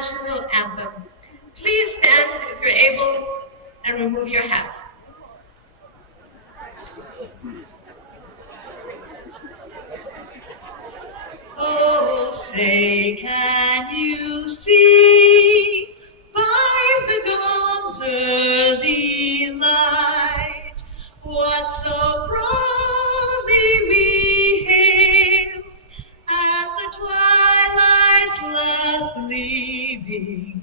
national anthem. Please stand if you're able and remove your hats. Oh, say, can you see by the dawn's early light what so proudly we hailed at the twilight's last gleaming,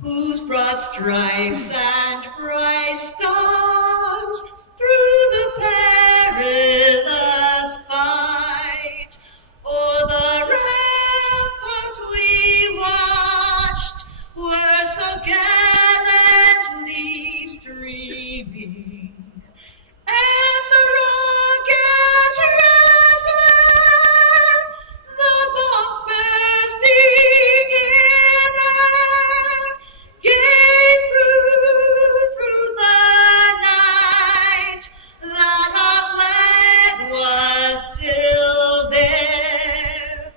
whose broad stripes and bright stars through the perilous fight o'er the ramparts we watched were so gallantly streaming, and the rocket red glare, the bombs bursting in air, gave proof through the night that our flag was still there.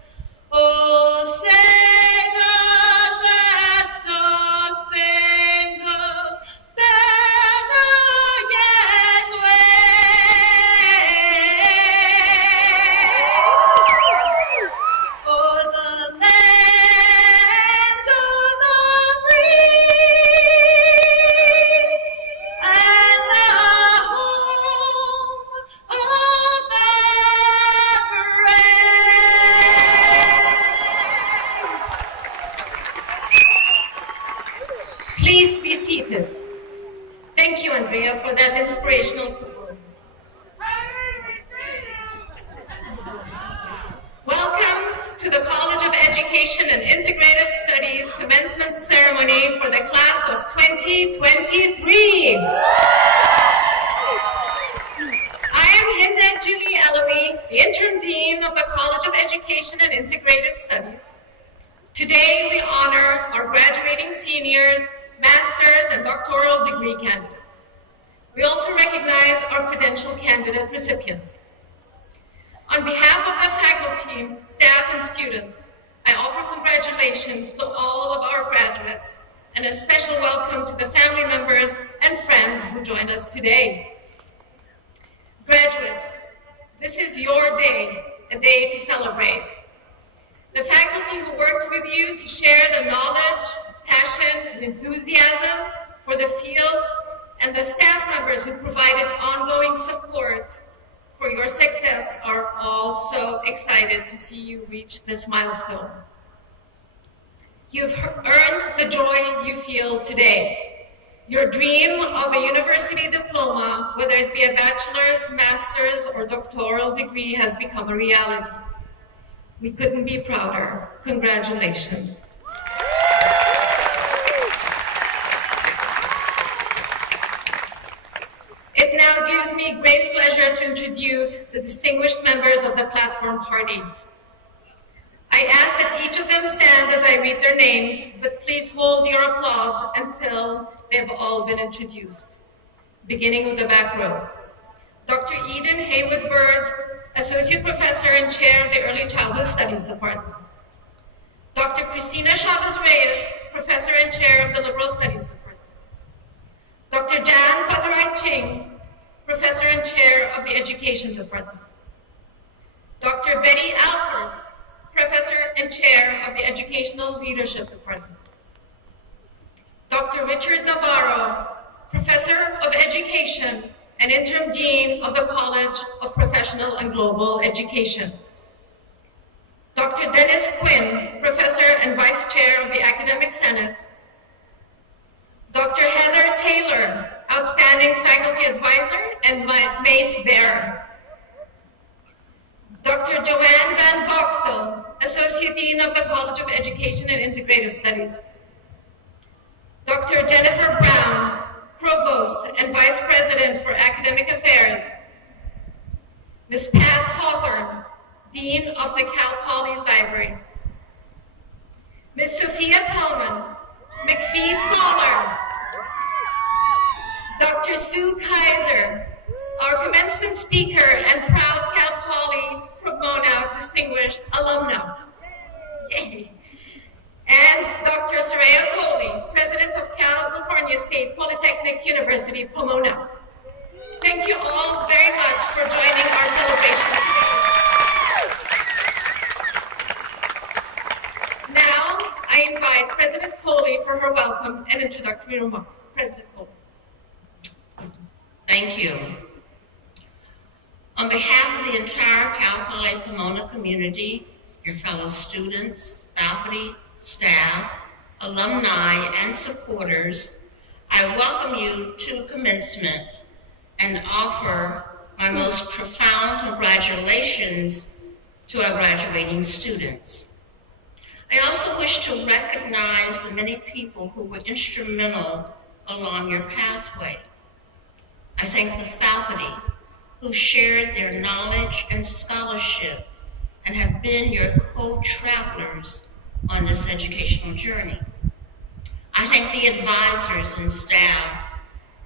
Oh, say does that star-spangled banner yet wave o'er the land of the free and the home of the brave. Please be seated. Thank you, Andrea, for that inspirational performance. Welcome to the College of Education and Integrative Studies Commencement Ceremony for the class of 2023. I am Hinda Julie Alawi, the Interim Dean of the College of Education and Integrative Studies. Today we honor our graduating seniors, master's and doctoral degree candidates. We also recognize our credential candidate recipients. On behalf of the faculty, staff, and students, I offer congratulations to all of our graduates and a special welcome to the family members and friends who joined us today. Graduates, this is your day, a day to celebrate. The faculty who worked with you to share the knowledge, passion, and enthusiasm for the field, and the staff members who provided ongoing support for your success are all so excited to see you reach this milestone. You've earned the joy you feel today. Your dream of a university diploma, whether it be a bachelor's, master's, or doctoral degree, has become a reality. We couldn't be prouder. Congratulations. It now gives me great pleasure to introduce the distinguished members of the platform party. I ask that each of them stand as I read their names, but please hold your applause until they've all been introduced. Beginning with the back row. Dr. Eden Haywood Bird, Associate Professor and Chair of the Early Childhood Studies Department. Dr. Cristina Chavez Reyes, Professor and Chair of the Liberal Studies Department. Dr. Jan Pataray Ching, Professor and Chair of the Education Department. Dr. Betty Alford, Professor and Chair of the Educational Leadership Department. Dr. Richard Navarro, Professor of Education and Interim Dean of the College of Professional and Global Education. Dr. Dennis Quinn, Professor and Vice Chair of the Academic Senate. Dr. Heather Taylor, Outstanding Faculty Advisor and Mace Bearer. Dr. Joanne Van Boxtel, Associate Dean of the College of Education and Integrative Studies. Dr. Jennifer Brown, Provost and Vice President for Academic Affairs. Ms. Pat Hawthorne, Dean of the Cal Poly Library. Ms. Sophia Pellman, McPhee Scholar. Dr. Sue Kaiser, our commencement speaker and proud Cal Poly Pomona distinguished alumna. Yay. and Dr. Soraya Coley, President of California State Polytechnic University, Pomona. Thank you all very much for joining our celebration today. Now, I invite President Coley for her welcome and introductory remarks. President Coley. Thank you. On behalf of the entire Cal Poly Pomona community, your fellow students, faculty, staff, alumni, and supporters, I welcome you to Commencement and offer my most profound congratulations to our graduating students. I also wish to recognize the many people who were instrumental along your pathway. I thank the faculty who shared their knowledge and scholarship and have been your co-travelers on this educational journey. I thank the advisors and staff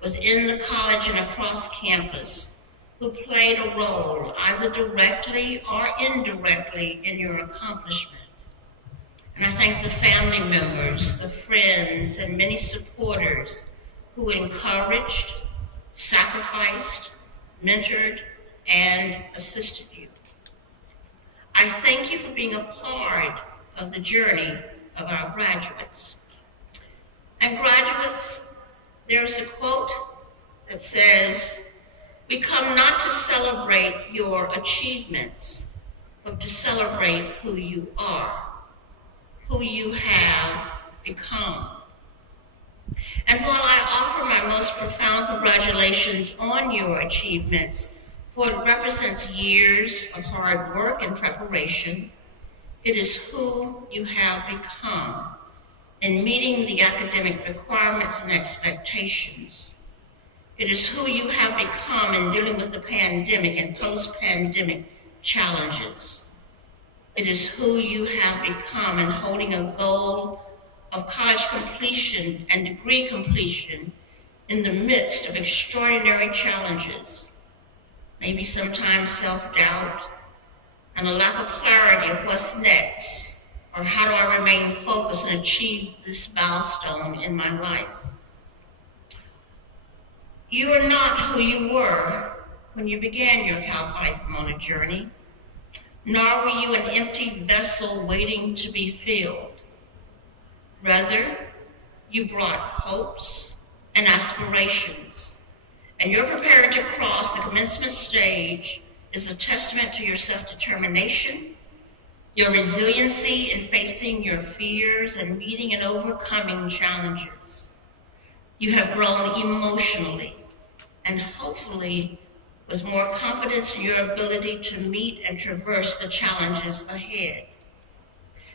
within the college and across campus who played a role either directly or indirectly in your accomplishment. And I thank the family members, the friends, and many supporters who encouraged, sacrificed, mentored, and assisted you. I thank you for being a part of the journey of our graduates. And graduates, there's a quote that says, "We come not to celebrate your achievements, but to celebrate who you are, who you have become." And while I offer my most profound congratulations on your achievements, for it represents years of hard work and preparation, it is who you have become in meeting the academic requirements and expectations. It is who you have become in dealing with the pandemic and post-pandemic challenges. It is who you have become in holding a goal of college completion and degree completion in the midst of extraordinary challenges, maybe sometimes self-doubt and a lack of clarity of what's next, or how do I remain focused and achieve this milestone in my life. You are not who you were when you began your Cal Poly Pomona journey, nor were you an empty vessel waiting to be filled. Rather, you brought hopes and aspirations, and your preparing to cross the commencement stage is a testament to your self-determination, your resiliency in facing your fears and meeting and overcoming challenges. You have grown emotionally and hopefully with more confidence in your ability to meet and traverse the challenges ahead.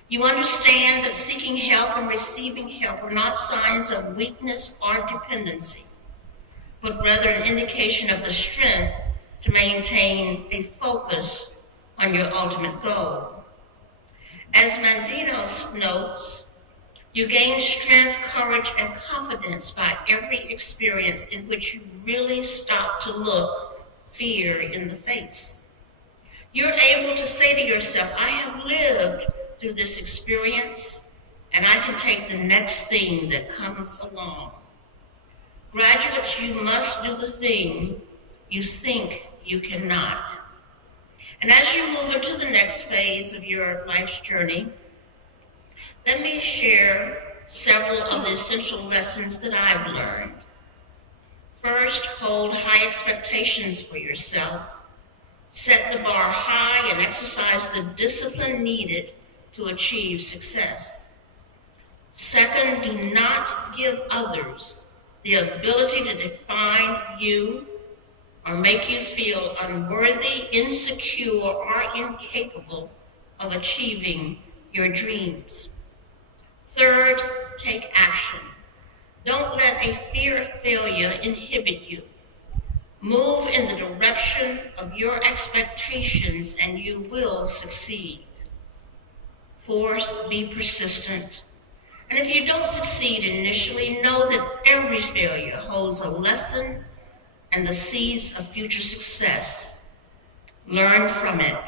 You understand that seeking help and receiving help are not signs of weakness or dependency, but rather an indication of the strength to maintain a focus on your ultimate goal. As Mandinos notes, you gain strength, courage, and confidence by every experience in which you really stop to look fear in the face. You're able to say to yourself, I have lived through this experience, and I can take the next thing that comes along. Graduates, you must do the thing you think you cannot. And as you move into the next phase of your life's journey, let me share several of the essential lessons that I've learned. First, hold high expectations for yourself. Set the bar high and exercise the discipline needed to achieve success. Second, do not give others the ability to define you or make you feel unworthy, insecure, or incapable of achieving your dreams. Third, take action. Don't let a fear of failure inhibit you. Move in the direction of your expectations and you will succeed. Fourth, be persistent. And if you don't succeed initially, know that every failure holds a lesson and the seeds of future success. Learn from it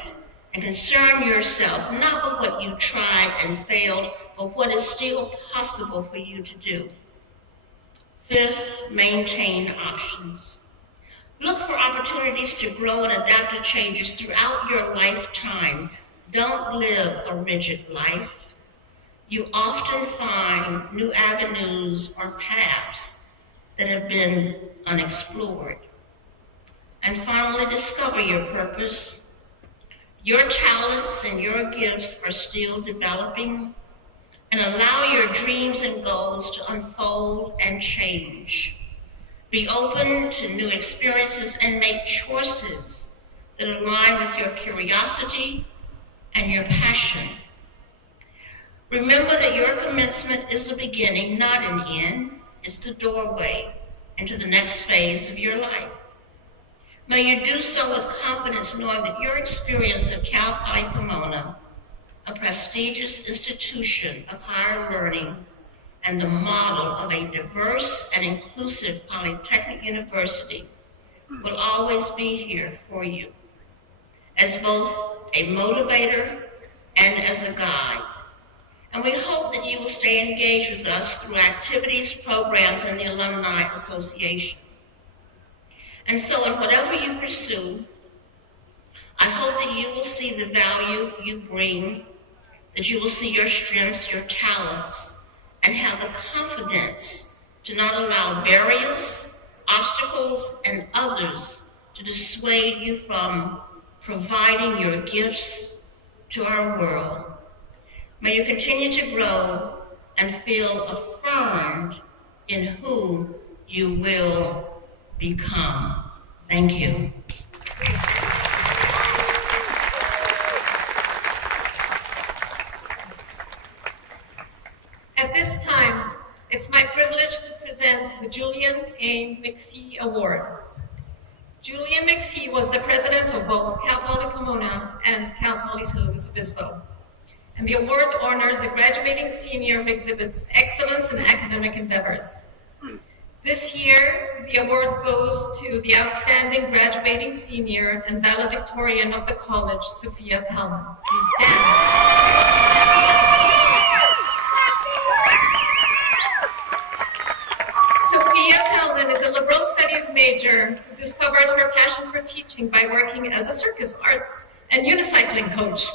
and concern yourself not with what you tried and failed, but what is still possible for you to do. Fifth, maintain options. Look for opportunities to grow and adapt to changes throughout your lifetime. Don't live a rigid life. You often find new avenues or paths that have been unexplored. And finally, discover your purpose. Your talents and your gifts are still developing, and allow your dreams and goals to unfold and change. Be open to new experiences and make choices that align with your curiosity and your passion. Remember that your commencement is the beginning, not an end. It's the doorway into the next phase of your life. May you do so with confidence, knowing that your experience at Cal Poly Pomona, a prestigious institution of higher learning and the model of a diverse and inclusive polytechnic university, will always be here for you as both a motivator and as a guide. And we hope that you will stay engaged with us through activities, programs, and the Alumni Association. And so in whatever you pursue, I hope that you will see the value you bring, that you will see your strengths, your talents, and have the confidence to not allow barriers, obstacles, and others to dissuade you from providing your gifts to our world. May you continue to grow and feel affirmed in who you will become. Thank you. At this time, it's my privilege to present the Julian A. McPhee Award. Julian McPhee was the president of both Cal Poly Pomona and Cal Poly San Luis Obispo. And the award honors a graduating senior who exhibits excellence in academic endeavors. This year, the award goes to the outstanding graduating senior and valedictorian of the college, Sophia Pellman. Please stand. Sophia Pellman is a liberal studies major who discovered her passion for teaching by working as a circus arts and unicycling coach.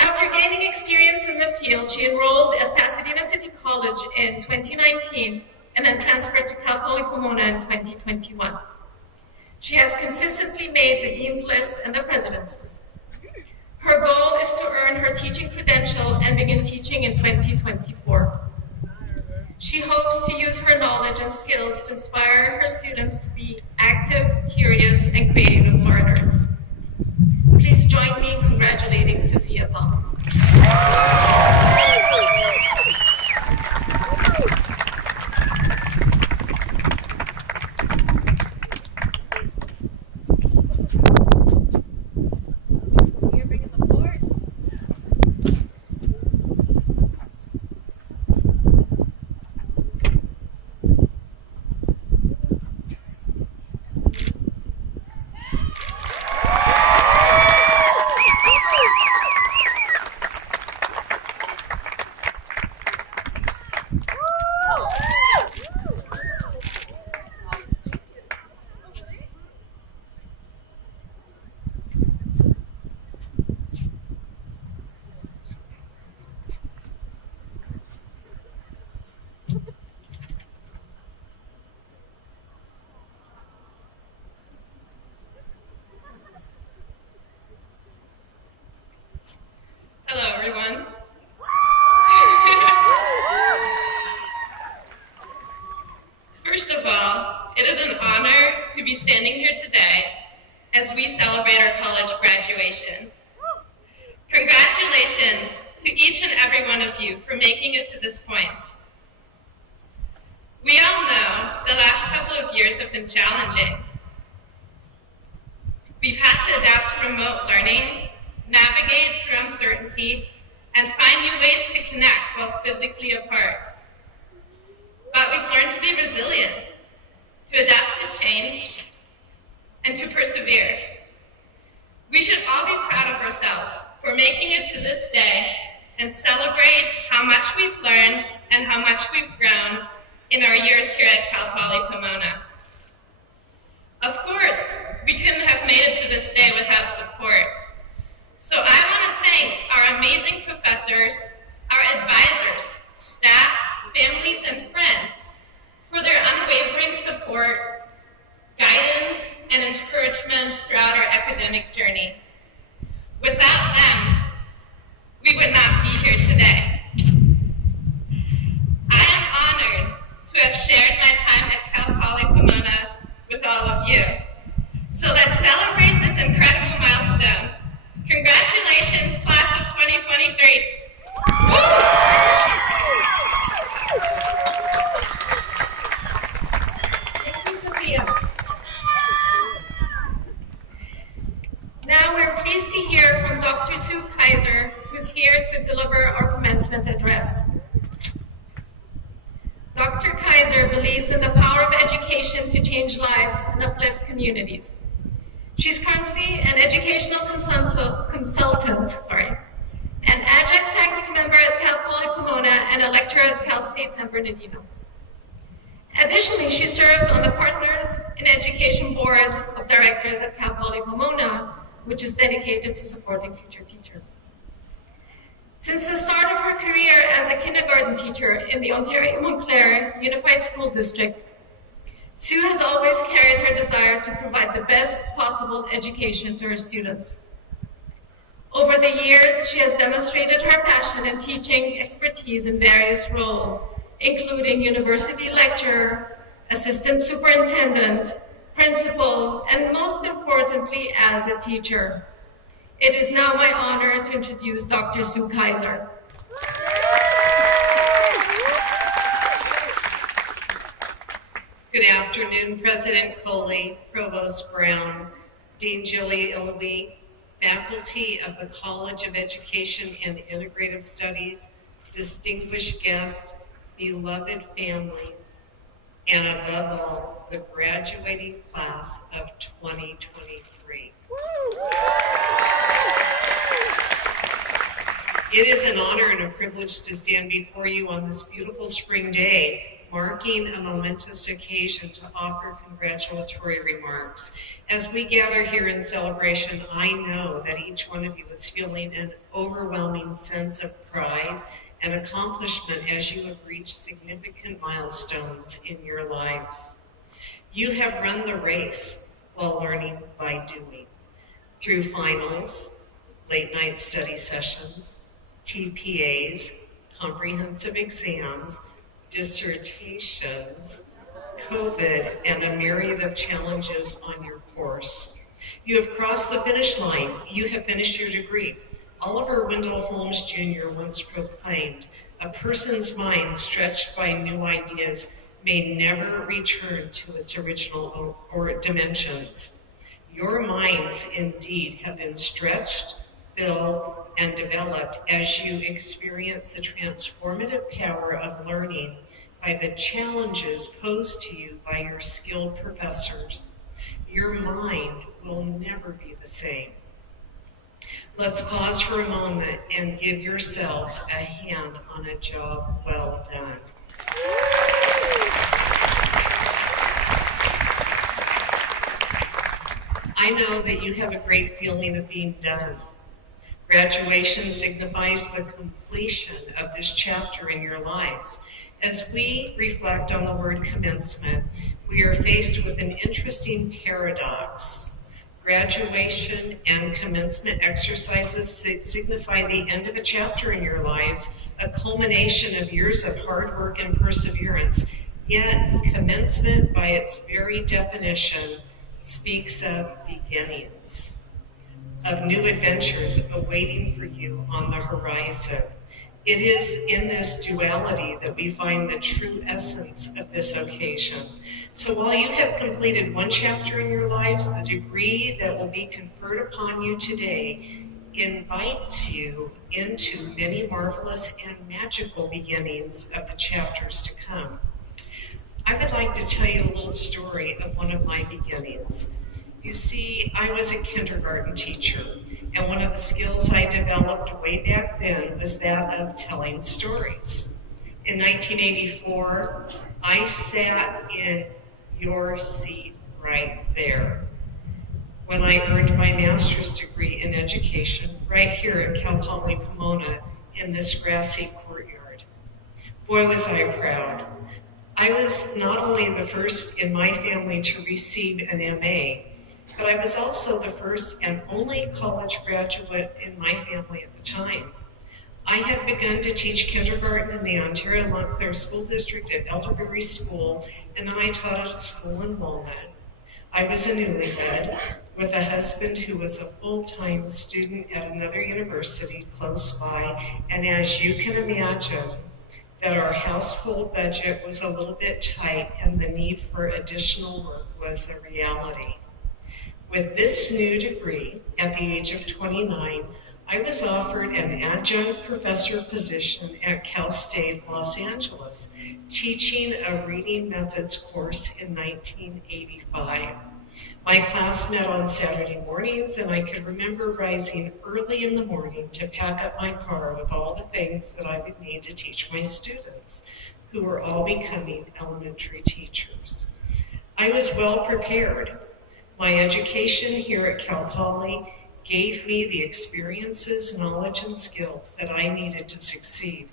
After gaining experience in the field, she enrolled at Pasadena City College in 2019 and then transferred to Cal Poly Pomona in 2021. She has consistently made the Dean's List and the President's List. Her goal is to earn her teaching credential and begin teaching in 2024. She hopes to use her knowledge and skills to inspire her students to be active, curious, and creative learners. Please join me in congratulating Sophia Pellman. Hello, everyone. First of all, it is an honor to be standing here today as we celebrate our college graduation. Congratulations to each and every one of you for making it to this point. We all know the last couple of years have been challenging. We've had to adapt to remote learning, navigate through uncertainty, and find new ways to connect while physically apart. But we've learned to be resilient, to adapt to change, and to persevere. We should all be proud of ourselves for for making it to this day and celebrate how much we've learned and how much we've grown in our years here at Cal Poly Pomona. Of course, we couldn't have made it to this day without support. So I want to thank our amazing professors, our advisors, staff, families, and friends for their unwavering support, guidance, and encouragement throughout our academic journey. Without them, we would not be here today. I am honored to have shared my time at Cal Poly Pomona with all of you. So let's celebrate this incredible milestone. Congratulations, class of 2023. Thank you, Sophia. Now we're pleased to hear from Dr. Sue Kaiser, who's here to deliver our commencement address. Dr. Kaiser believes in the power of education to change lives and uplift communities. She's currently an educational consultant, an adjunct faculty member at Cal Poly Pomona, and a lecturer at Cal State San Bernardino. Additionally, she serves on the Partners in Education Board of Directors at Cal Poly Pomona, which is dedicated to supporting future teachers. Since the start of her career as a kindergarten teacher in the Ontario-Montclair Unified School District, Sue has always carried her desire to provide the best possible education to her students. Over the years, she has demonstrated her passion and teaching expertise in various roles, including university lecturer, assistant superintendent, principal, and most importantly, as a teacher. It is now my honor to introduce Dr. Sue Kaiser. Good afternoon, President Coley, Provost Brown, Dean Julie Illouie, faculty of the College of Education and Integrative Studies, distinguished guests, beloved families, and above all, the graduating class of 2023. It is an honor and a privilege to stand before you on this beautiful spring day, marking a momentous occasion to offer congratulatory remarks. As we gather here in celebration, I know that each one of you is feeling an overwhelming sense of pride and accomplishment as you have reached significant milestones in your lives. You have run the race while learning by doing, through finals, late night study sessions, TPAs, comprehensive exams, dissertations, COVID, and a myriad of challenges on your course. You have crossed the finish line. You have finished your degree. Oliver Wendell Holmes Jr. once proclaimed, "A person's mind stretched by new ideas may never return to its original or dimensions." Your minds indeed have been stretched, filled, and developed as you experience the transformative power of learning by the challenges posed to you by your skilled professors. Your mind will never be the same. Let's pause for a moment and give yourselves a hand on a job well done. I know that you have a great feeling of being done. Graduation signifies the completion of this chapter in your lives. As we reflect on the word commencement, we are faced with an interesting paradox. Graduation and commencement exercises signify the end of a chapter in your lives, a culmination of years of hard work and perseverance. Yet, commencement, by its very definition, speaks of beginnings, of new adventures awaiting for you on the horizon. It is in this duality that we find the true essence of this occasion. So while you have completed one chapter in your lives, the degree that will be conferred upon you today invites you into many marvelous and magical beginnings of the chapters to come. I would like to tell you a little story of one of my beginnings. You see, I was a kindergarten teacher, and one of the skills I developed way back then was that of telling stories. In 1984, I sat in your seat right there when I earned my master's degree in education right here at Cal Poly Pomona in this grassy courtyard. Boy, was I proud. I was not only the first in my family to receive an MA, but I was also the first and only college graduate in my family at the time. I had begun to teach kindergarten in the Ontario Montclair School District at Elderberry School, and then I taught at a school in Walnut. I was a newlywed with a husband who was a full-time student at another university close by, and as you can imagine, that our household budget was a little bit tight and the need for additional work was a reality. With this new degree, at the age of 29, I was offered an adjunct professor position at Cal State Los Angeles, teaching a reading methods course in 1985. My class met on Saturday mornings, and I could remember rising early in the morning to pack up my car with all the things that I would need to teach my students, who were all becoming elementary teachers. I was well prepared. My education here at Cal Poly gave me the experiences, knowledge, and skills that I needed to succeed,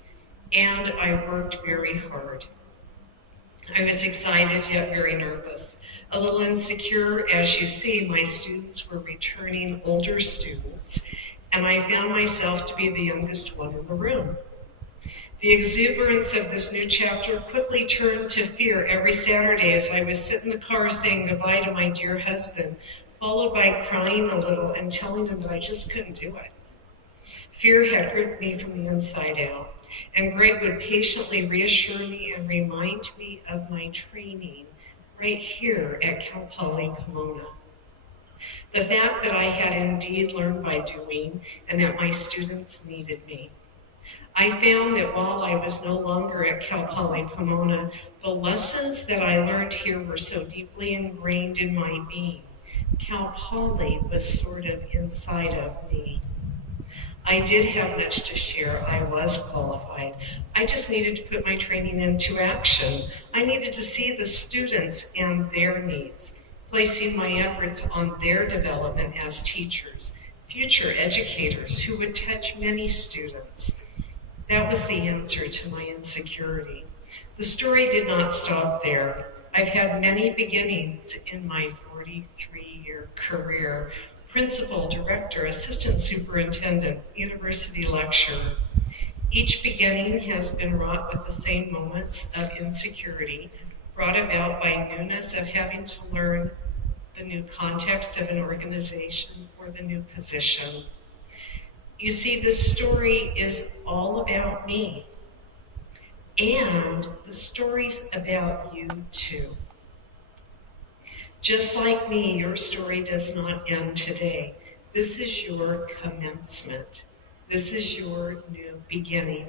and I worked very hard. I was excited yet very nervous. A little insecure. As you see, my students were returning older students, and I found myself to be the youngest one in the room. The exuberance of this new chapter quickly turned to fear every Saturday as I would sit in the car saying goodbye to my dear husband, followed by crying a little and telling him that I just couldn't do it. Fear had gripped me from the inside out, and Greg would patiently reassure me and remind me of my training right here at Cal Poly Pomona. The fact that I had indeed learned by doing and that my students needed me. I found that while I was no longer at Cal Poly Pomona, the lessons that I learned here were so deeply ingrained in my being. Cal Poly was sort of inside of me. I did have much to share. I was qualified. I just needed to put my training into action. I needed to see the students and their needs, placing my efforts on their development as teachers, future educators who would touch many students. That was the answer to my insecurity. The story did not stop there. I've had many beginnings in my 43-year career. Principal, director, assistant superintendent, university lecturer. Each beginning has been wrought with the same moments of insecurity, brought about by newness of having to learn the new context of an organization or the new position. You see, this story is all about me, and the story's about you too. Just like me, your story does not end today. This is your commencement. This is your new beginning.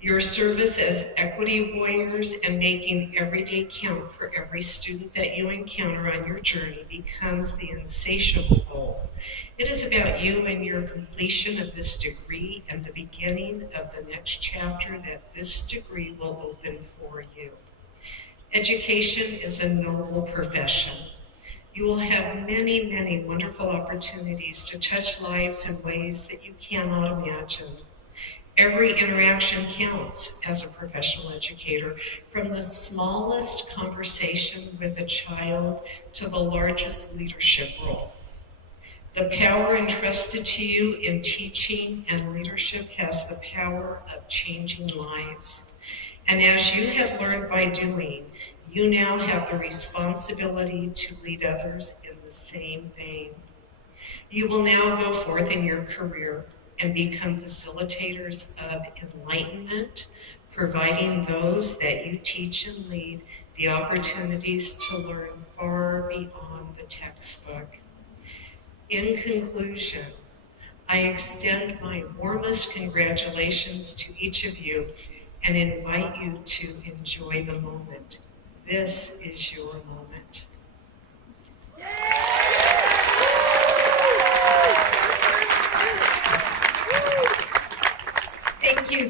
Your service as equity warriors and making every day count for every student that you encounter on your journey becomes the insatiable goal. It is about you and your completion of this degree and the beginning of the next chapter that this degree will open for you. Education is a noble profession. You will have many, many wonderful opportunities to touch lives in ways that you cannot imagine. Every interaction counts as a professional educator, from the smallest conversation with a child to the largest leadership role. The power entrusted to you in teaching and leadership has the power of changing lives. And as you have learned by doing, you now have the responsibility to lead others in the same vein. You will now go forth in your career and become facilitators of enlightenment, providing those that you teach and lead the opportunities to learn far beyond the textbook. In conclusion, I extend my warmest congratulations to each of you and invite you to enjoy the moment. This is your moment.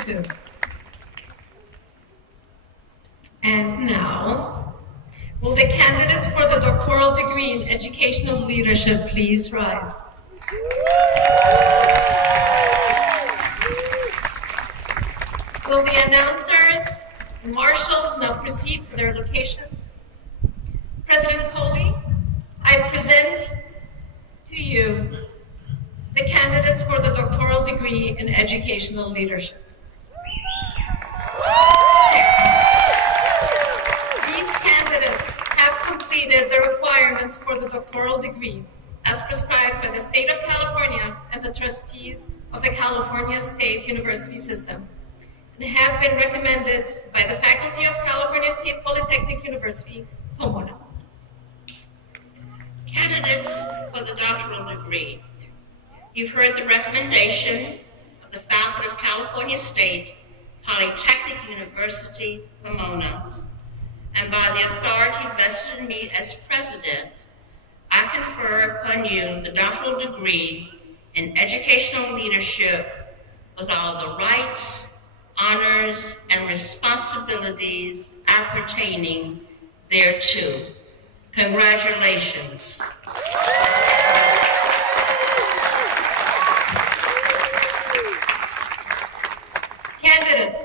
soon. And now, will the candidates for the doctoral degree in educational leadership please rise? Will the announcers and marshals now proceed to their locations? President Coley, I present to you the candidates for the doctoral degree in educational leadership. These candidates have completed the requirements for the doctoral degree as prescribed by the State of California and the trustees of the California State University System, and have been recommended by the faculty of California State Polytechnic University, Pomona. Candidates for the doctoral degree, you've heard the recommendation of the faculty of California State Polytechnic University, Pomona, and by the authority vested in me as president, I confer upon you the doctoral degree in educational leadership with all the rights, honors, and responsibilities appertaining thereto. Congratulations. Candidates,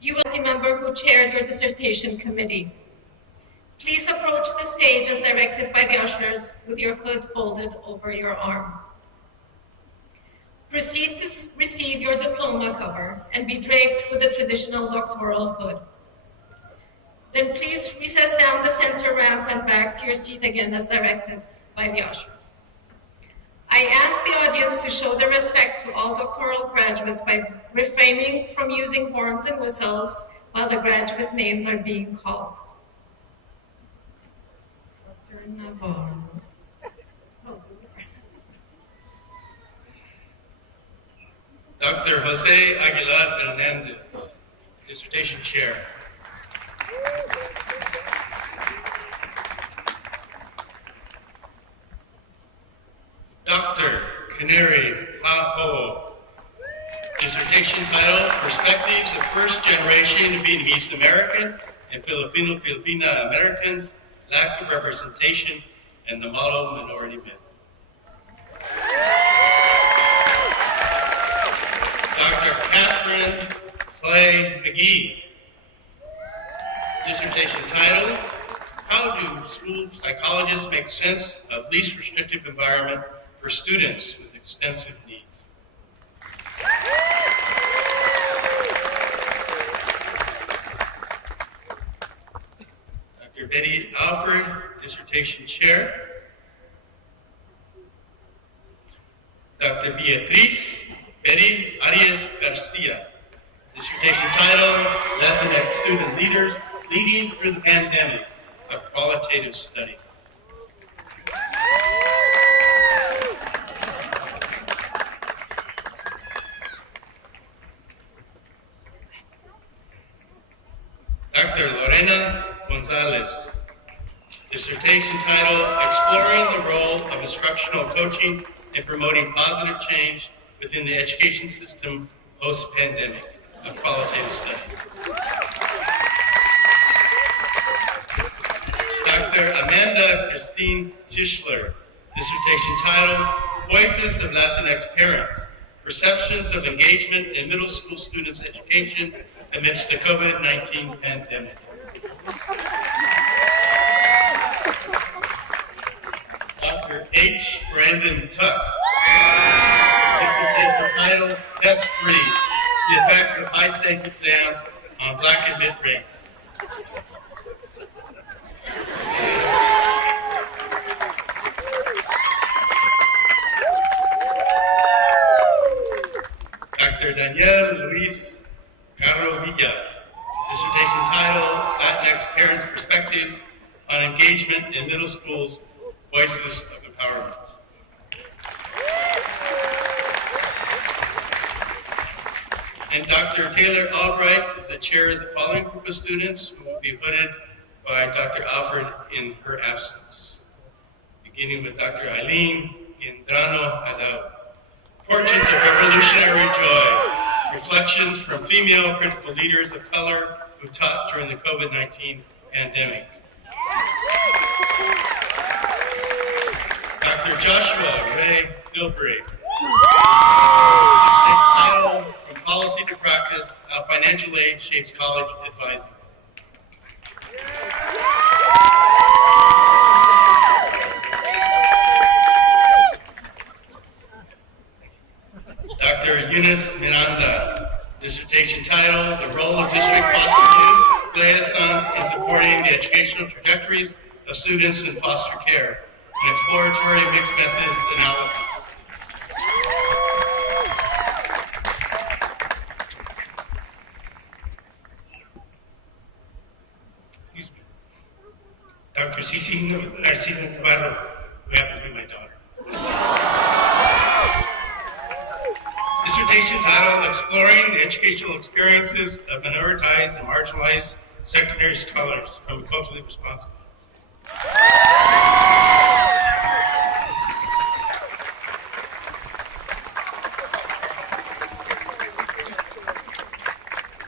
you will remember who chaired your dissertation committee. Please approach the stage as directed by the ushers with your hood folded over your arm. Proceed to receive your diploma cover and be draped with the traditional doctoral hood. Then please recess down the center ramp and back to your seat again as directed by the ushers. I ask the audience to show their respect to all doctoral graduates by refraining from using horns and whistles while the graduate names are being called. Dr. Navarro. Dr. Jose Aguilar Hernandez, Dissertation Chair. Dr. Canary Paho, dissertation title, Perspectives of First Generation Vietnamese American and Filipino Americans, Lack of Representation, and the Model Minority Myth. Dr. Catherine Clay McGee, dissertation title, How do school psychologists make sense of least restrictive environment for students with extensive needs? Dr. Betty Alford, dissertation chair. Dr. Beatriz Betty Arias Garcia, dissertation title, Latinx Student Leaders Leading Through the Pandemic, a Qualitative Study. Dr. Lorena Gonzalez, dissertation title, Exploring the Role of Instructional Coaching in Promoting Positive Change Within the Education System Post-Pandemic, a Qualitative Study. Dr. Amanda Christine Tischler, dissertation title, Voices of Latinx Parents, Perceptions of Engagement in Middle School Students' Education Amidst the COVID-19 Pandemic. Dr. H. Brandon Tuck, dissertation title, Test Free, The Effects of High-Stakes Exams on Black Admit Rates. Dr. Daniel Luis Carro Villa, dissertation title, Latinx Parents' Perspectives on Engagement in Middle Schools, Voices of Empowerment. And Dr. Taylor Albright is the chair of the following group of students who will be hooded by Dr. Alfred in her absence. Beginning with Dr. Eileen Indrano Adao. Portraits of Revolutionary Joy. Reflections from female critical leaders of color who taught during the COVID-19 pandemic. Dr. Joshua Ray Bilbrey. Title, From Policy to Practice, How Financial Aid Shapes College Advising. Dr. Eunice Miranda, dissertation title, The Role of District Foster Youth Liaisons in Supporting the Educational Trajectories of Students in Foster Care, an Exploratory Mixed Methods Analysis. Excuse me. Dr. Cici Narcisa Navarro, who happens to be my daughter. Dissertation title, Exploring the Educational Experiences of Minoritized and Marginalized Secondary Scholars from a Culturally Responsible.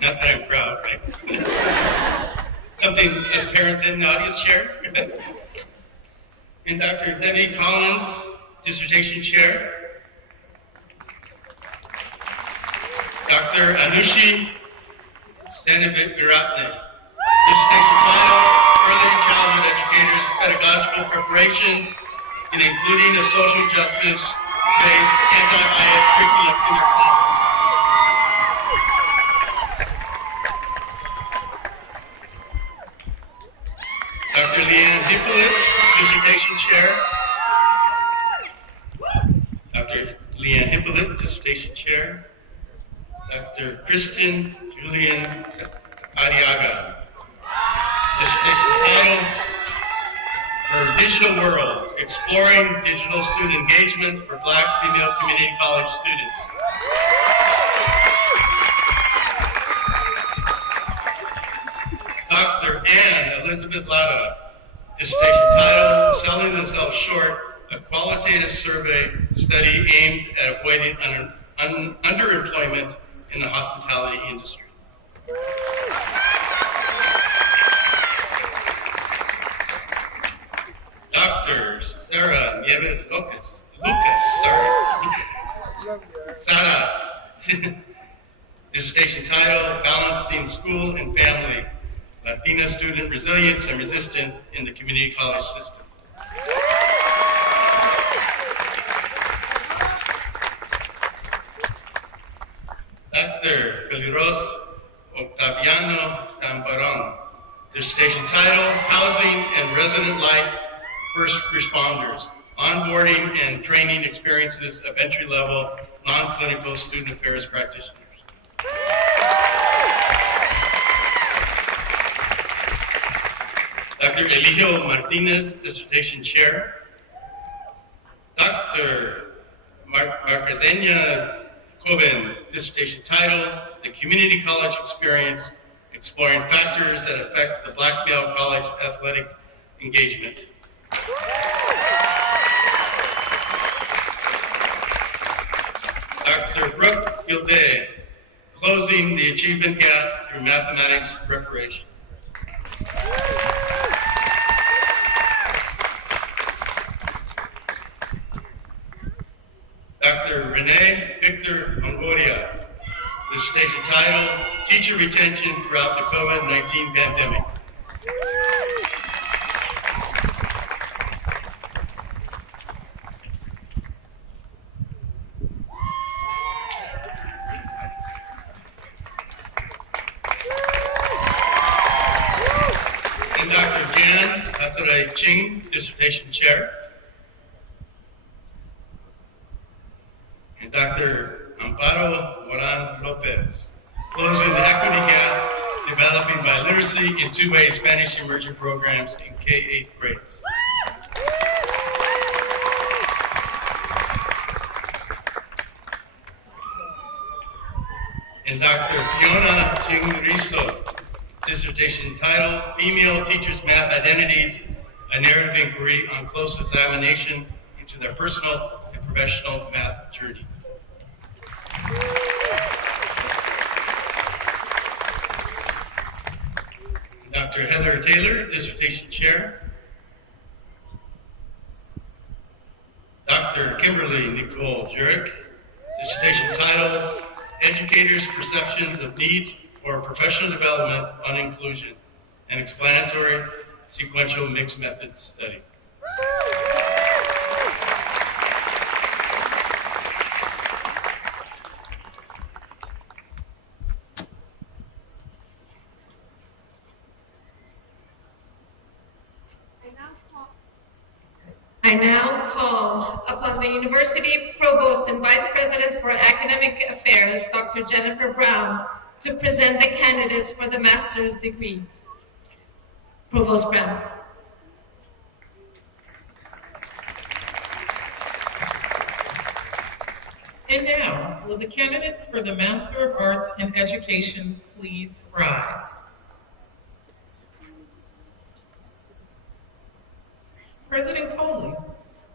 Not that I'm proud, right? Something as parents in the audience share. And Dr. Debbie Collins, dissertation chair. Dr. Anushi Senevit-Viratne, dissertation title, Early Childhood Educators, Pedagogical Preparations in Including a Social Justice-Based Anti-Bias Curriculum in their classroom. Dr. Leanne Hippolyte, dissertation chair. Dr. Leanne Hippolyte, dissertation chair. Dr. Kristen Julian Ariaga, dissertation title, Her Digital World, Exploring Digital Student Engagement for Black Female Community College Students. Dr. Ann Elizabeth Latta, dissertation title, Selling Themselves Short, a qualitative survey study aimed at avoiding underemployment in the hospitality industry. Dr. Sarah Nieves Sara, dissertation title, Balancing School and Family, Latina Student Resilience and Resistance in the Community College System. Dr. Feliros Octaviano Tambaron, dissertation title, Housing and Resident Life First Responders, Onboarding and Training Experiences of Entry-Level Non-Clinical Student Affairs Practitioners. Dr. Eligio Martinez, dissertation chair. Dr. Marcadena Coben, dissertation title, The Community College Experience, Exploring Factors that Affect the Black Male College Athletic Engagement. Dr. Brooke Gilday, Closing the Achievement Gap Through Mathematics Preparation. Dr. Renee Victor Longoria, dissertation title, Teacher Retention Throughout the COVID-19 Pandemic. And Dr. Jan Atharay Ching, dissertation chair. And Dr. Amparo Moran Lopez, Closing the Equity Gap, Developing Biliteracy in Two-Way Spanish Immersion Programs in K-8 grades. And Dr. Fiona Ching-Riso, dissertation title, Female Teachers' Math Identities, a Narrative Inquiry on Close Examination into Their Personal and Professional Math Journey. Dr. Heather Taylor, Dissertation Chair. Dr. Kimberly Nicole Jurek, dissertation title, Educators' Perceptions of Needs for Professional Development on Inclusion, an Explanatory Sequential Mixed Methods Study. I now call upon the University Provost and Vice President for Academic Affairs, Dr. Jennifer Brown, to present the candidates for the master's degree. Provost Brown. And now, will the candidates for the Master of Arts in Education please rise? President Coley,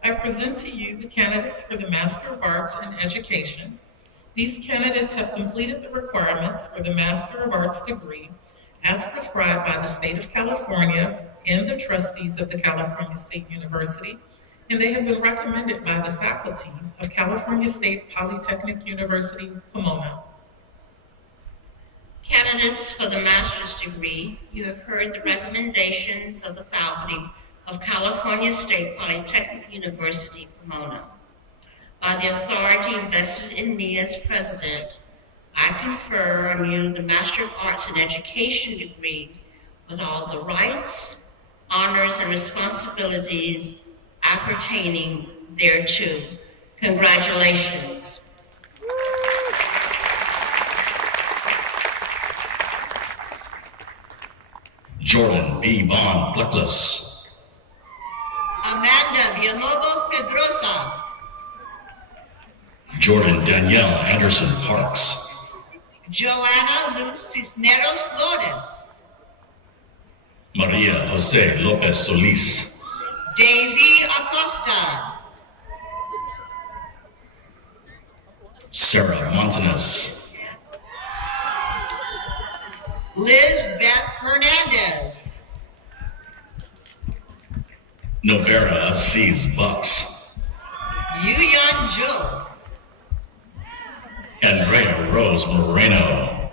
I present to you the candidates for the Master of Arts in Education. These candidates have completed the requirements for the Master of Arts degree as prescribed by the state of California and the trustees of the California State University, and they have been recommended by the faculty of California State Polytechnic University, Pomona. Candidates for the master's degree, you have heard the recommendations of the faculty of California State Polytechnic University, Pomona. By the authority vested in me as president, I confer on you the Master of Arts in Education degree with all the rights, honors, and responsibilities appertaining thereto. Congratulations. Jordan B. Bond Fleckless. Amanda Villalobos Pedrosa. Jordan Danielle Anderson Parks. Joanna Luz Cisneros Flores. Maria Jose Lopez Solis. Daisy Acosta. Sarah Montanez. Liz Beth Hernandez. Novera Aziz Bucks. Yuyan Joe. Andrea Rose Moreno.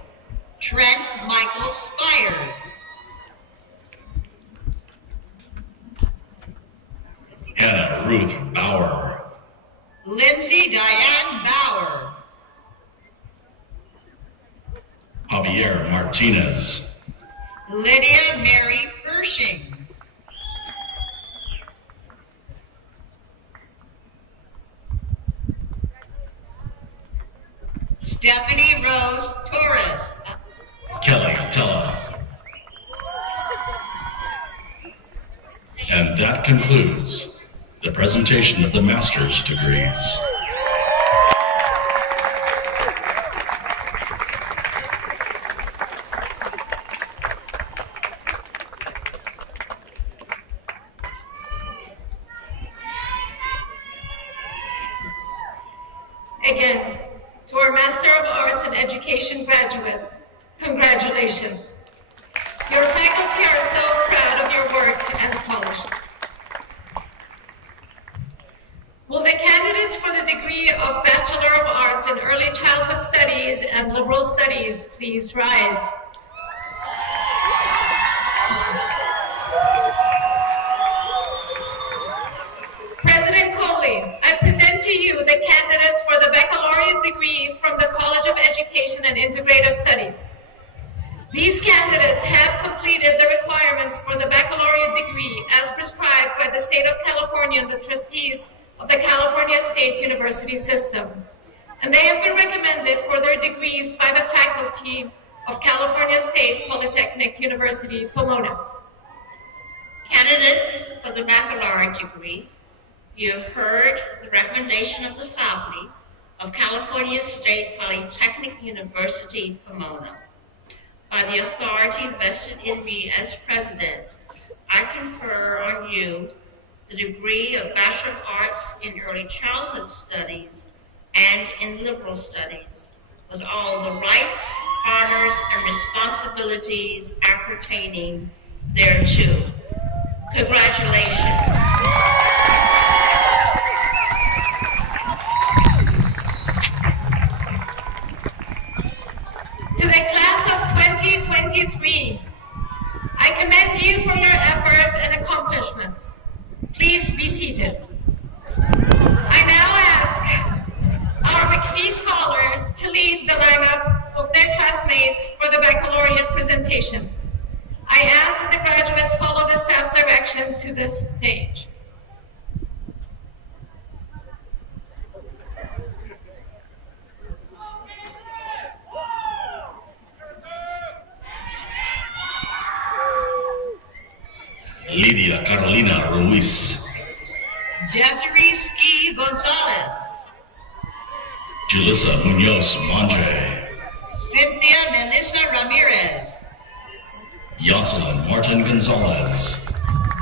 Trent Michael Spire. Anna Ruth Bauer. Lindsay Diane Bauer. Javier Martinez. Lydia Mary Pershing. Stephanie Rose Torres. Kelly Tella. And that concludes the presentation of the master's degrees. Again, to our Master of Arts in Education graduates, congratulations. Your faculty are so proud of your work and scholarship. Will the candidates for the degree of Bachelor of Arts in Early Childhood Studies and Liberal Studies please rise? President Coley, I present to you the candidates for the Baccalaureate degree from the College of Education and Integrative Studies. These candidates have completed the requirements for the baccalaureate degree as prescribed by the state of California and the trustees of the California State University system. And they have been recommended for their degrees by the faculty of California State Polytechnic University, Pomona. Candidates for the baccalaureate degree, you have heard the recommendation of the faculty of California State Polytechnic University, Pomona. By the authority vested in me as president, I confer on you the degree of Bachelor of Arts in Early Childhood Studies and in Liberal Studies, with all the rights, honors, and responsibilities appertaining there too. Congratulations. To the class of 2023, I commend you for your effort and accomplishments. Please be seated. I now ask our McPhee scholar to lead the lineup of their classmates for the baccalaureate presentation. I ask that the graduates follow the staff's direction to this stage. Lidia Carolina Ruiz, Desiree Ski Gonzalez, Julissa Munoz Monje, Cynthia Melissa Ramirez, Jocelyn Martin Gonzalez,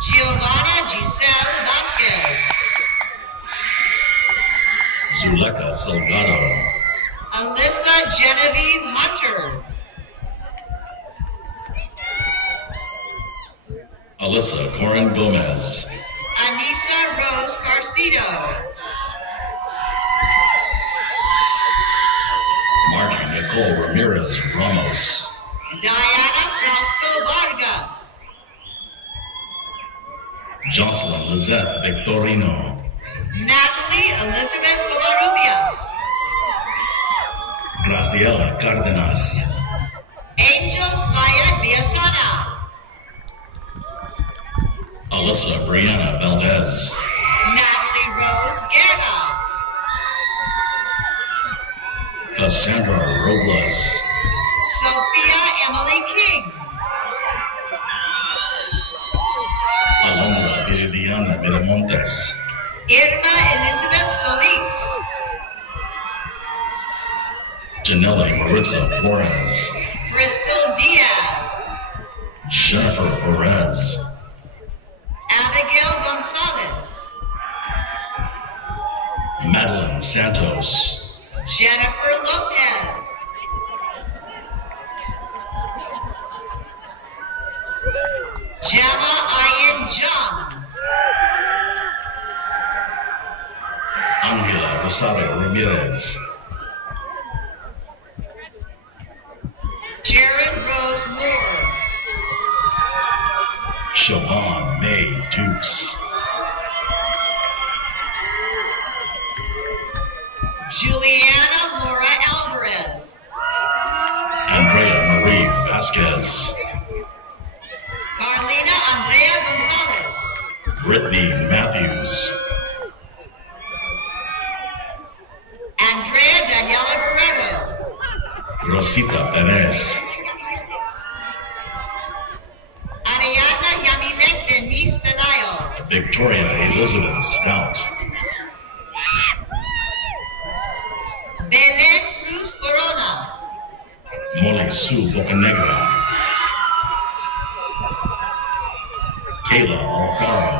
Giovanna Giselle Vasquez, Zuleka Salgado, Alyssa Genevieve Hunter, Alyssa Corin Gomez, Anissa Rose Carcido, Margie Nicole Ramirez Ramos, Diana Frausto Vargas, Jocelyn Lizette Victorino, Natalie Elizabeth Covarrubias, Graciela Cardenas, Angel Sayed Villasana, Alyssa Brianna Valdez, Natalie Rose Guerra, Cassandra Robles, Sophia Emily King, Alondra Viridiana Miramontes, Irma Elizabeth Solis, Janelle Maritza Flores, Crystal Diaz, Jennifer Perez, Abigail Gonzalez, Madeline Santos, Jennifer Lopez, Gemma Ayin Jung, Angela Rosario Ramirez, Jared Rose Moore, Siobhan May Dukes, Juliana Laura Alvarez, Andrea Marie Vasquez, Carlina Andrea Gonzalez, Brittany Matthews, Andrea Daniela Barreto, Rosita Perez, Ariana Yamilet Denise Pelayo, Victoria Elizabeth Stout, Belen Cruz Corona, Molly Sue Bocanegra, Kayla Alfaro,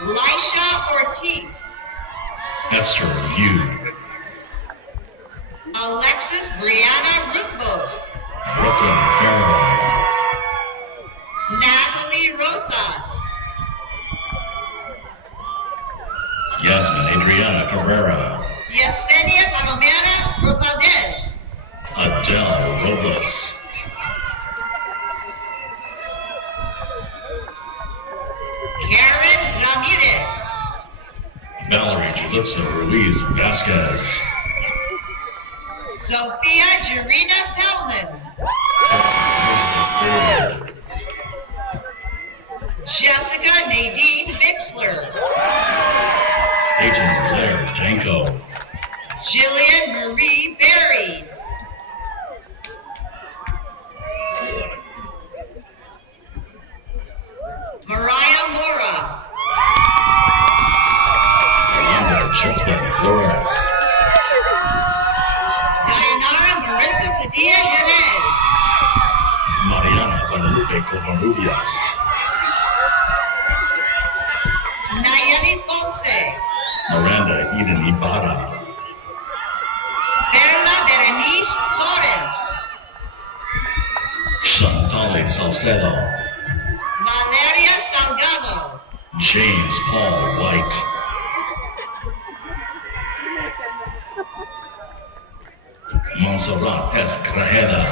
Lisha Ortiz, Esther Yu, Alexis Brianna Rupos, Brooklyn Farrell, Natalie Rosas, Yasmin Adriana Carrera, Yesenia Palomera Ropaldez, Adele Robles, Karen Ramirez, Valerie Julitza Ruiz Vasquez, Sophia Jarina Pellman, Elizabeth Ford, Jessica Nadine Bixler, Peyton Blair Janko, Jillian Marie Berry, Mariah Mora, Yolanda Chutzman Flores, Dayanara Maritza Padilla Yanez, Mariana Guadalupe Covarrubias, Nayeli Ponce, Miranda Eden Ibarra, Perla Berenice Flores, Chantale Salcedo, Salcedo, Valeria Salgado, James Paul White, Montserrat Escrajeda,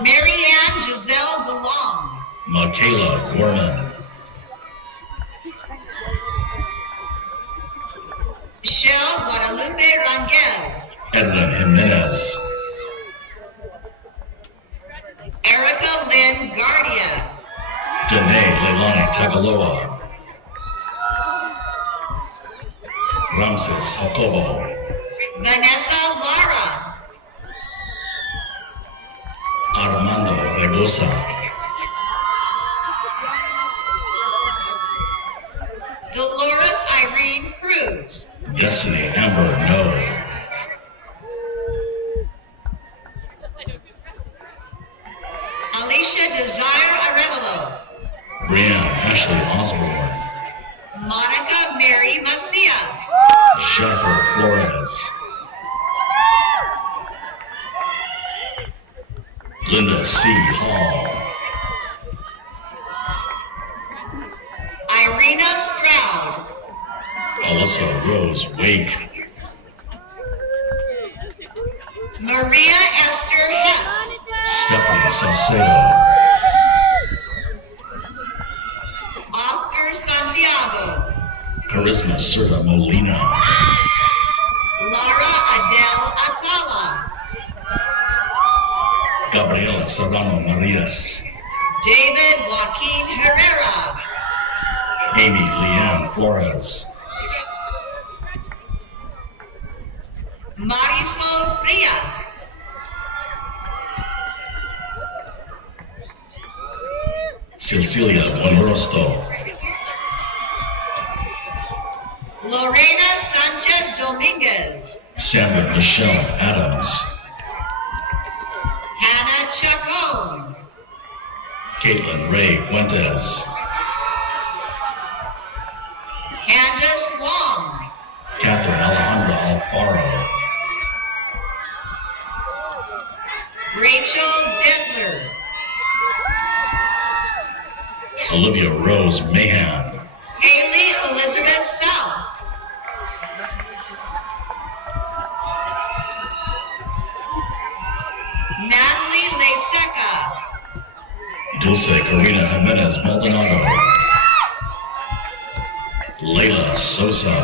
Mary Ann Giselle DeLong, Michaela Gorman, Michelle Guadalupe Rangel, Edwin Jimenez, Erica Lynn Guardia, Danae Leilani Tagaloa, Ramses Jacobo, Vanessa Lara, Armando Regosa, Dolores Irene Cruz, Destiny Amber No, Alicia Desire Arevalo, Brianne Ashley Osborne, Monica Mary Macias, Jennifer Flores, Linda C. Hall, Irina Stroud, Alyssa Rose Wake, Maria Esther Hess, Stephanie Salcedo, Oscar Santiago, Charisma Serta Molina, Lara Adele Atala, Gabriela Serrano Marias, David Joaquin Herrera, Amy Leanne Flores, Marisol Frias, Cecilia Buenrostro, Lorena Sanchez Dominguez, Sandra Michelle Adams, Hannah Chacon, Caitlin Ray Fuentes, Candace Wong, Catherine Alejandra Alfaro, Rachel Dentler, Olivia Rose Mahan, Haley Elizabeth South, Natalie Leseca, Dulce Karina Jimenez Maldonado, Layla Sosa,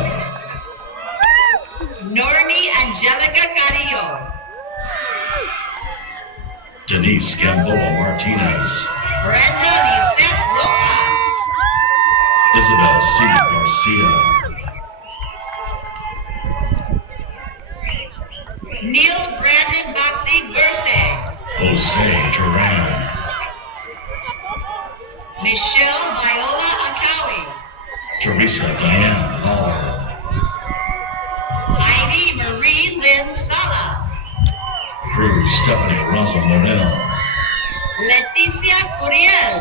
Normi Angelica Carrillo, Denise Gamboa Martinez, Brenda Lisette Rojas, Isabel C. Garcia, Neil Brandon Buckley Verse, Jose Duran, Michelle Viola Akawi, Teresa Diane Lawler, Heidi Marie Lynn Salas, Cruz Stephanie Rosa Moreno, Leticia Curiel,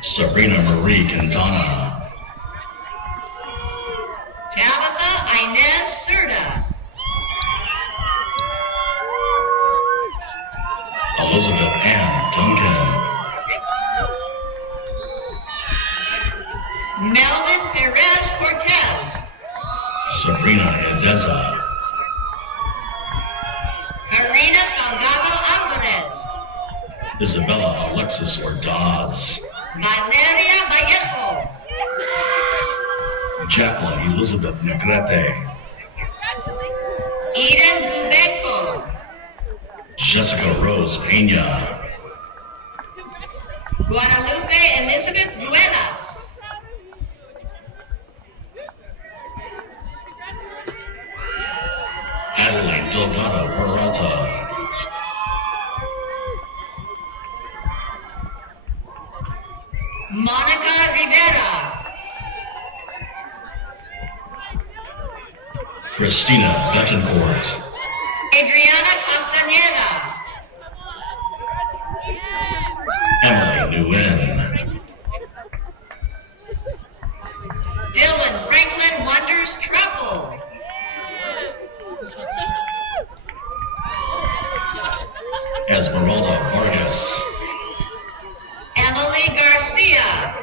Sabrina Marie Quintana, Tabitha Inez Serta, Elizabeth Ann Duncan, Melvin Perez Cortez, Sabrina Edeza, Karina Salgado Alvarez, Isabella Alexis Ordaz, Valeria Vallejo, Jacqueline Elizabeth Negrete, Eden Gubeco, Jessica Rose Pena, Guadalupe Elizabeth Ruelas, Adeline Delgado Peralta, Monica Rivera, Christina Betancourt, Adriana Castañeda, Emily Nguyen, Dylan Franklin Wonders Truffle, Emily Garcia.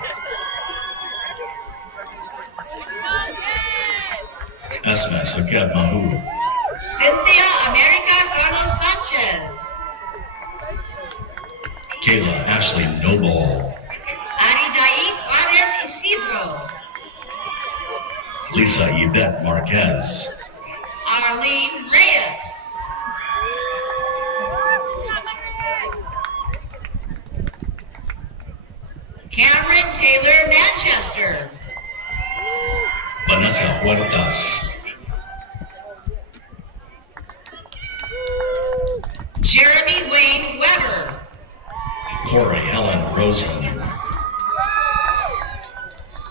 Esme Sakeb Mahu. Cynthia America Carlos Sanchez. Kayla Ashley Noble. Aridai Juarez Isidro. Lisa Yvette Marquez. Arlene Reyes. Cameron Taylor Manchester. Vanessa Huertas. Jeremy Wayne Weber. Corey Ellen Rosen.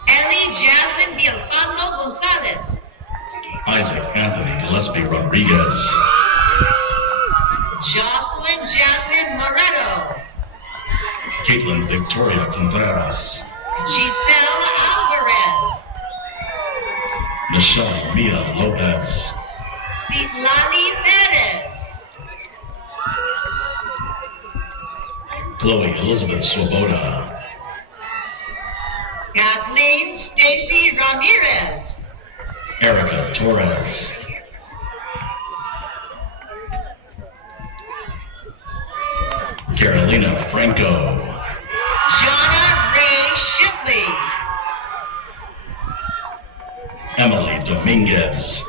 Ellie Jasmine Bielfando Gonzalez. Isaac Anthony Gillespie Rodriguez. Jocelyn Jasmine Moretto. Caitlin Victoria Contreras. Giselle Alvarez. Michelle Mia Lopez. Citlali Perez. Chloe Elizabeth Swoboda. Kathleen Stacy Ramirez. Erica Torres. Carolina Franco. Jonna Ray Shipley. Emily Dominguez.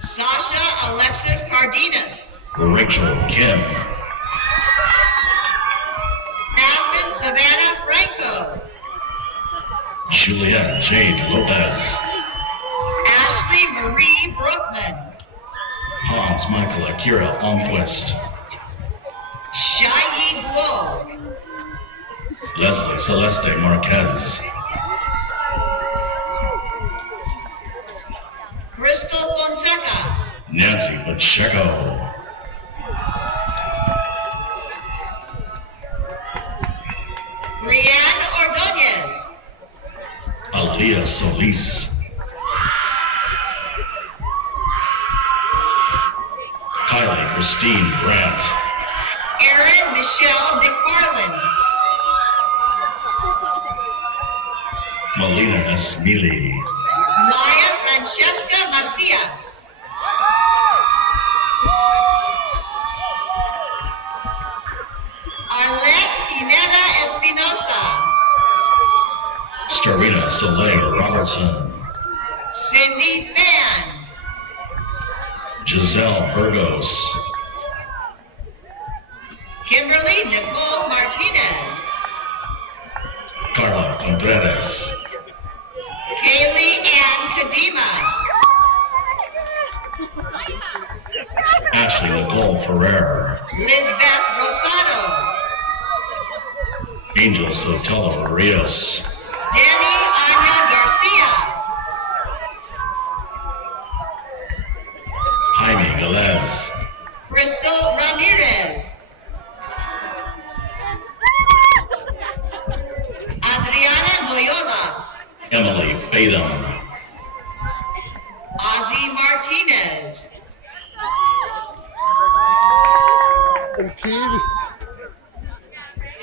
Sasha Alexis Cardenas. Rachel Kim. Aspen Savannah Franco. Juliette Jade Lopez. Ashley Marie Brookman. Hans Michael Akira Almquist. Shai Guo. Leslie Celeste Marquez. Crystal Fonseca. Nancy Pacheco. Brianne Ordonez. Alia Solis. Kylie Christine Brandt. Erin Michelle McFarland. Melina Esmili. Maya Francesca Macias. Arlette Pineda Espinosa. Starina Soleil Robertson. Cindy Fan. Giselle Burgos. Kimberly Nicole Martinez. Carla Contreras. Kaylee Ann Kadima. Ashley Nicole Ferrer. Lisbeth Rosado. Angel Sotelo Rios. Danny Anya Garcia. Jaime Galez. Crystal Ramirez. Adriana Noyola. Emily Fatham. Ozzy Martinez.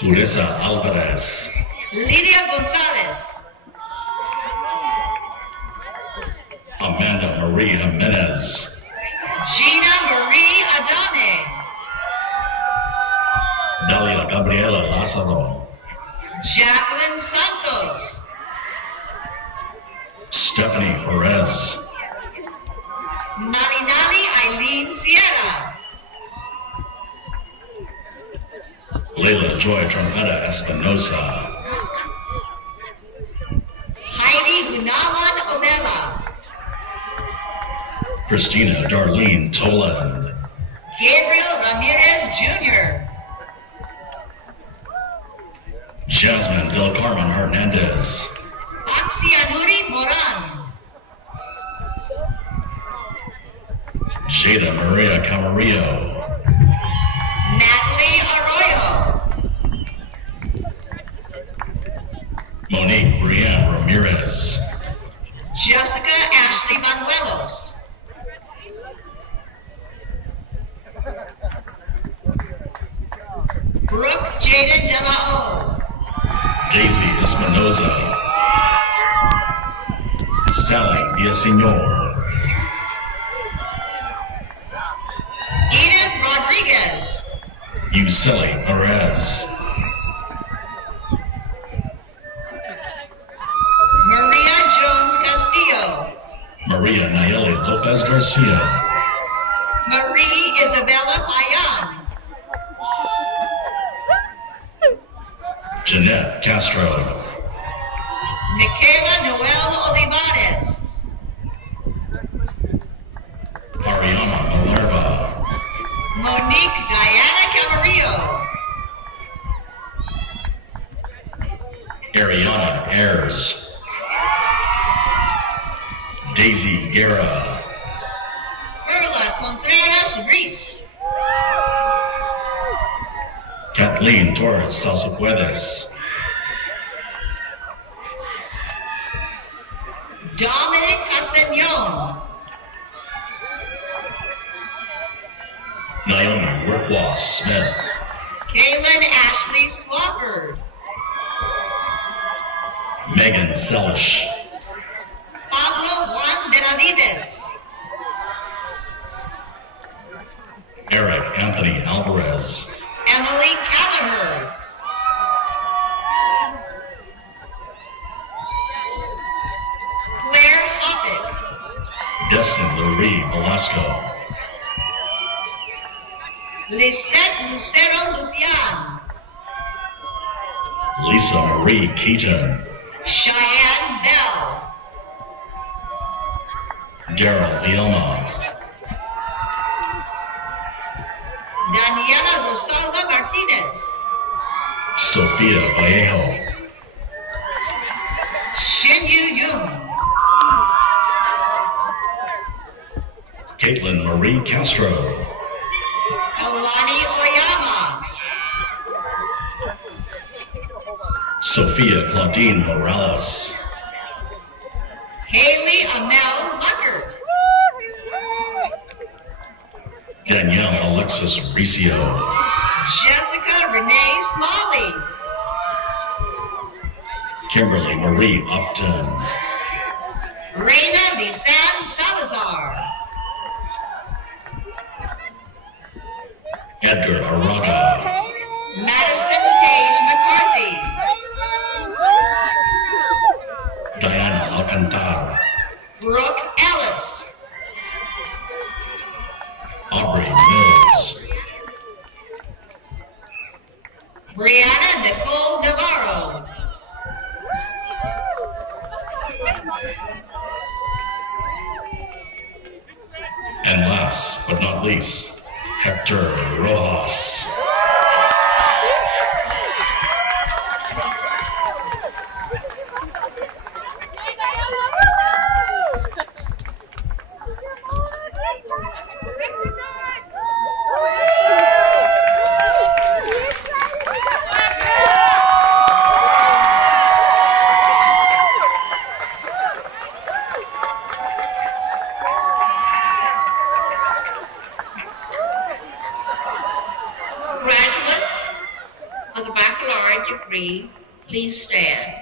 Larissa Alvarez. Lydia Gonzalez. Amanda Marie Jimenez. Gina Marie Adame. Dalia Gabriela Lázaro. Jacqueline Santos. Stephanie Perez. Malinali Eileen Sierra. Leila Joy Trompeta Espinosa. Heidi Gunawan Omela. Christina Darlene Toland. Gabriel Ramirez Jr. Jasmine Del Carmen Hernandez. Axianuri Moran. Jada Maria Camarillo. Natalie Arroyo. Monique Brianne Ramirez. Jessica Ashley Manuelos. Brooke Jaden De La O. Daisy Espinoza. Sally Villaseñor. Edith Rodriguez. Yuseli Perez. Maria Jones Castillo. Maria Nayeli Lopez Garcia. Marie Isabella Payan. Jeanette Castro. Michaela Noel Olivares. Ariana Malerva. Monique Diana Camarillo. Ariana Ayers. Daisy Guerra. Perla Contreras Reese. Kathleen Torres Salsapuedes. Dominic Castañon. Naomi Workwaw Smith. Kaylin Ashley Swafford. Megan Selish. Pablo Juan Benavides. Eric Anthony Alvarez. Emily Callagher. Claire Hoppett. Destiny Marie Velasco. Lisette Lucero Lupian. Lisa Marie Keaton. Cheyenne Bell. Daryl Vilma. Daniela Rosalba Martinez. Sofia Vallejo. Shin Yu Yoon. Caitlin Marie Castro. Kalani Oyama. Sophia Claudine Morales. Haley Amel Luckert. Danielle Alexis Riccio. Jessica Renee Smalley. Kimberly Marie Upton. Reina Lisan Salazar. Edgar Araga. Madison Page McCarthy. Diana Alcantara. Brooke Ellis. Aubrey Mills. Brianna Nicole Navarro. And last but not least, Hector Rojas. Graduates of the baccalaureate degree, please stand.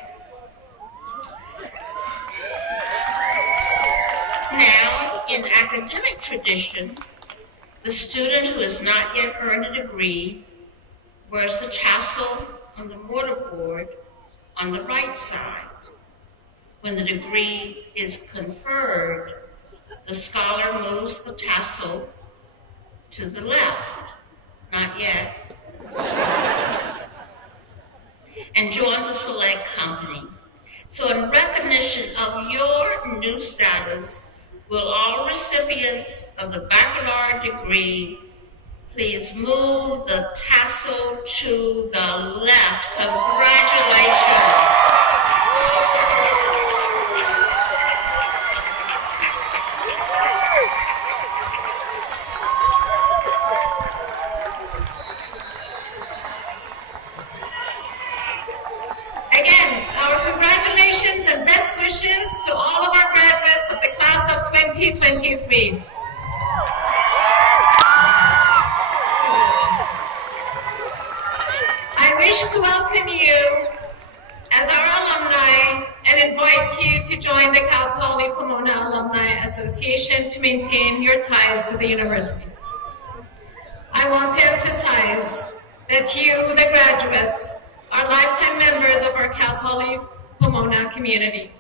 Now, in academic tradition, the student who has not yet earned a degree wears the tassel on the mortarboard on the right side. When the degree is conferred, the scholar moves the tassel to the left. Not yet. And joins a select company. So in recognition of your new status, will all recipients of the baccalaureate degree please move the tassel to the left? Congratulations. Again, our congratulations and best wishes to all of our graduates of the class of 2023. wish to welcome you as our alumni and invite you to join the Cal Poly Pomona Alumni Association to maintain your ties to the university. I want to emphasize that you, the graduates, are lifetime members of our Cal Poly Pomona community.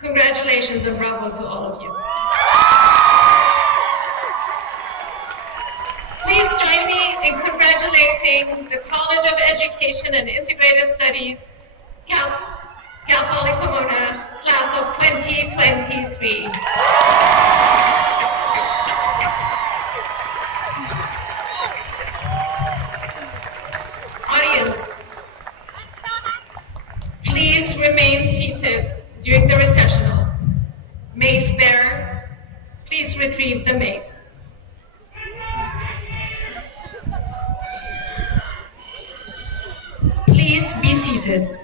Congratulations and bravo to all of you. Please join me in congratulating the College of Education and Integrative Studies, Cal Poly Pomona, class of 2023. Audience, please remain seated during the recessional. Mace bearer, please retrieve the mace. Please be seated.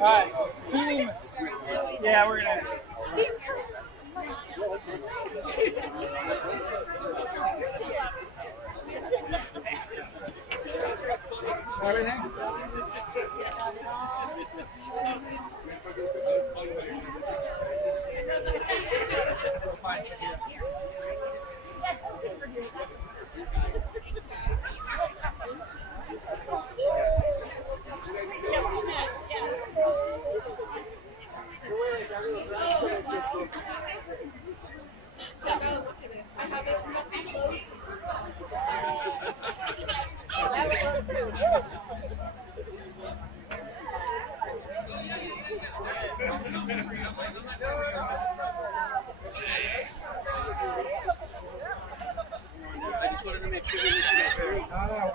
Alright, team. Yeah, we're gonna. Team. Everything?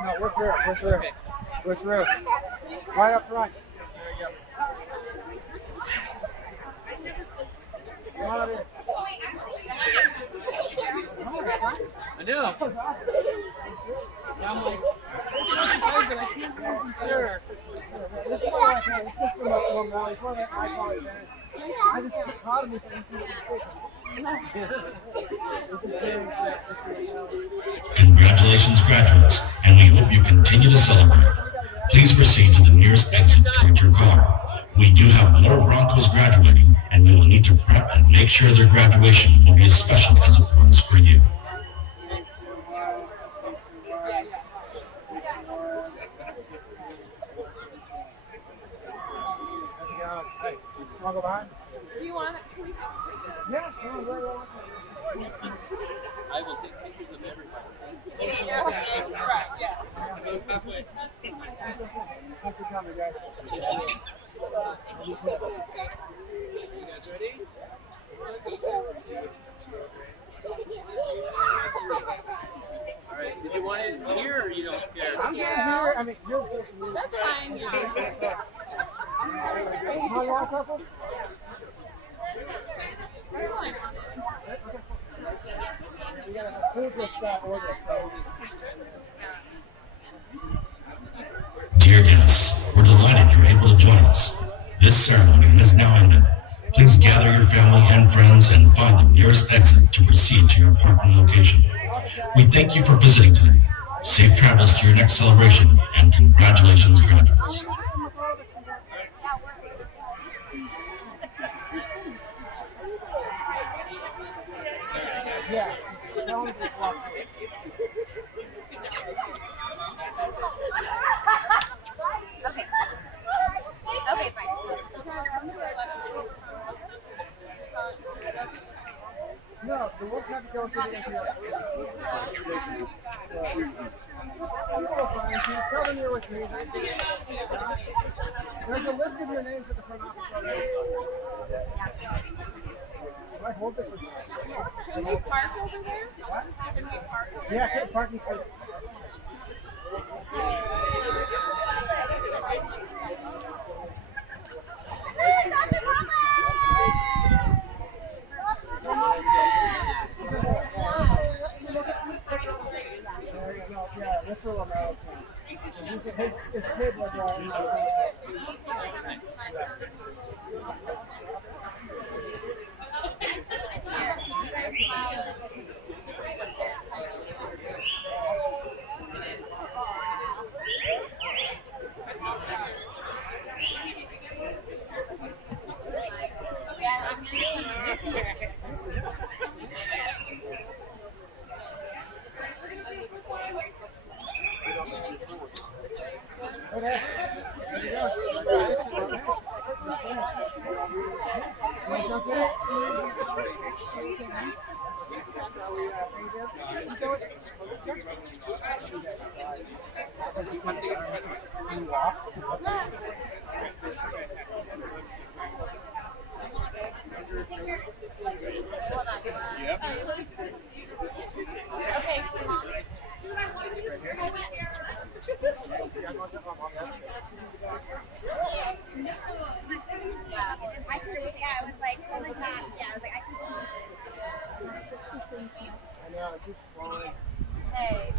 No, we're through. We're through. We're through. Right up front. There you go. Come on in. I know. That was awesome. I'm like, but I can't be sure. This is why I can't. It's just from a rally. It's one of the icon events. I just get proud of me for Congratulations, graduates, and we hope you continue to celebrate. Please proceed to the nearest exit towards your car. We do have more Broncos graduating, and we will need to prep and make sure their graduation will be as special as it was for you. Hey, want to go behind? Do you want it? Yeah, come on, right. I will take pictures of everybody. Right, yeah. Goes halfway. Thanks for coming, guys. You guys ready? All right. Did you want it here or you don't care? I'm getting here. I mean, you're social media. That's fine. Yeah. Come on, you want a couple? We got a food list order. Dear guests, we're delighted you're able to join us. This ceremony has now ended. Please gather your family and friends and find the nearest exit to proceed to your parking location. We thank you for visiting today. Safe travels to your next celebration, and congratulations, graduates. Yeah. Okay. Okay, fine. No, the ones have to go to the interview. People are fine. Just tell them you're with me. There's a list of your names at the front office already. Can I hold this? Yes. Can we park over there? What? Can we park over there? Yeah, parking space. His it's paid like Yeah, I'm gonna get some of this here. Okay, come on. Yeah, I was like, oh my god, yeah, I was like, I can do this. I know, just fine. Hey.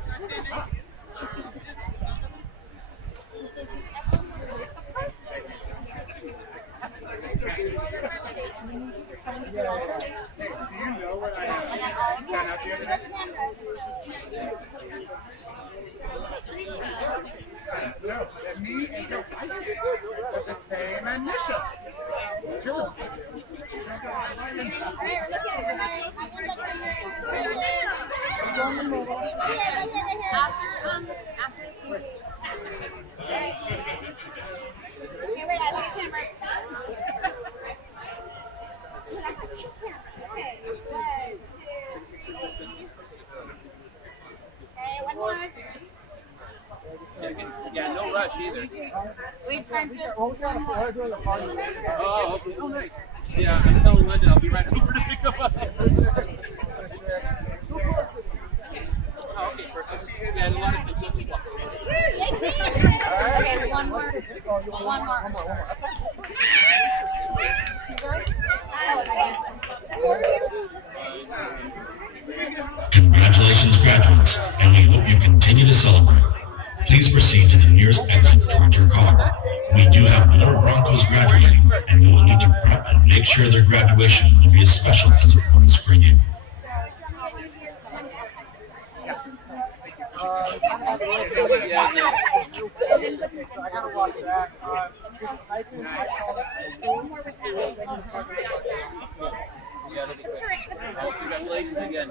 No, me and Joe Tyson with the same initial. Sure. One more. Yeah, no rush either. Wait, try and put What one more. Oh, okay. Oh, nice. Yeah, I'm telling Linda I'll be right over to pick up. Oh, okay, perfect. I'll see you guys. Yeah, a lot of consultants. Okay, one more. One more. Congratulations, graduates, and we hope you continue to celebrate. Please proceed to the nearest exit towards your car. We do have more Broncos graduating, and you will need to prep and make sure their graduation will be as special as it was for you. Yeah, no. So I gotta watch that. Yeah, that'll be quick. Congratulations again.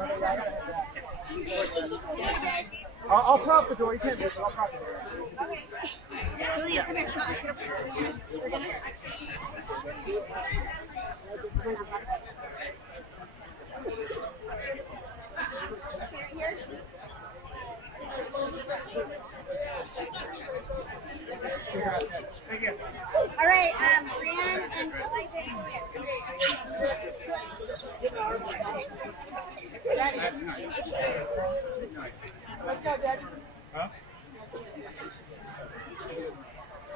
I'll prop the door. You can't miss it. I'll prop the door. Okay. Julia, come here. We're gonna. All right, Brianne and Elijah and Huh?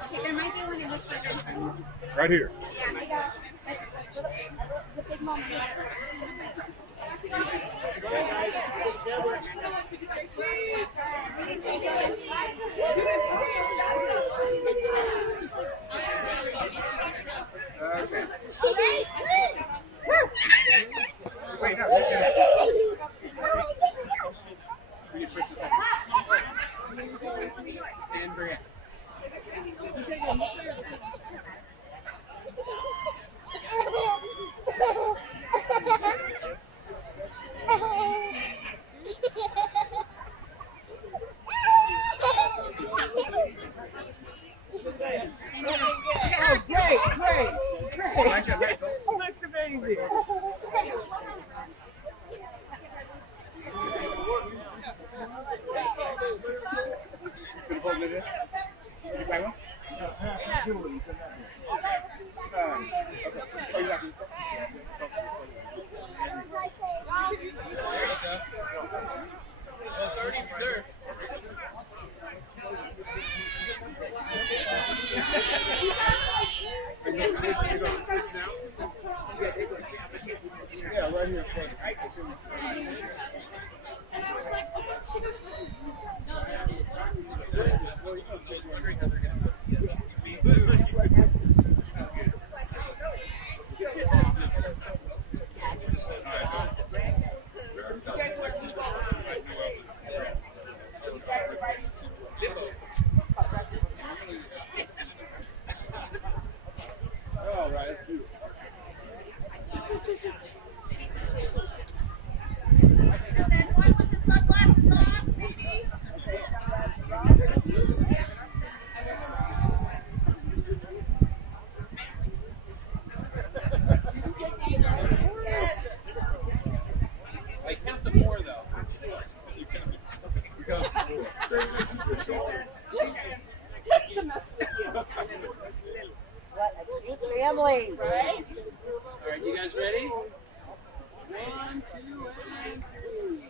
Okay, there might be one in this one. Right here. Yeah, we got the big moment. Okay. All right. Wait, no. And Brianna. Oh, great. Looks amazing. You buy one? Oh, you got these? It's already reserved. Yeah, right here. And I was like, oh, she goes, to mess with you. What a cute family, right? All right, you guys ready? 1, 2, and 3.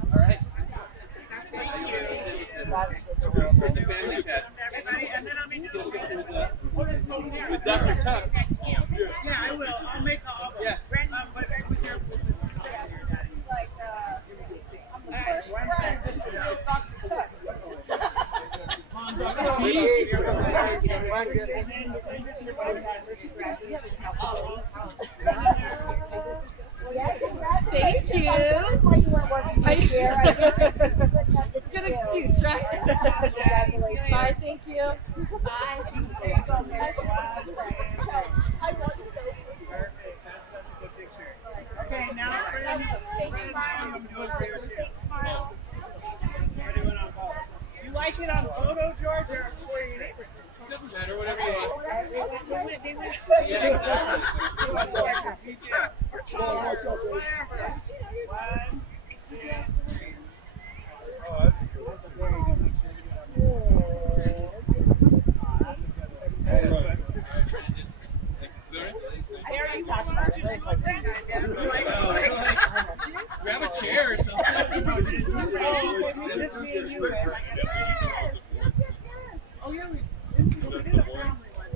All right. The family pet. With Dr. Cup. Yeah, I will. I'll make all of them. Yeah. Brandon, but be careful. Like, I'm the first friend to know Dr. Chuck. Thank you. It's good excuse, right? Bye, thank you. Bye. There you go, Mary. I want to go. Okay, now That was a fake smile. That was a fake smile. you like it on photo, George, or for your neighbors? Doesn't matter, whatever you want. They went Yeah, exactly. Whatever. 1, 2, 3. I already talked about it. Grab a chair or something. Oh, yeah, we did a family one.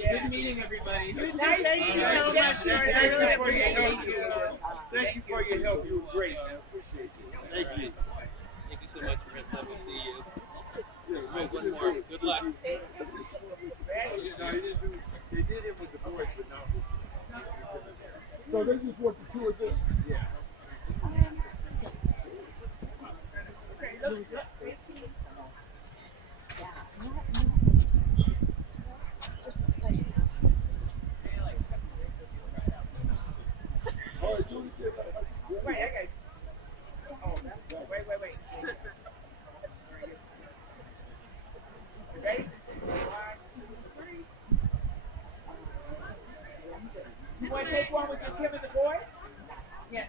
Good meeting everybody. Thank you so much, George. I really appreciate you. Thank you for your help. You were great, man. Appreciate you. Thank you. Thank you so much, Chris. Let me see you. One more. Good luck. No, they did it with the boys, but no. So they just want the two of them? Yeah. Wait, I got. Oh, wait. You ready? 1, 2, 3. You want to take one with your Kim and the boy? Yes.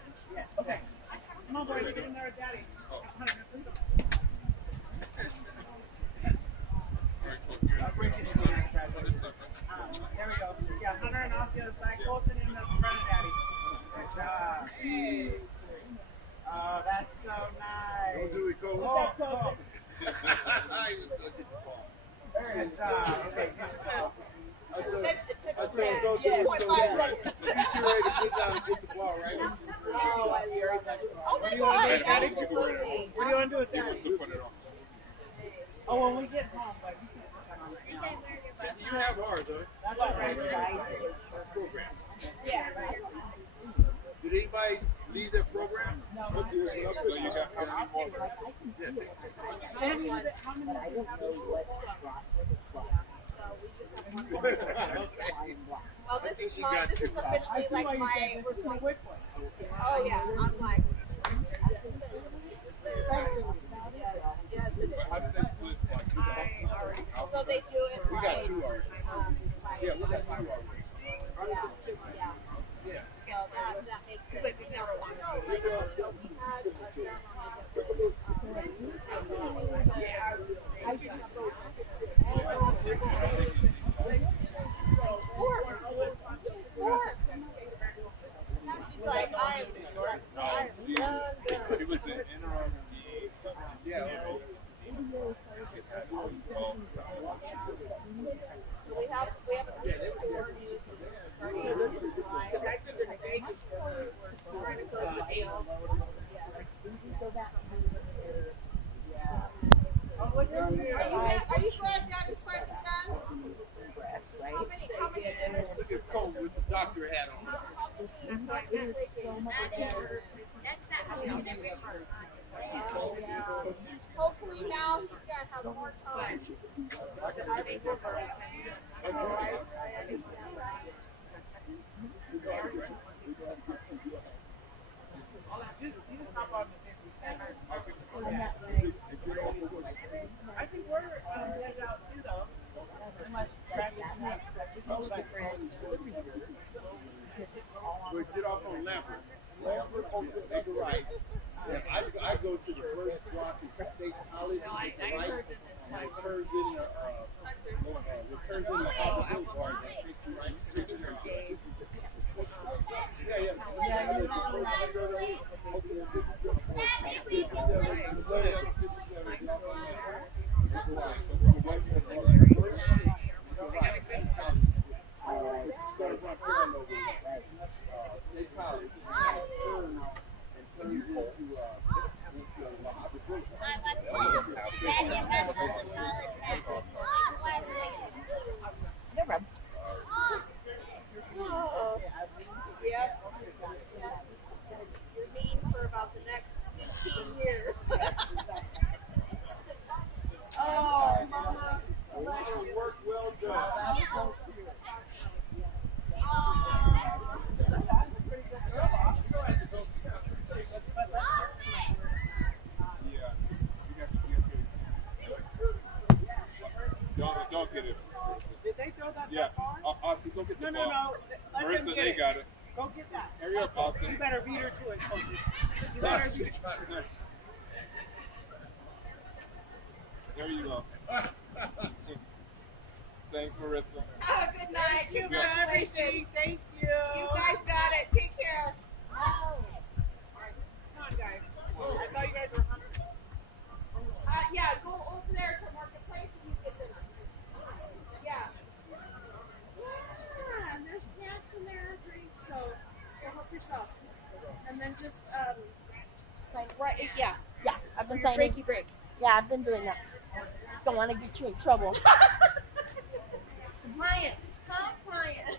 Okay. Come on, boy, you're getting there with Daddy. I'll bring you some. There we go. Yeah, Hunter and off the other side. Colton in the front of Daddy. Good job. Oh, that's so nice. Don't do it, Cole. Oh, Colton. Good job. Okay, good job. I told him, don't do it. 2.5 seconds. Get ready to put down and get the ball, right? Oh my do you want to do, gosh, Daddy? absolutely. What do you want to do with Daddy? Oh, when we get home, but you can't put that on right now. You have ours, huh? That's all right. Program. Yeah, right. Did anybody leave their program? No, So you got how many more? How many do you have? So we just have one more. Well, this is officially like my. Oh yeah, I'm like. Yes, it is. So they do it We got like. 2 already. Yeah, we got 2 already. Yeah. So that makes it. Like, so we had a Now she's like, I am done. It was an interim. Yeah. We have at least 4 new starting in July. We're trying to close the deal. Are you glad Daddy's finally done? How many dinners? Look at Cole with the doctor hat on. Oh, yeah. Hopefully now he's gonna have more time. I think we're headed out too, though. Unless We get off on Lambert. Lambert, take a right. Yeah, I take college right, and it turns in the opposite, or it takes you right to the Yep. You're mean for about the next 15 years. Oh, Mama. Bless you. Work well done. Don't get it. Did they throw that Yeah. far? Austin, go get the ball. No. Let them Marissa, get they it. got it. Go get that. Hurry up, Austin. You better beat her to it, coaches. You better beat her. There you go. Thanks, Marissa. Have a good night. Thank you, Congratulations. Thank you. You guys got it. Take care. All right. Come on, guys. I thought you guys were hungry. Yeah, go over there to Marketplace and you get dinner. Yeah. Yeah, and there's snacks in there, drinks, so go help yourself. And then just, right, yeah. I've been Your saying breaky break. Yeah, I've been doing that. Don't want to get you in trouble. Client. Top client.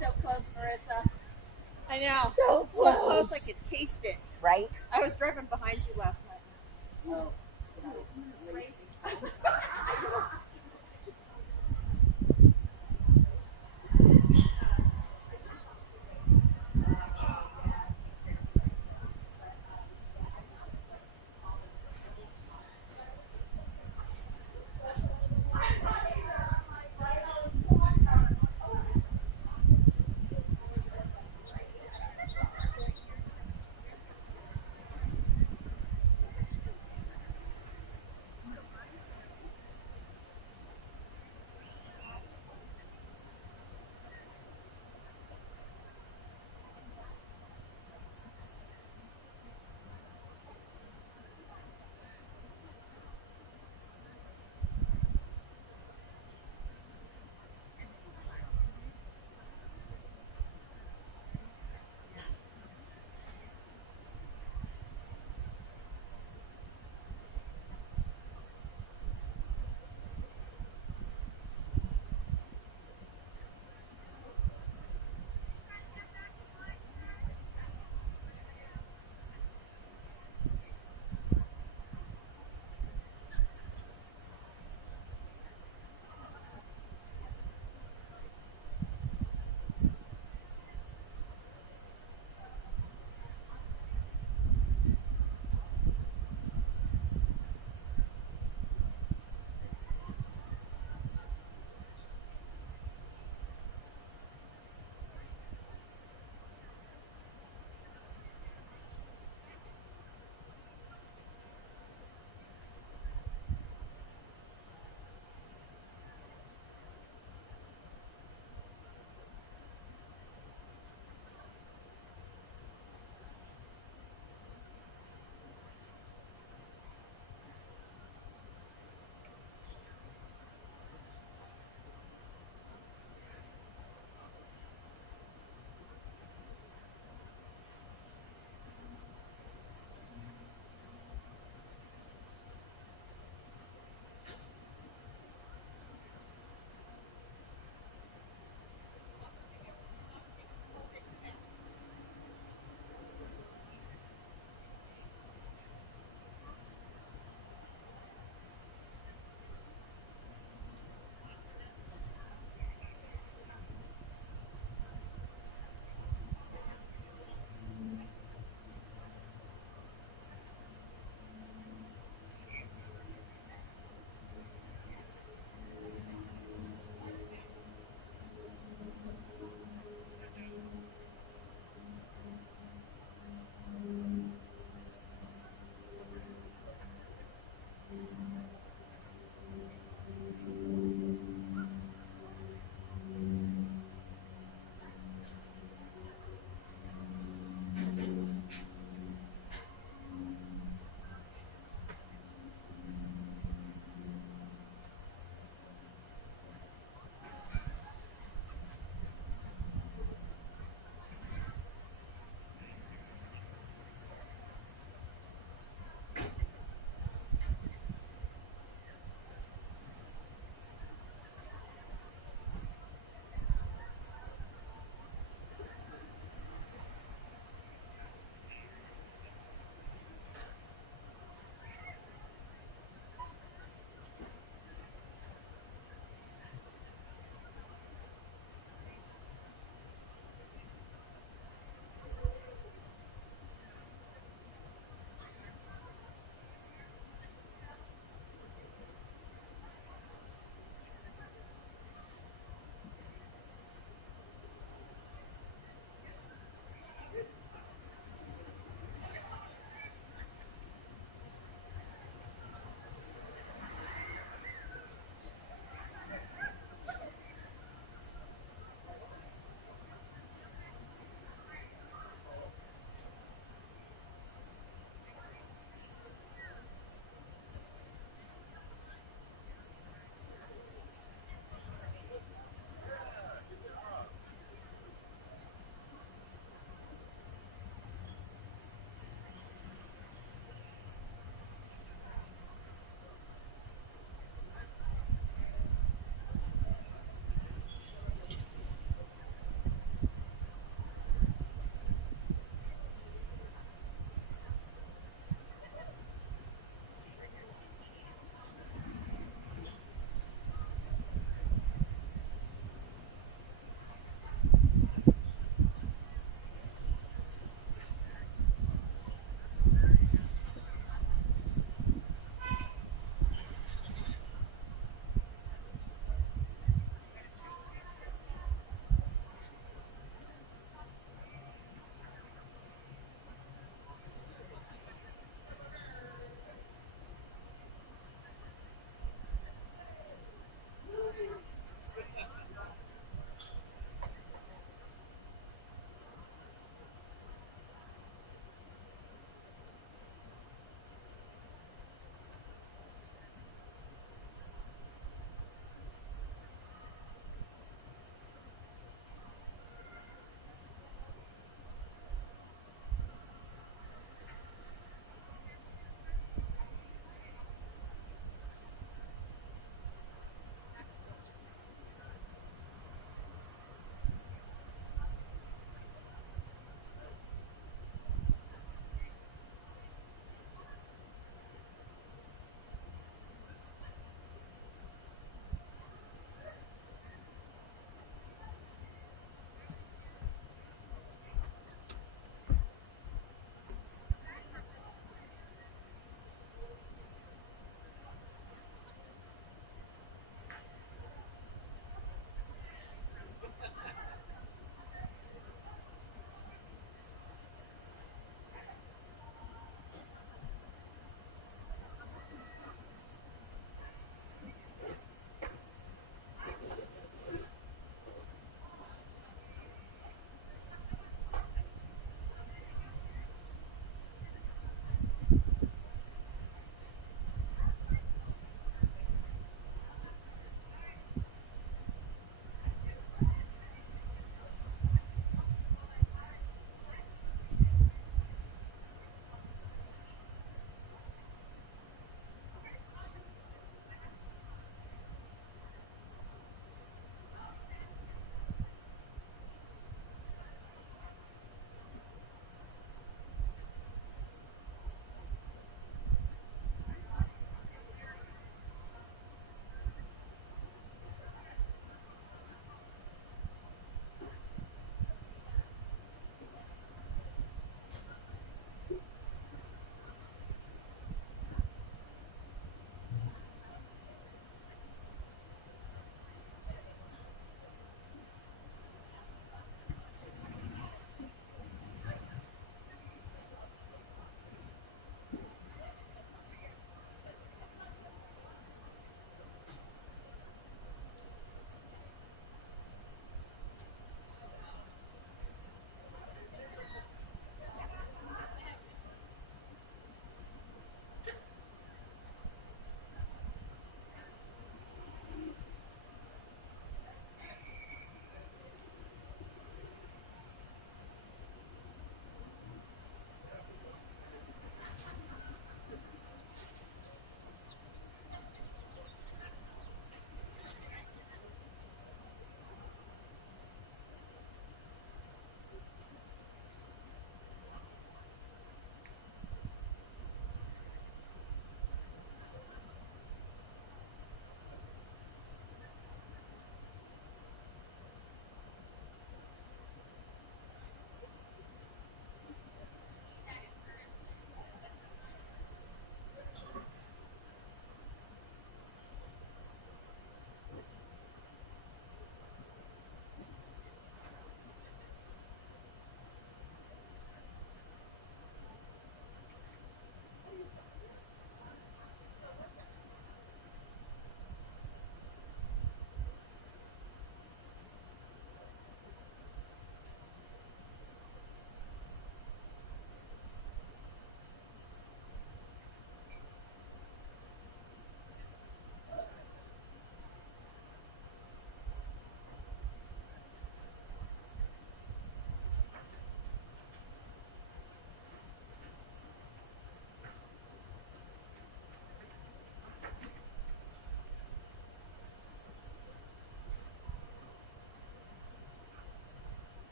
So close, Marissa. I know. So So close close. I could taste it. Right? I was driving behind you last night.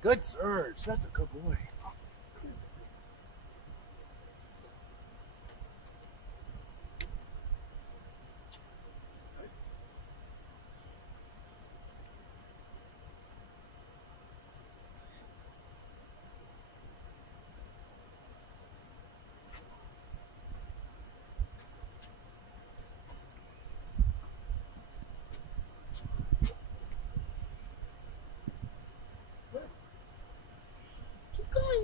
Good surge. That's a good boy. Keep going.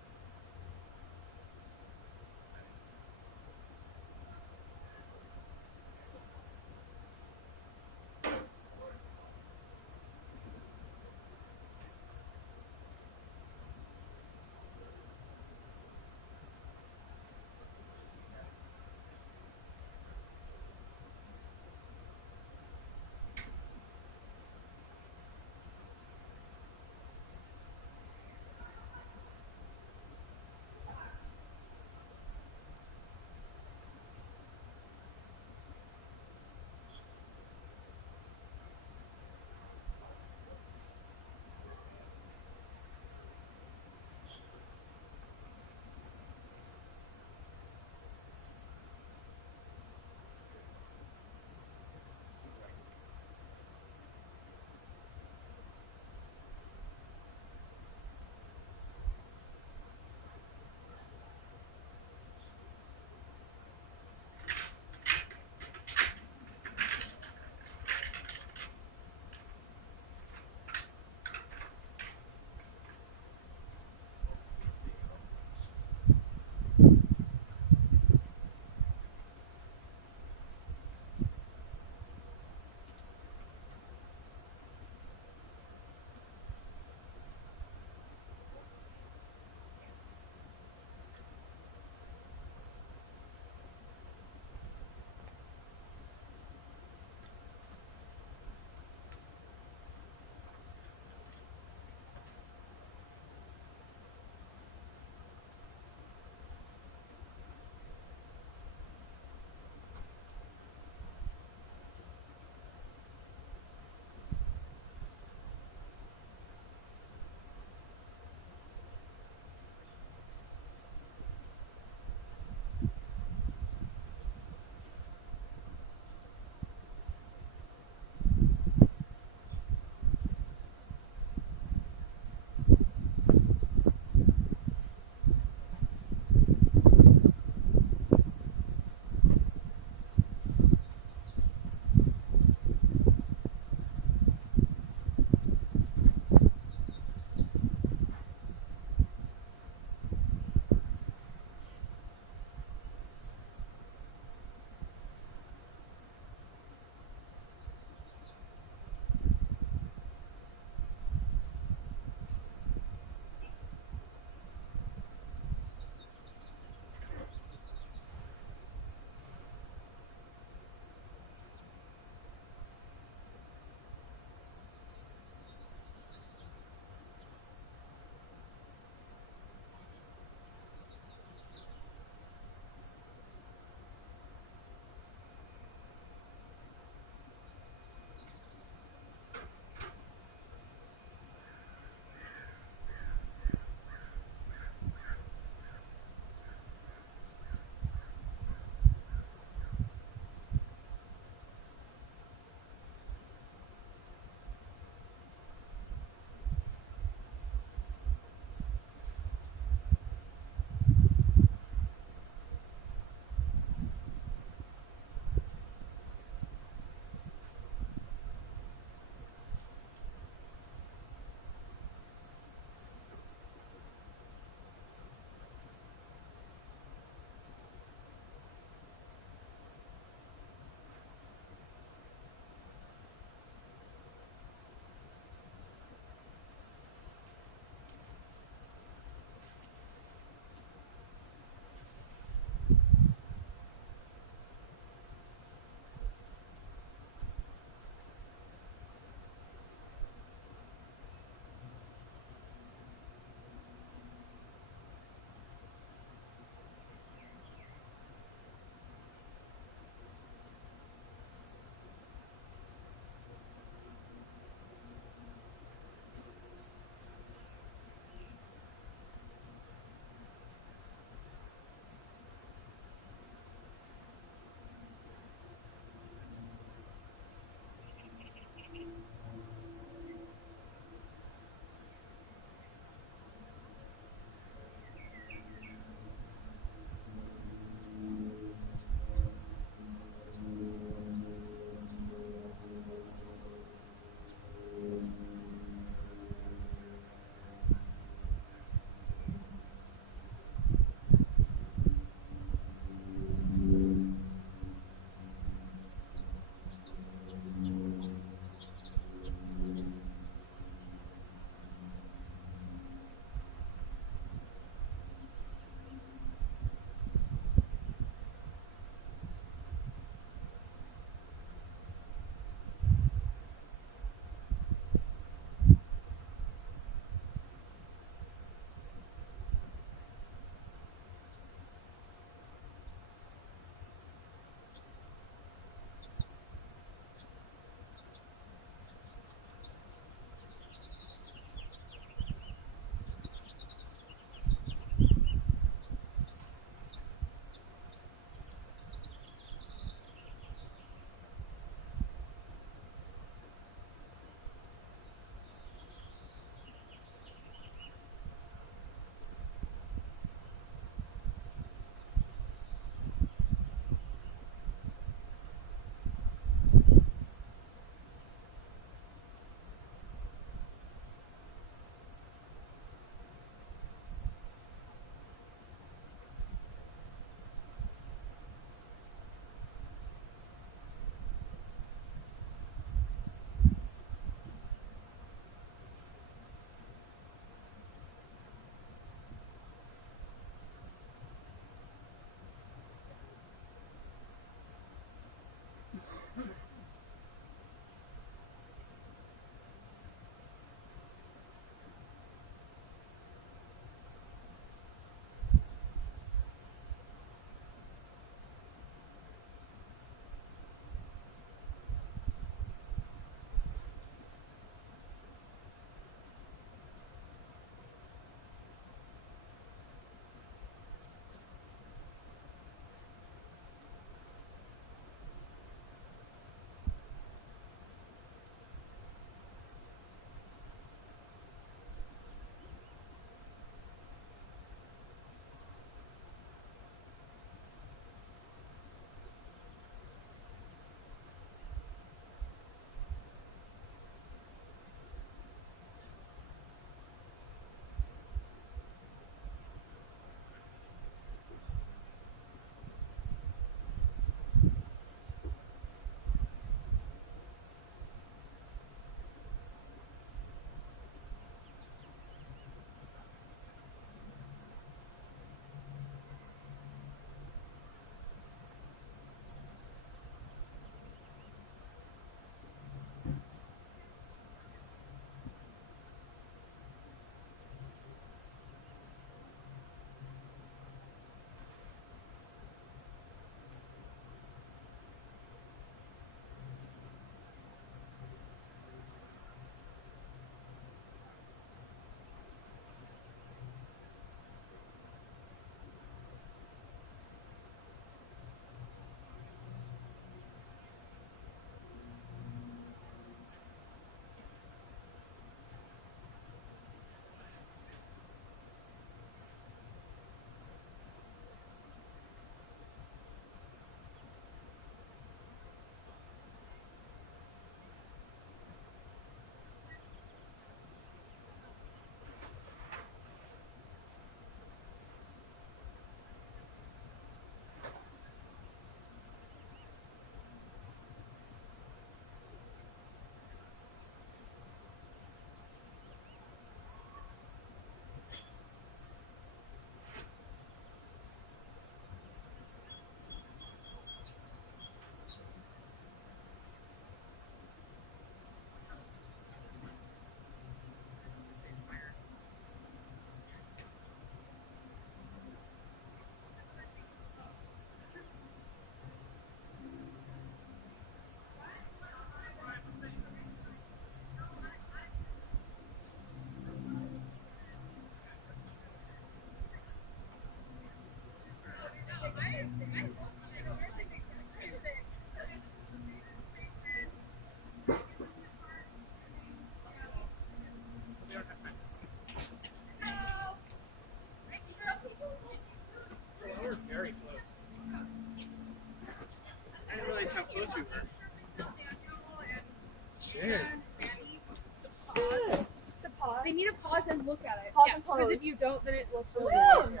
we need to pause and look at it. Pause Yes. and Because pose. if you don't, then it looks really Woo! weird.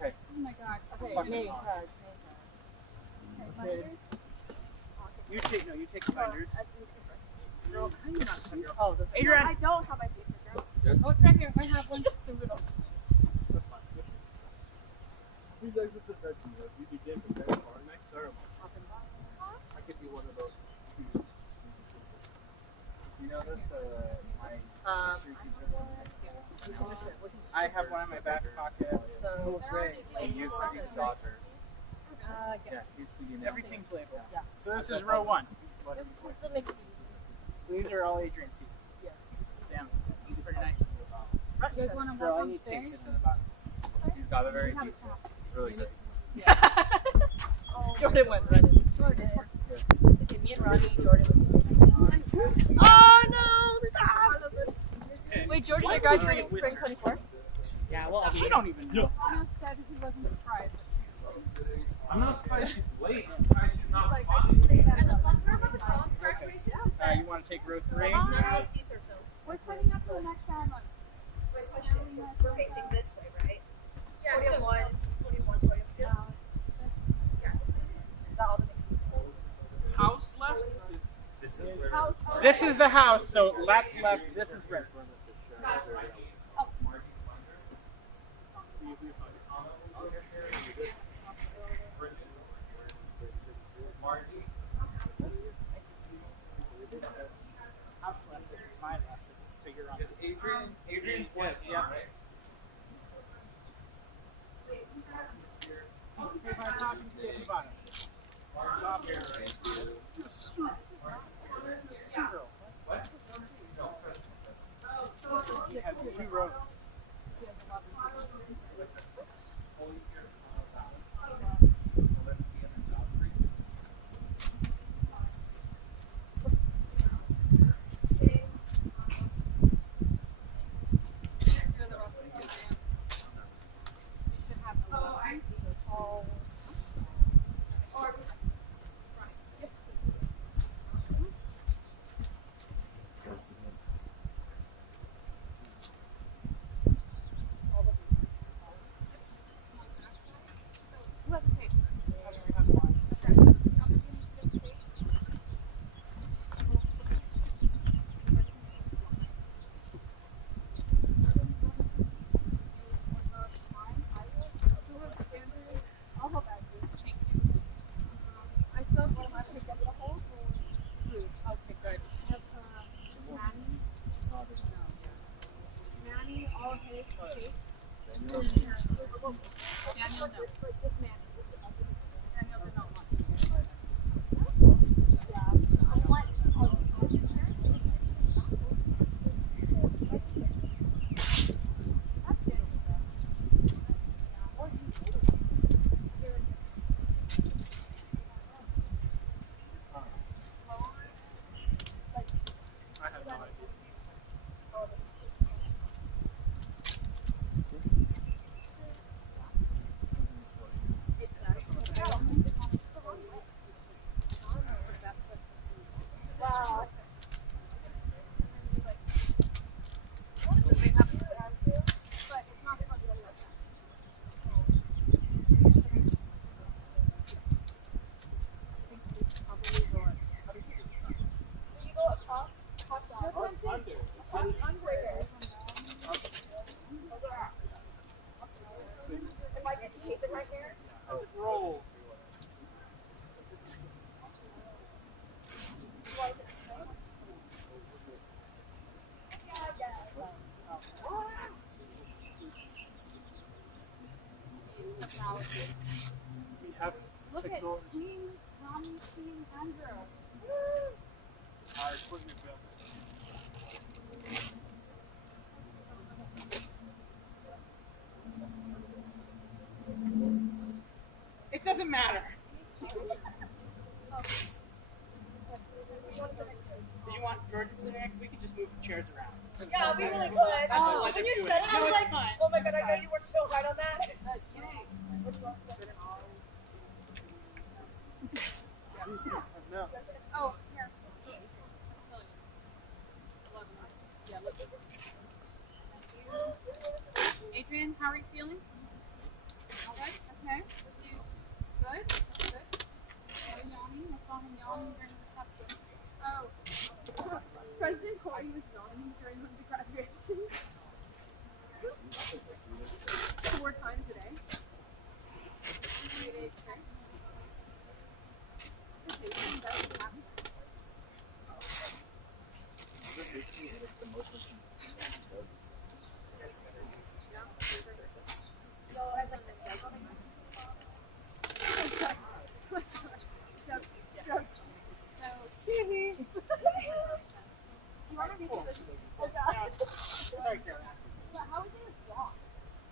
Okay. Oh my god. Okay, Fucking name hard. tag. Okay. You take the binders. Girl, how do you not have your? Oh, this Adrian. I don't have my paper, girl. Yes. Oh, it's right here. I have one. Just threw it on. That's fine. These exits are better. You begin preparing for our next ceremony. I could be one of those. You know that my history teacher from high school. I have one in my back pocket. So, He used to be Dodgers. Yeah, he's the everything's labeled. Yeah. So this is row 1. This is the McPhee. So these are all Adrian's seats. Yes. Damn, he's pretty nice. You guys want to Girl, walk I on need stage? tickets in the bottom. He's got a very deep one. It's really good. Jordan went running. Jordan. Okay, me and Ronnie, Jordan was. Oh no! Stop! Wait, Jordan, you're graduating spring 24? Yeah, well, she don't even know. Anna said he wasn't surprised. I'm not surprised she's late. I'm surprised she's not funny. And the fun part about the college graduation? You want to take row 3? We're setting up for the next ceremony. Wait, question. We're facing this way, right? Yeah, Podium so- 1, podium 1, podium 2. Yes. Is that all the House left? This is where. House. This is the house, so left, this is right. House left is my left, so you're on. Adrian, Yes, yeah. yeah. Say my top, you say the bottom. Top here. This is true. This is true, girl. What? He has 2 rows. Look at Team Tommy, Team Andrew. Our equipment bill. It doesn't matter. Do you want Jordan to sit next? We could just move the chairs around. Yeah, we really could. That's all I When do you it. said it, I No, was it's like, fine. oh my god, I know you worked so hard on that. No. Oh, here. Adrian, how are you feeling? All right. Okay. Good. Good. No yawning. I saw him yawning during the reception. Oh, President Cody was yawning during the graduation. 4 times a day. 3 days straight. Vacation doesn't happen.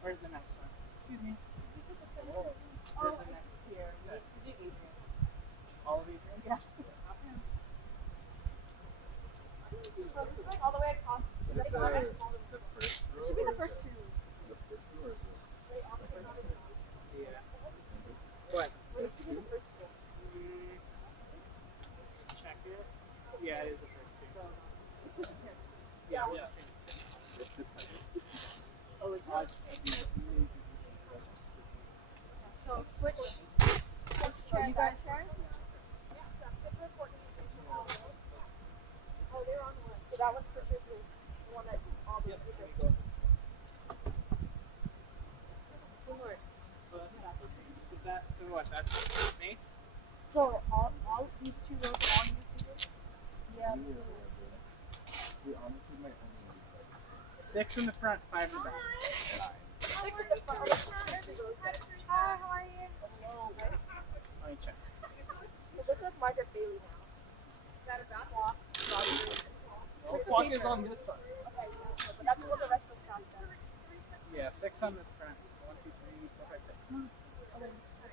Where's the next one? Excuse me. Where's the next here? All of Adrian? Yeah. All the way across to the first. Should be the first 2. Yeah. What? Wait, it should be the first 2. Check it. Yeah, it is the first 2. Yeah. Oh, it's odd. So switch. Are you guys? Oh, they're on the one. So that one switches with the one that all the people. Similar. So what? That's Mace? So all these 2 rows are all new figures? Yeah. honestly might only 6 in the front, 5 in the back. 6 in the front. Hi, how are you? Let me check. Well, this says Margaret Bailey now. That is that walk. Oh, clock is on this side. Okay, but that's what the rest of the staff says. Yeah, 6 on this front. 1, 2, 3, 4, 5,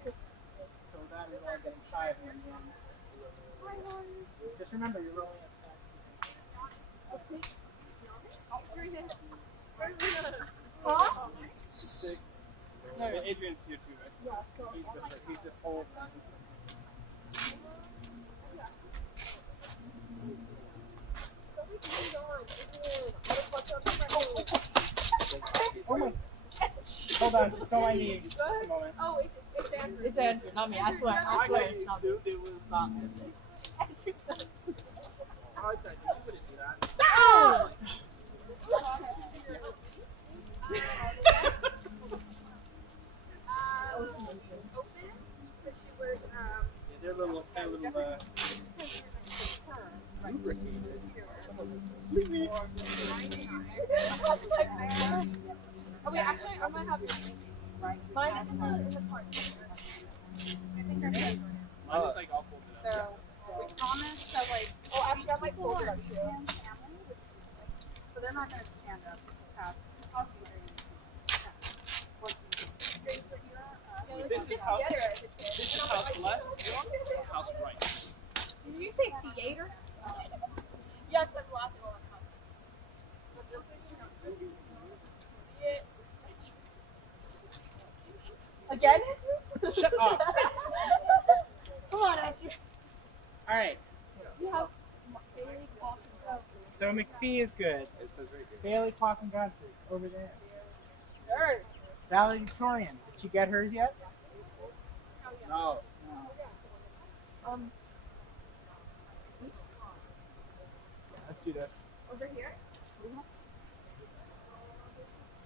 6. So that is all getting 5 in the end. Just remember, you're rolling as fast as you can. Huh? 6. No, Adrian's here too, right? Yeah, so He's this whole thing. Oh my. Hold on, just go on me. Just a moment. Oh, it's Andrew. It's Andrew, not me. I swear. I swear. It's not me. It was not me. Stop! They're little, Oh wait, actually, I might have mine is in the cart. I think they're good. Mine is like all folded up. So we promise that like, oh actually I might fold it up too. So they're not gonna stand up. This is house left, house right. Did you say theater? Yes, I'm laughing on house. Again? Shut up. Come on, Andrew. All right. You have Bailey, Clark, and So McPhee is good. Bailey, Clark, and Godfrey over there. Third. Valedictorian. Did she get hers yet? No. Let's do this. Over here.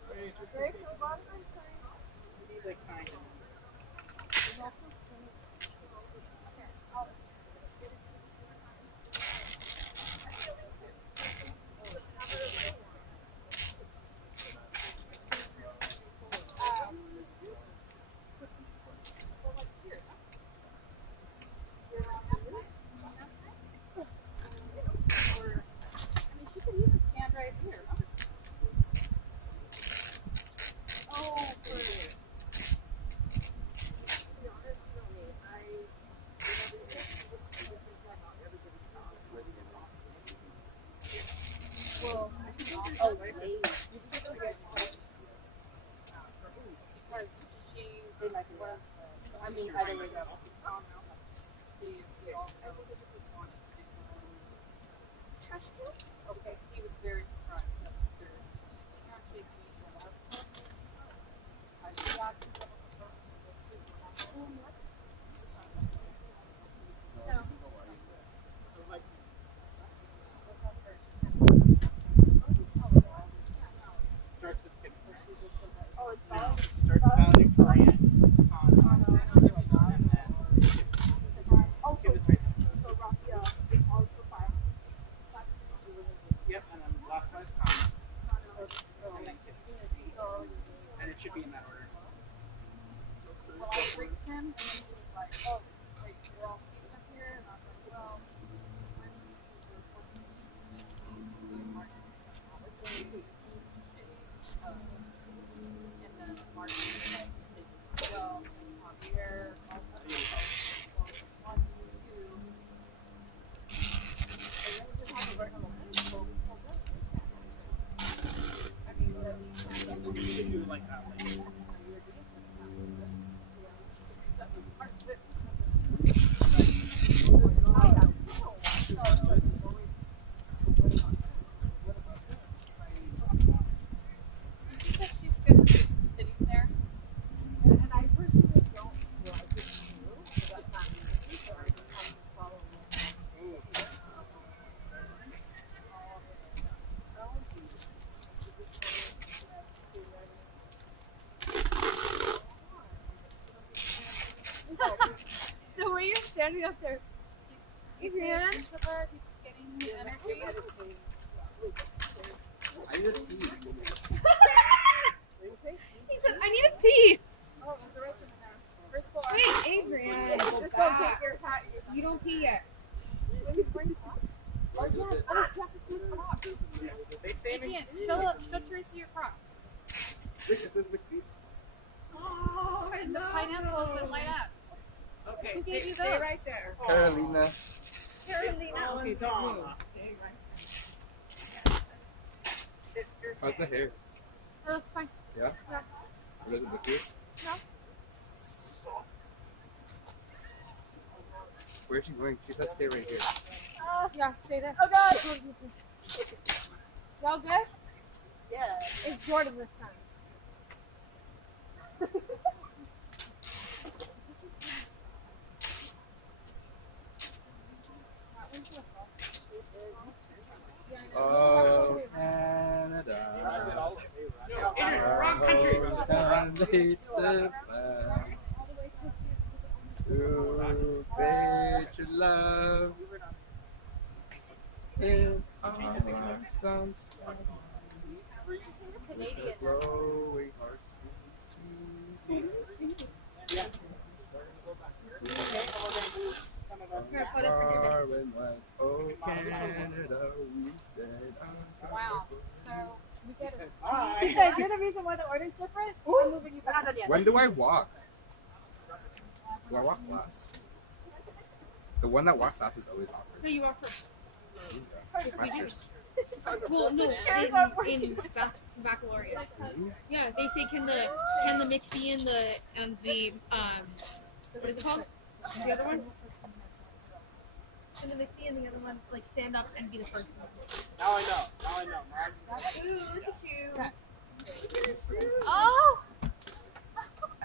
Right Right from the bottom, I'm sorry. Need like kind of. She could even stand right here. Oh, for... Well, I think oh, right. Because she was, I mean, either way, okay, he was very surprised that there's not taking should be in that order. Well, I briefed him, and he was like, oh, wait, we're all seated up here, and I was like, well, and then Martin was like, well, Javier also, well, 1, 2, and then we just have to learn a little bit, so we told them. I mean, You should do it like that. She's good at sitting there. And I personally don't like it too, so that's not me, so I just have to follow the way you're standing up there, Adrian, he's getting his energy. I need a pee. He said, I need a pee. Oh, there's a restroom in there. First floor. Wait, Adrian. Just don't take your hat. You don't pee yet. Let me bring it up. Oh, yeah. Oh, you have to see the cross. Adrian, show Tracy your cross. Wait, it says McPhee? Oh, and the pineapples that light up. Okay, Who gave you stay those? right there. Carolina. Carolina. Okay, don't move. How's the hair? It looks fine. Yeah? Yeah. Or does it look good? No. Where's she going? She said stay right here. Yeah, stay there. Oh, God. Y'all good? Yeah. It's Jordan this time. Oh, Canada. Wrong country. To fade your love in our sun's Canadian. glowing heart to see. Yeah. Here, put it for David. Far and wide, oh Canada, we stand on Wow. So, we get it. Alright. He said, you're the reason why the order's different? I'm moving you back. When do I walk? Do I walk last? The one that walks last is always awkward. No, you are first. Masters. Well, no, in Baccalaureate. Yeah, they say can the McPhee and the what is it called? The other one? Can the McPhee and the other one like stand up and be the first one? Now I know. Ooh, look at you. Oh!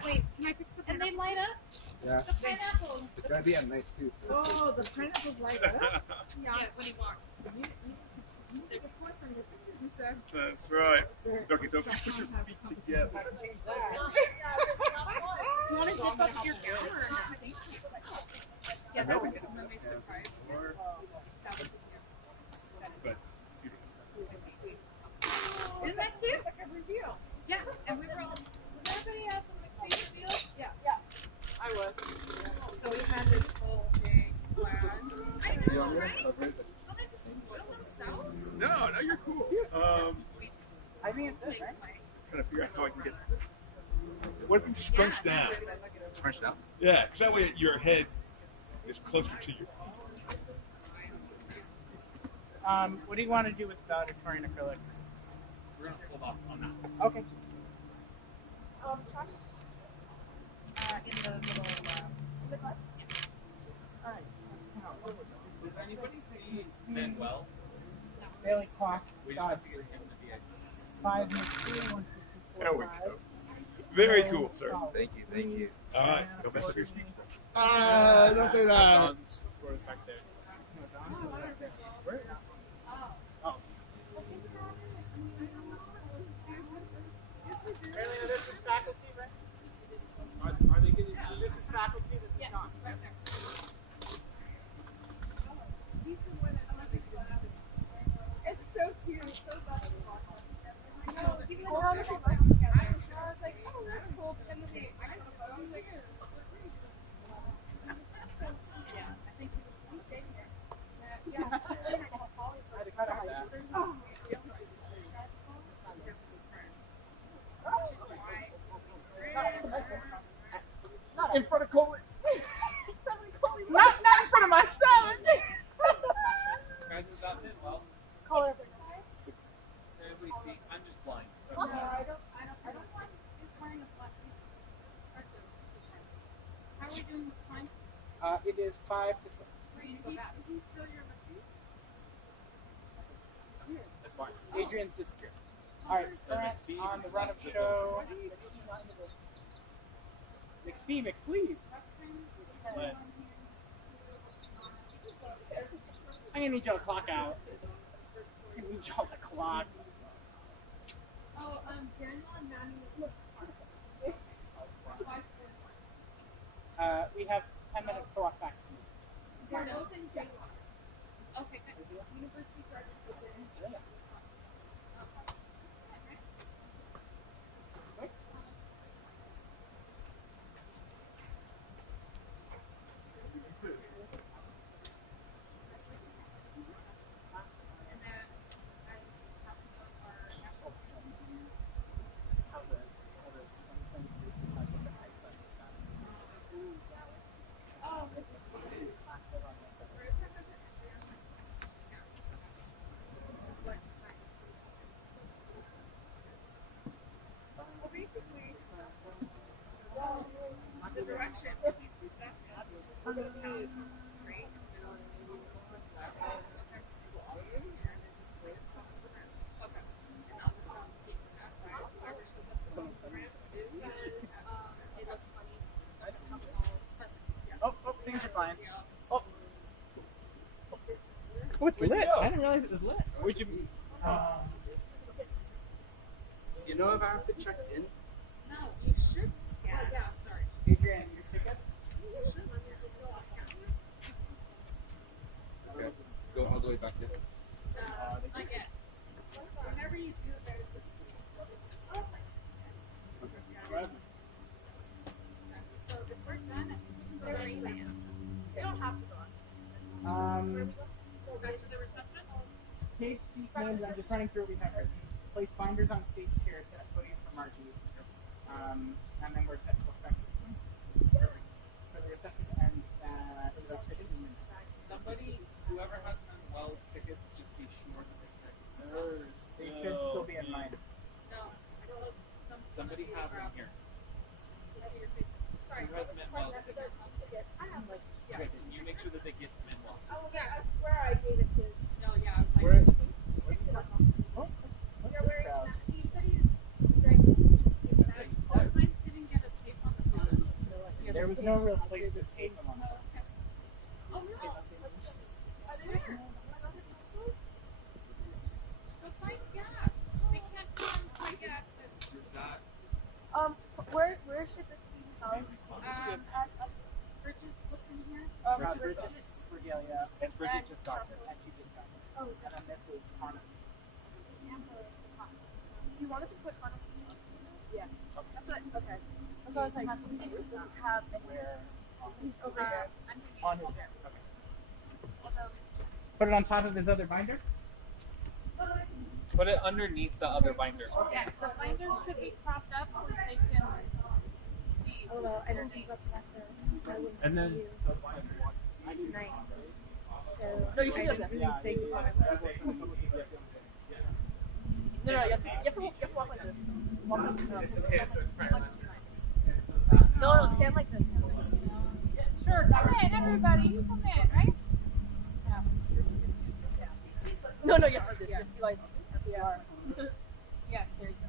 Wait, can I fix the And they light up Yeah. the pineapples. It's gonna be at night too. Oh, the pineapples light up? Yeah, when he walks. That's right. Okay, so put your feet together. You want to zip up your gown or not? Yeah, that was a nice surprise. But Isn't that cute? Like a reveal. Yeah, and we were all, did everybody have some McPhee reveal? Yeah. Yeah. I was. So we had this whole big class. I know, right? I'm gonna just spoil myself. no, you're cool. I mean, it's this, right? Trying to figure out how I can get this. What if you scrunch down? Scrunch down? Yeah, because that way your head is closer to your feet. What do you want to do with valedictory and acrylic? We're going to hold off on that. Okay. Josh? In the little, in the butt? Alright. Does anybody see Manuel? Daily clock. We just have to get him to be a 5 McPhee, 1, 2, 3, 4, There we 5. go. Very cool, sir. Thank you, thank you. All right, go mess up your speech. Don't do that. Don's back there. Where? Oh. Carolina, this is faculty, right? Are they getting, so this is faculty, this is not. Right there. It's so cute. It's so fun. I know. Even though I was like, oh, It is 5 to 6. That's fine. Adrian's disappeared. All right, current on the run of show. McPhee, McPhee. I'm gonna need y'all to clock out. I'm gonna need y'all to clock. Oh, Daniel and Manny. We have 10 minutes to walk back. Daniel's and Jane. Okay, good. University started open. The direction. Oh, things are fine. Oh, it's lit. I didn't realize it was lit. Would you? You know if I have to check in? No, you should. Yeah, sorry. Adrian, your ticket? Okay. Go all the way back there. Not yet. Whenever you do it, there's so if we're done, we don't have to go on. Go back to the reception? Page seat names, I'm just running through. We have place binders on stage chairs at podium for Margie. And then we're set for effective. So the reception ends at about 15 minutes. Somebody, whoever has Manuel's tickets, just be sure that they check yours. They should still be in mine. No. Somebody has them here. Sorry. Who has Manuel's tickets? Okay, can you make sure that they get Manuel? Oh, yeah, I swear I gave it to. No, yeah, I was like, Where? You're wearing that. He said he's drinking. Those signs didn't get a tape on the bottom. There was no real place to tape them on. Oh, really? Are they there? The fight gap. They can't come and fight gap. It's not. Where should this be held? At Bridget, what's in here? Bridget's regalia, and Bridget just got it, and she just got it. Oh, and then this is Hannah. Do you want us to put Hannah's name? Yes. That's what, okay. That's what I was like, have anywhere. He's over there. On his okay. Put it on top of his other binder? Put it underneath the other binder. Yeah, the binders should be propped up so that they can see. Oh, well, I don't think that's after. And then Night. So, No, you should have that. really say goodbye. No, you have to walk like this. Walk like this. this is his, so it's prime minister. No, stand like this. Sure, come in, everybody. You come in, right? No, you have to do this. You have to be like, Yeah. Yes, there you go.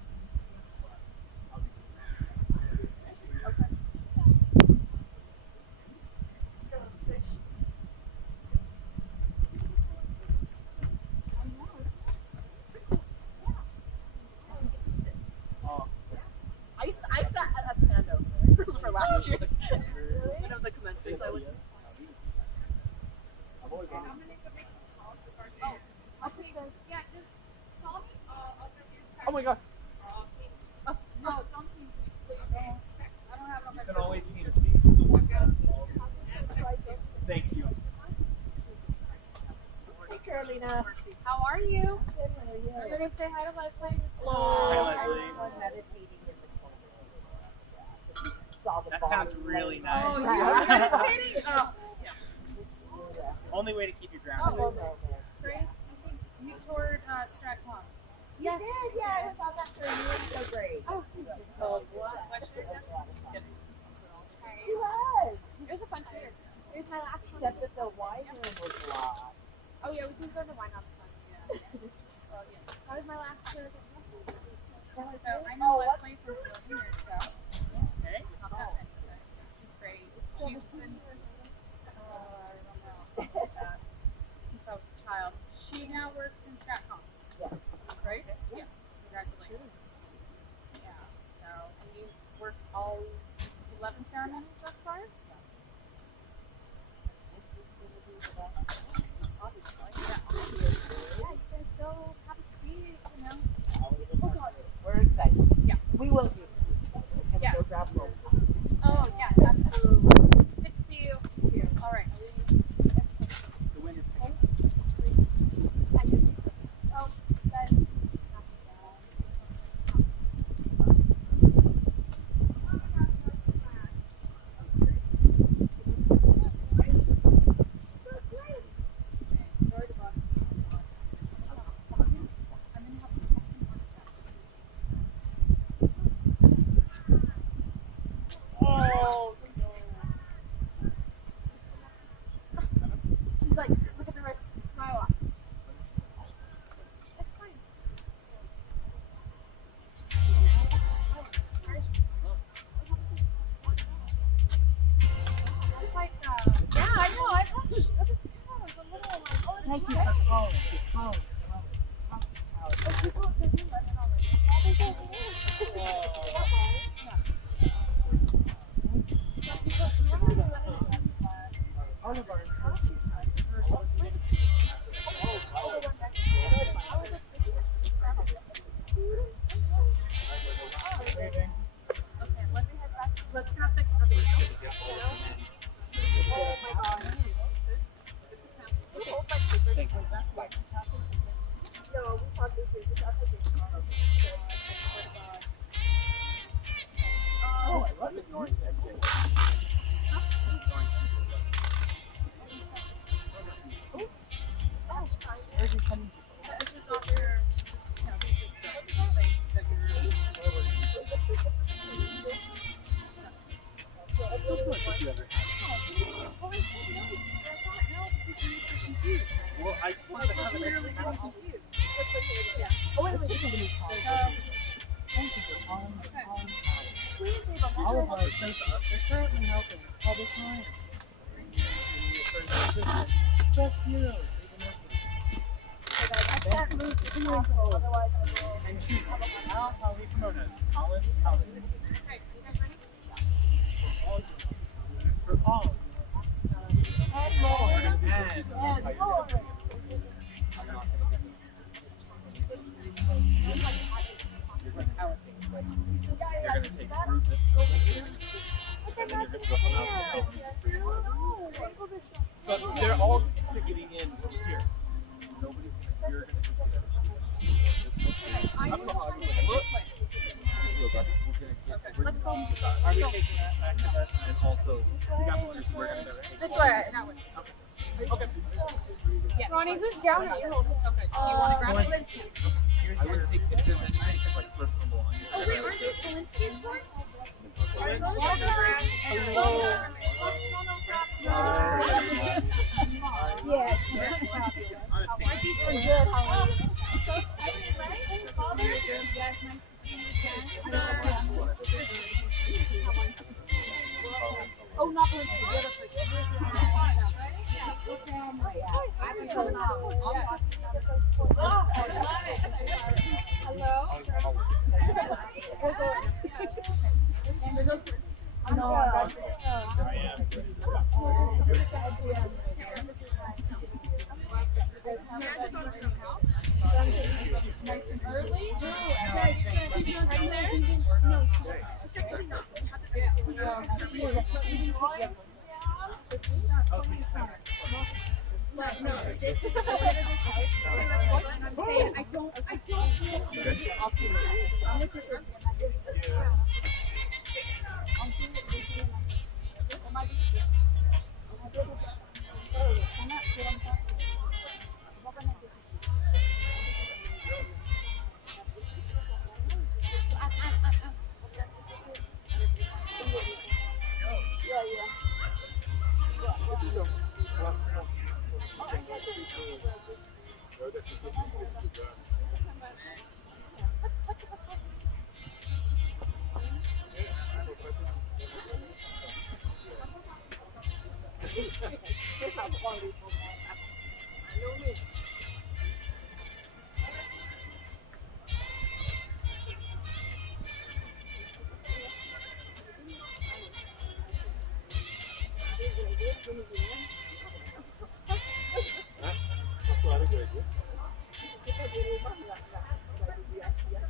I sat at the Pando for last year. I know the commencements. I was. Okay, yeah, just call me. Oh my god. Oh, no, don't tease me, please. I don't have it on my You can phone. always meet us. Thank you. Hey, Carolina. How are you? Good, how are you? Are you going to say hi to Leslie? Hi, Leslie. I'm meditating in the corner. That sounds really nice. Oh, you're meditating? Oh, Only way to keep you grounded. Oh, no. Grace, I think you toured Stratcom. You did, yeah, I saw that for you. It was so great. Oh, She was. it was a fun tour. It's my last one. Except that the wine was live. Oh yeah, we can go to wine on the front. Well, yeah. That was my last year. So I know Leslie from Brilliant Years, so. Okay. Not that many, but she's great. She's been, I don't know, since I was a child. She now works in StratCom. Yeah. Right? Yes. Congratulations. Yeah. So, and you worked all 11 ceremonies thus far? Yeah, you guys go have a seat, you know. We're excited. Yeah. We will be. And Yes. go grab roll. Oh, yeah, absolutely. Good to see you. All right. The wind is picking. Oh, that. Oh, She's like, look at the rest of my watch. That's fine. It's like, yeah, I know. I watched. I was a little like, oh, thank you for calling. Calling. Oh, people have been letting already. All of our Let's not fix other Oh my god. No, we talked this year. Oh, I love it. Where's your funny Well, I just wanted to have an extra house. Oh, wait, wait. Thank you for calling. All of our associates, they're currently helping all the time. Just you. And choose Al, Holly, Pomona, Collins, Collins. Okay, you guys ready? For all. And more. And more. I'm not going to how it thinks like you're going to take through this building and then you're going to go out the so they're all ticketing in here. Nobody's you're going to get I'm going to argue with it. Let's go. Are we taking that back to that? And also, we got just we're going to go This way, that way. Okay. Yeah. Ronnie, who's down here? Okay. Do you want to grab it? Linsky. I would take if there's anything like personal belongings. Oh wait, aren't these Linsky's born? Yeah. Oh, not Linsky, the other person. Hello? Early? I don't Waktu hari graduate. Kita di rumah nggak dibias-bias.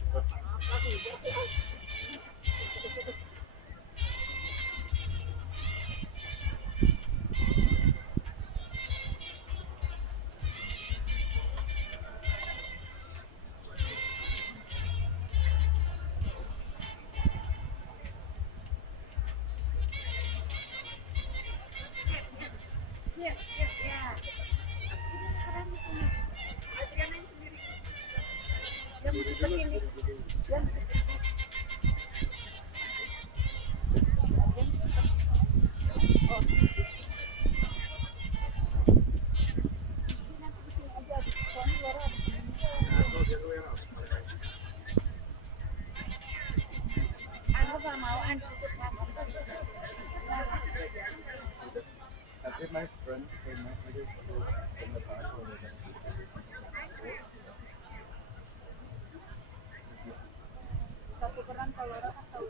I think my friend came back with it in the back of the satu peran kalau orang kan tahu.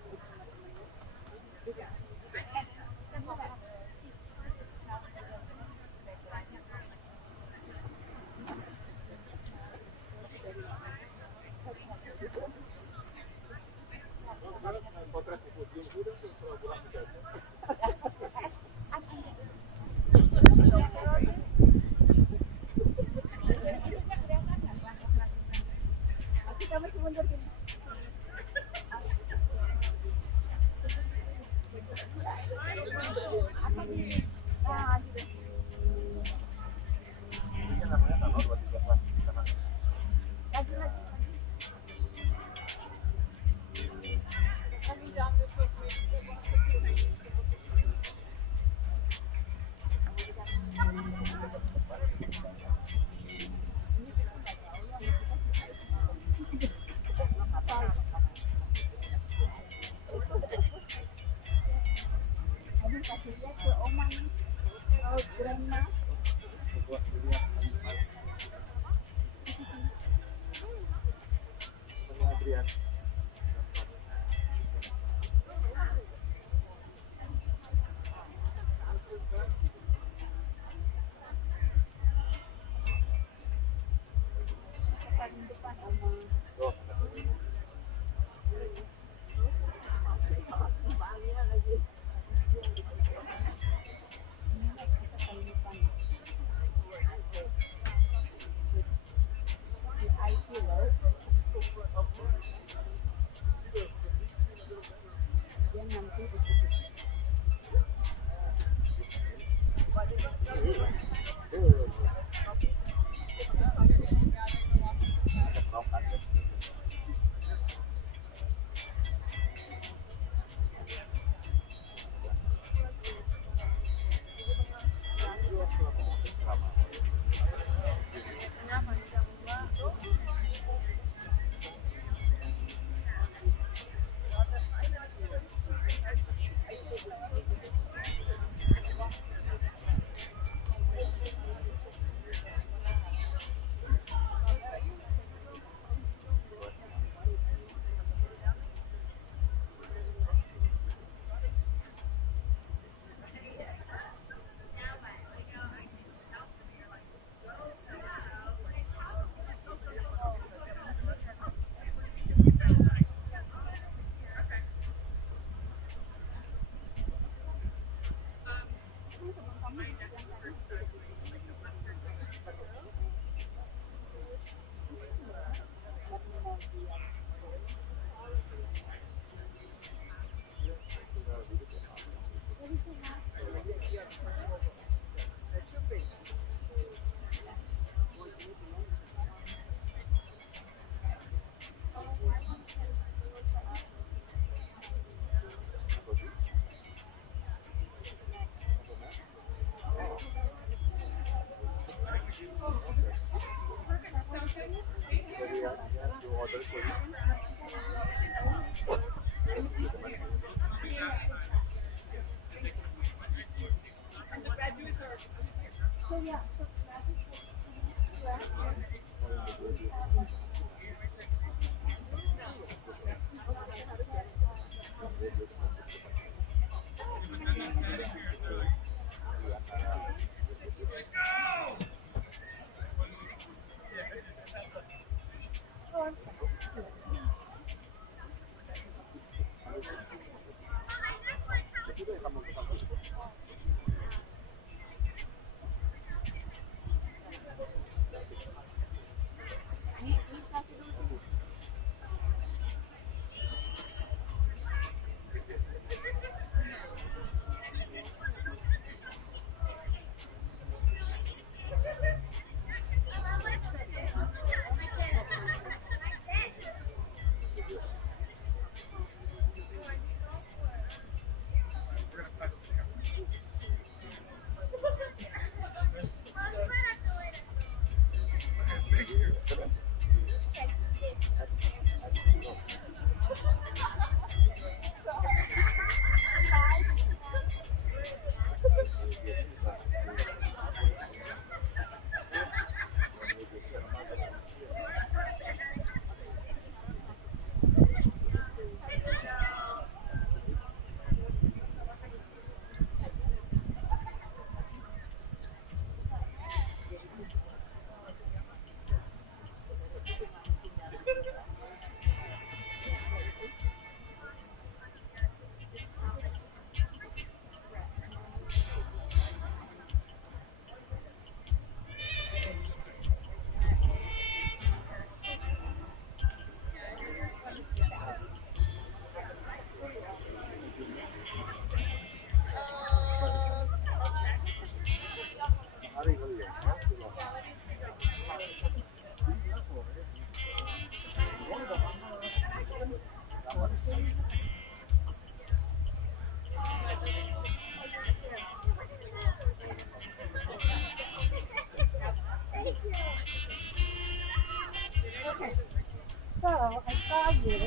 So I saw you.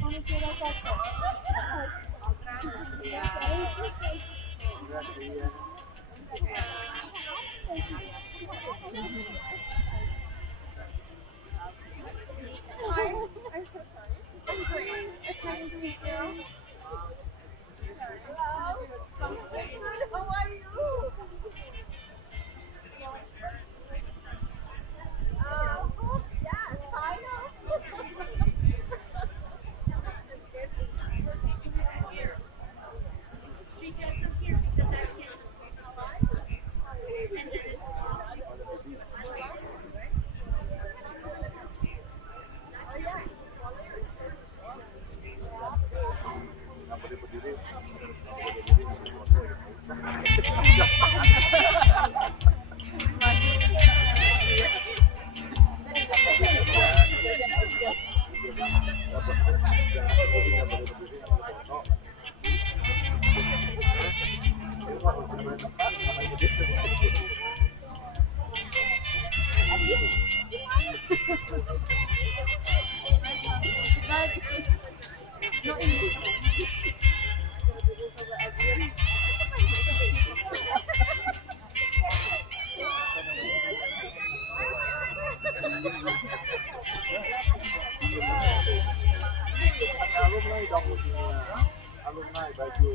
Want to do like that? Hi, I'm so sorry. I'm great. It's nice to meet you. Hello. How are you? Yes, I know. She just appeared because I can't. And then it's oh yeah. No English. Alumni dong musimnya. Alumni baju.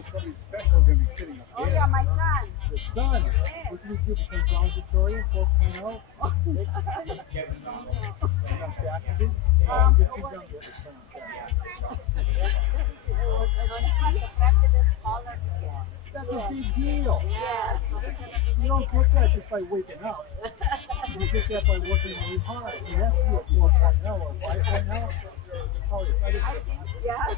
know somebody special is going to be sitting up Oh there. yeah, my son. The son. Yeah. What can we do? Become valedictorian 4.0? Faculty? Get these young get the son on faculty. That's a big deal. Yes. You don't get that just by waking up. You get that by working really hard. You have to do a 4.0 or 5.0. Oh, you're excited? Yeah.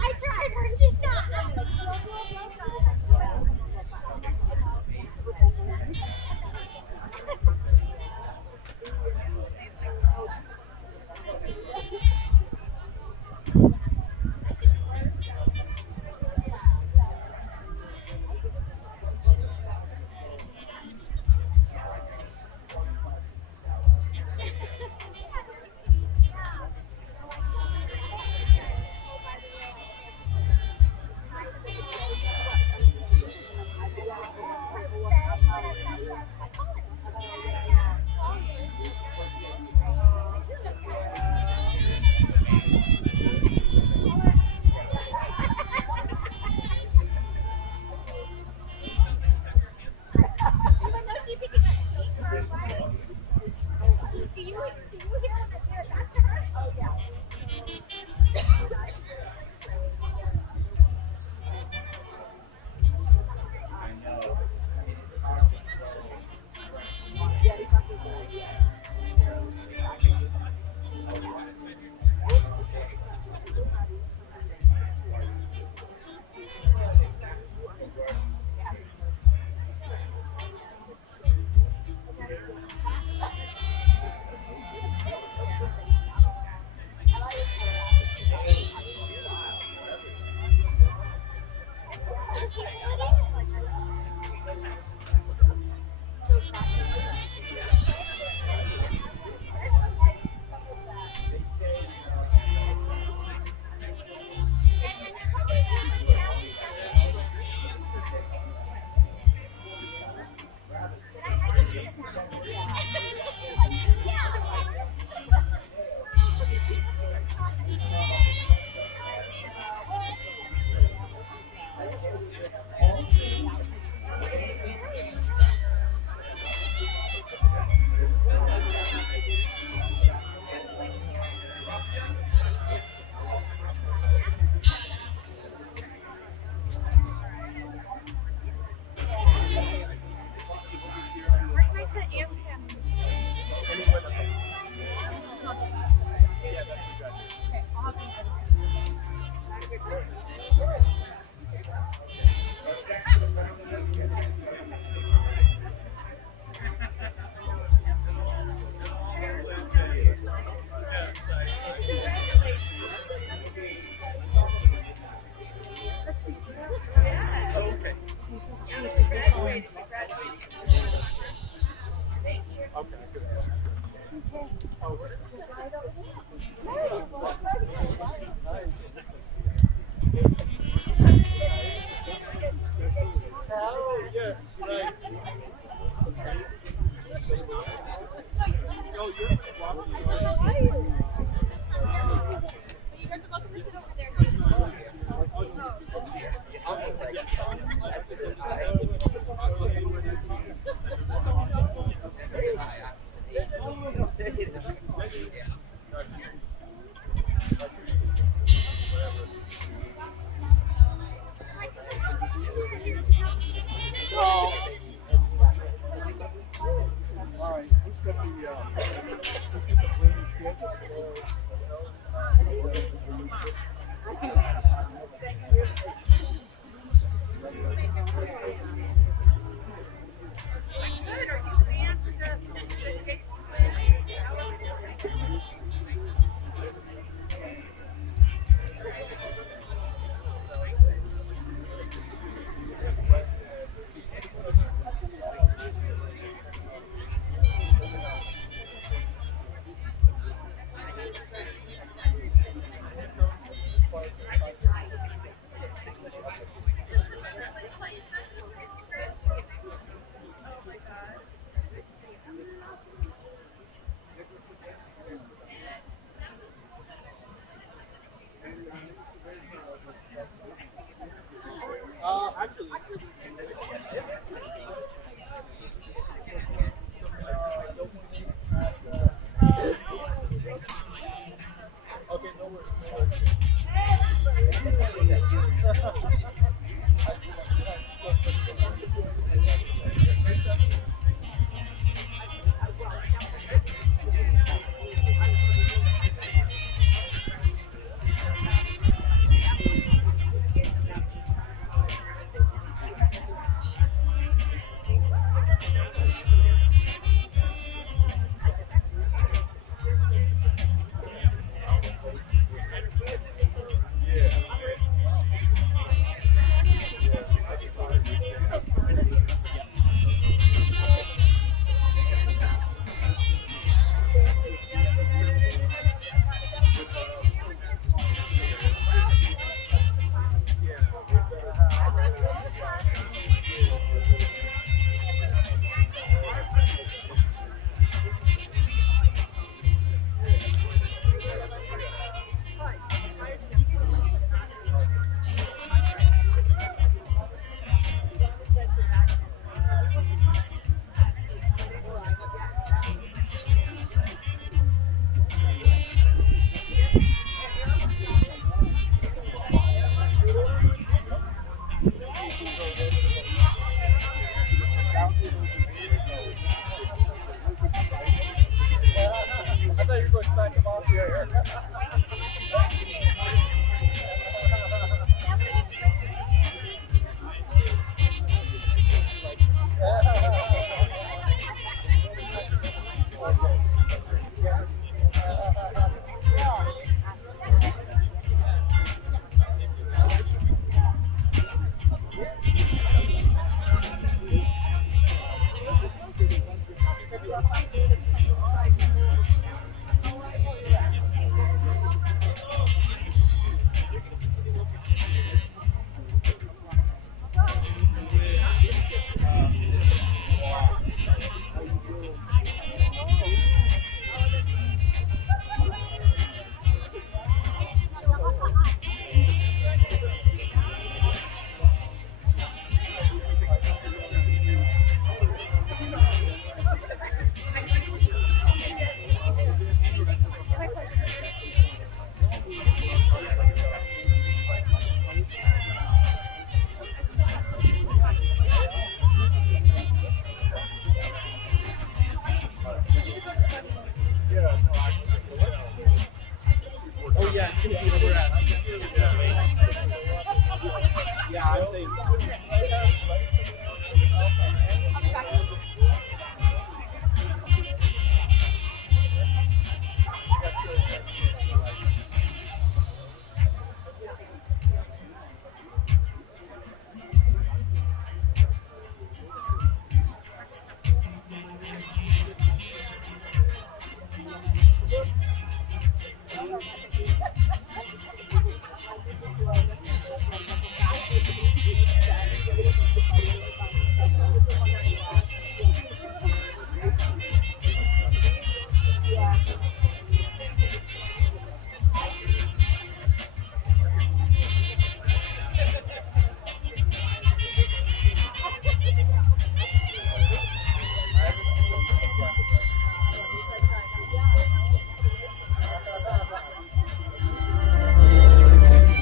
I tried her, she's not. Do you hear when I say it back to her? Oh yeah.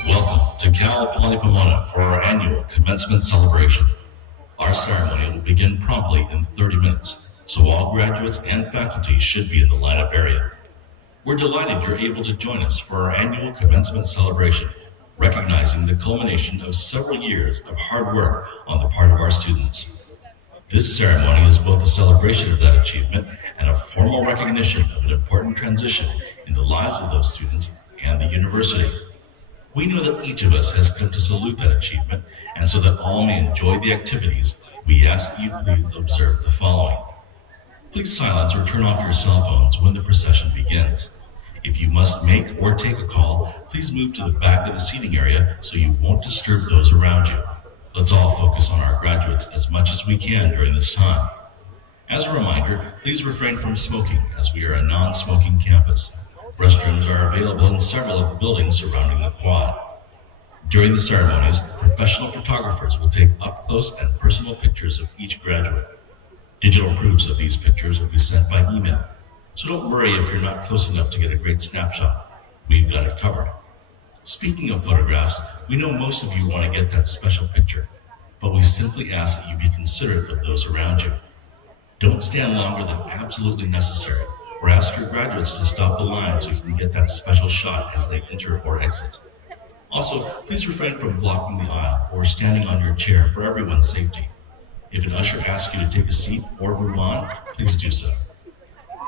Welcome to Cal Poly Pomona for our annual commencement celebration. Our ceremony will begin promptly in 30 minutes, so all graduates and faculty should be in the lineup area. We're delighted you're able to join us for our annual commencement celebration, recognizing the culmination of several years of hard work on the part of our students. This ceremony is both a celebration of that achievement and a formal recognition of an important transition in the lives of those students and the university. We know that each of us has come to salute that achievement, and so that all may enjoy the activities, we ask that you please observe the following. Please silence or turn off your cell phones when the procession begins. If you must make or take a call, please move to the back of the seating area so you won't disturb those around you. Let's all focus on our graduates as much as we can during this time. As a reminder, please refrain from smoking as we are a non-smoking campus. Restrooms are available in several of the buildings surrounding the quad. During the ceremonies, professional photographers will take up-close and personal pictures of each graduate. Digital proofs of these pictures will be sent by email, so don't worry if you're not close enough to get a great snapshot. We've got it covered. Speaking of photographs, we know most of you want to get that special picture, but we simply ask that you be considerate of those around you. Don't stand longer than absolutely necessary, or ask your graduates to stop the line so you can get that special shot as they enter or exit. Also, please refrain from blocking the aisle or standing on your chair for everyone's safety. If an usher asks you to take a seat or move on, please do so.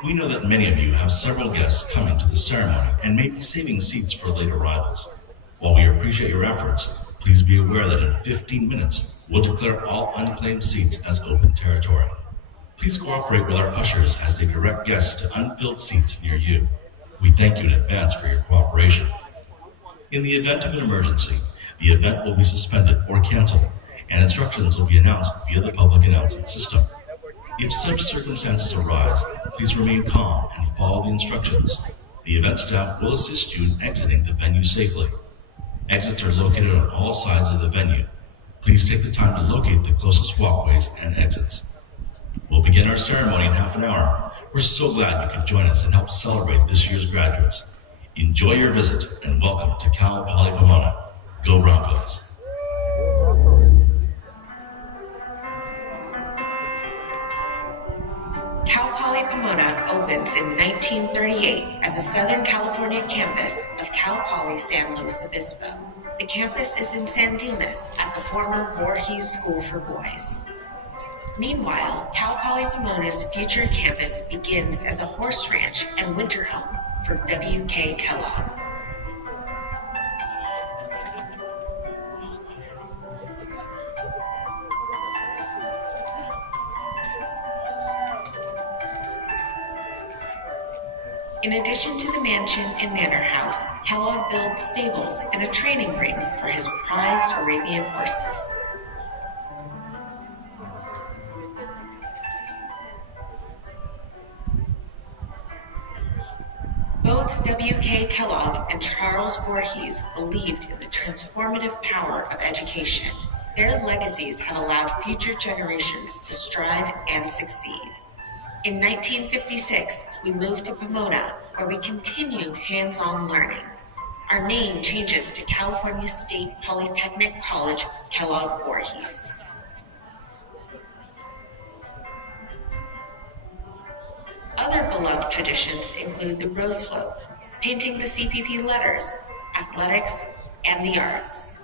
We know that many of you have several guests coming to the ceremony and may be saving seats for late arrivals. While we appreciate your efforts, please be aware that in 15 minutes, we'll declare all unclaimed seats as open territory. Please cooperate with our ushers as they direct guests to unfilled seats near you. We thank you in advance for your cooperation. In the event of an emergency, the event will be suspended or canceled, and instructions will be announced via the public announcement system. If such circumstances arise, please remain calm and follow the instructions. The event staff will assist you in exiting the venue safely. Exits are located on all sides of the venue. Please take the time to locate the closest walkways and exits. We'll begin our ceremony in half an hour. We're so glad you could join us and help celebrate this year's graduates. Enjoy your visit and welcome to Cal Poly Pomona. Go Broncos! Cal Poly Pomona opens in 1938 as a Southern California campus of Cal Poly San Luis Obispo. The campus is in San Dimas at the former Voorhees School for Boys. Meanwhile, Cal Poly Pomona's future campus begins as a horse ranch and winter home for W.K. Kellogg. In addition to the mansion and manor house, Kellogg builds stables and a training ring for his prized Arabian horses. Both W.K. Kellogg and Charles Voorhees believed in the transformative power of education. Their legacies have allowed future generations to strive and succeed. In 1956, we moved to Pomona, where we continue hands-on learning. Our name changes to California State Polytechnic College, Kellogg Voorhees. Other beloved traditions include the Rose Float, painting the CPP letters, athletics, and the arts.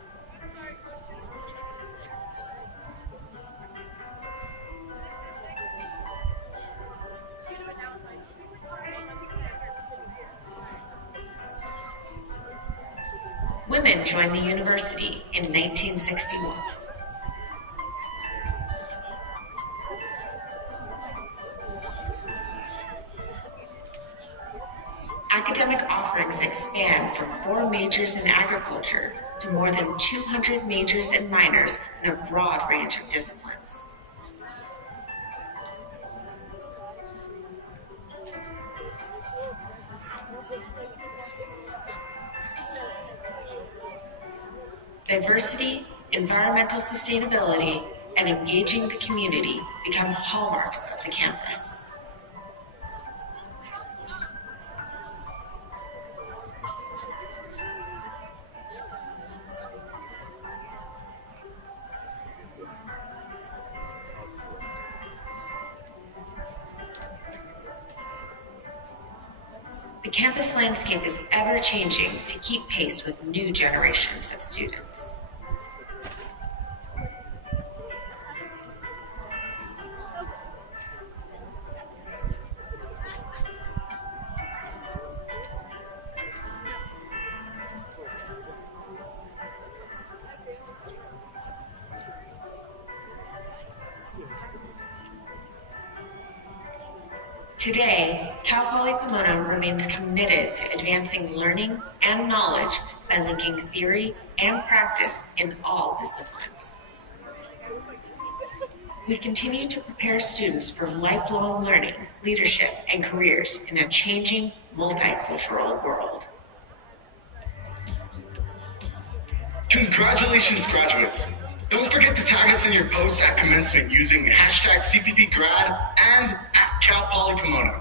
Women joined the university in 1961. Academic offerings expand from 4 majors in agriculture to more than 200 majors and minors in a broad range of disciplines. Diversity, environmental sustainability, and engaging the community become hallmarks of the campus. The campus landscape is ever changing to keep pace with new generations of students. Today, Cal Poly Pomona remains committed to advancing learning and knowledge by linking theory and practice in all disciplines. We continue to prepare students for lifelong learning, leadership, and careers in a changing, multicultural world. Congratulations, graduates! Don't forget to tag us in your posts at commencement using hashtag CPPgrad and at Cal Poly Pomona.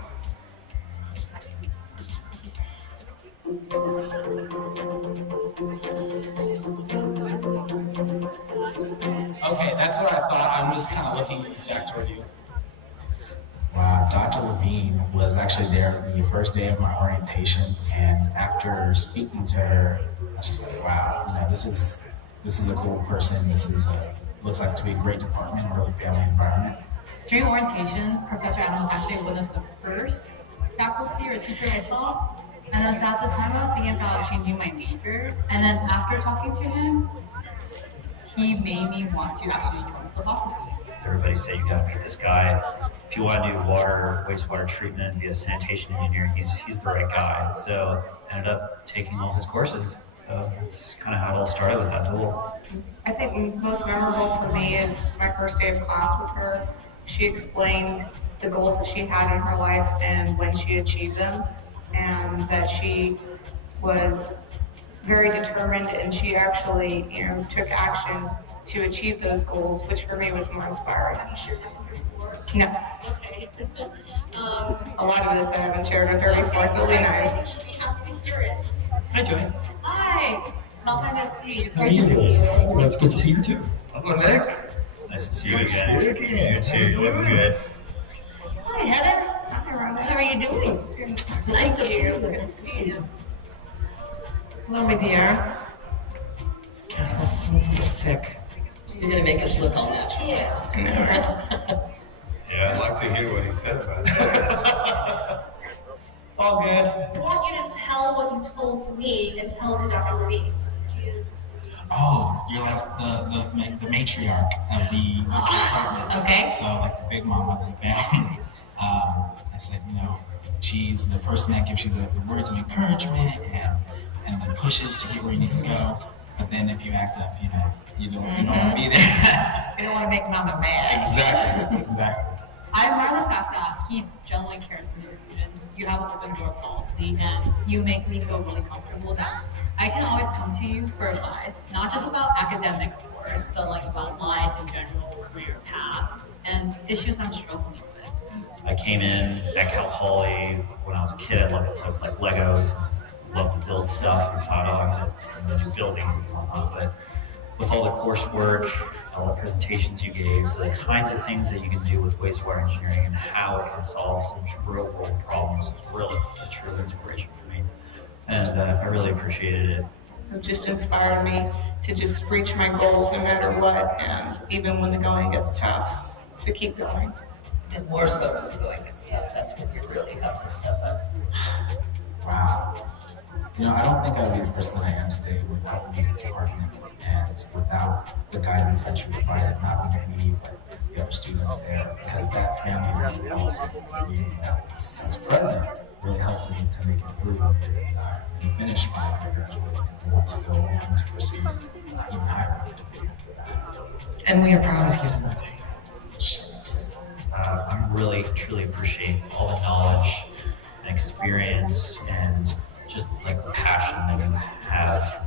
Okay, that's what I thought. I'm just kind of looking back toward you. Wow, Dr. Levine was actually there the first day of my orientation, and after speaking to her, I was just like, wow, you know, this is a cool person. This is looks like to be a great department, a really family environment. During orientation, Professor Adam was actually one of the first faculty or teacher I saw. And then so at the time I was thinking about changing my major. And then after talking to him, he made me want to actually join philosophy. Everybody say you gotta meet this guy. If you want to do water, wastewater treatment, be a sanitation engineer, he's the right guy. So I ended up taking all his courses. So that's kind of how it all started with that duel. I think most memorable for me is my first day of class with her. She explained the goals that she had in her life and when she achieved them, and that she was very determined, and she actually, took action to achieve those goals, which for me was more inspiring. No. A lot of this I haven't shared with her before, so it'll be nice. Hi, Joey. Hi! Long time no see. It's How are great you? to meet you. Well, it's good to see you too. Hello, Nick. Nice to see you again. You too. You're looking good. Hi, Heather. Hi, Rhonda. How are you doing? Nice to see you. Good to see you. Hello, my dear. Get sick. He's gonna make us look all natural. Yeah. I know, right? Yeah, I'd like to hear what he said about it. It's all good. I want you to tell what you told to me and tell to Dr. Levine. Oh, you're like the matriarch of the department. Okay. So like the big mom of the family. I said, she's the person that gives you the words of encouragement and the pushes to get where you need to go. But then if you act up, you don't want to be there. You don't want to make mama mad. Exactly. I admire the fact that he genuinely cares for his students. You have an open door policy, and you make me feel really comfortable that I can always come to you for advice, not just about academic course, but like about life in general, career path, and issues I'm struggling with. I came in at Cal Poly when I was a kid. I loved to play with like Legos, loved to build stuff, and thought, I'm going to do building and whatnot. But with all the coursework, all the presentations you gave, the kinds of things that you can do with wastewater engineering and how it can solve some real world problems is really a true inspiration for me. And I really appreciated it. It just inspired me to just reach my goals no matter what, and even when the going gets tough, to keep going. And more so when the going gets tough. That's when you really have to step up. Wow. I don't think I would be the person that I am today without the music department and without the guidance that you provided, not only me, but the other students there, because that family that was present really helped me to make it through and finish my undergraduate and want to go on to pursue even higher. And we are proud of you tonight. I really, truly appreciate all the knowledge and experience and just like the passion that you have,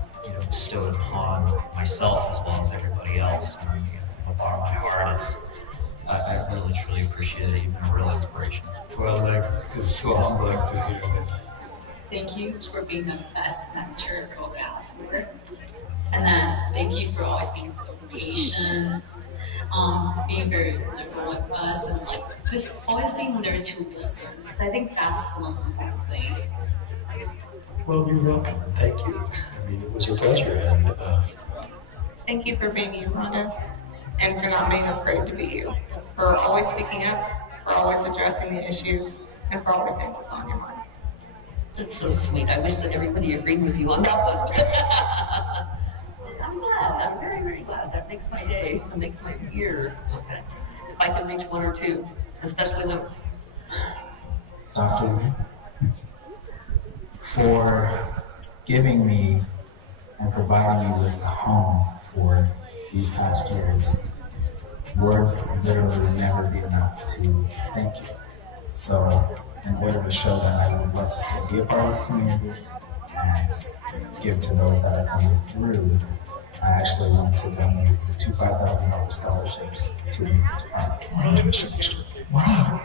bestowed upon myself as well as everybody else. From the bottom of my heart, I really, truly appreciate it. You've been a real inspiration. Well, it's so humbling to hear that. Thank you for being the best mentor of asked for. And then thank you for always being so patient, being very liberal with us, and just always being there to listen. Because I think that's the most important thing. Well, you're welcome. Thank you. I mean, it was a pleasure. And Thank you for being you, Rhonda, and for not being afraid to be you. For always speaking up, for always addressing the issue, and for always saying what's on your mind. That's so sweet. I wish that everybody agreed with you on that one. I'm glad. I'm very, very glad. That makes my day. That makes my year. Okay. If I can reach one or two, especially when... Dr. for giving me and providing me with a home for these past years. Words literally would never be enough to thank you. So, in order to show that I would love to still be a part of this community and give to those that are coming through, I actually want to donate two $5,000 scholarships to the music department. wow.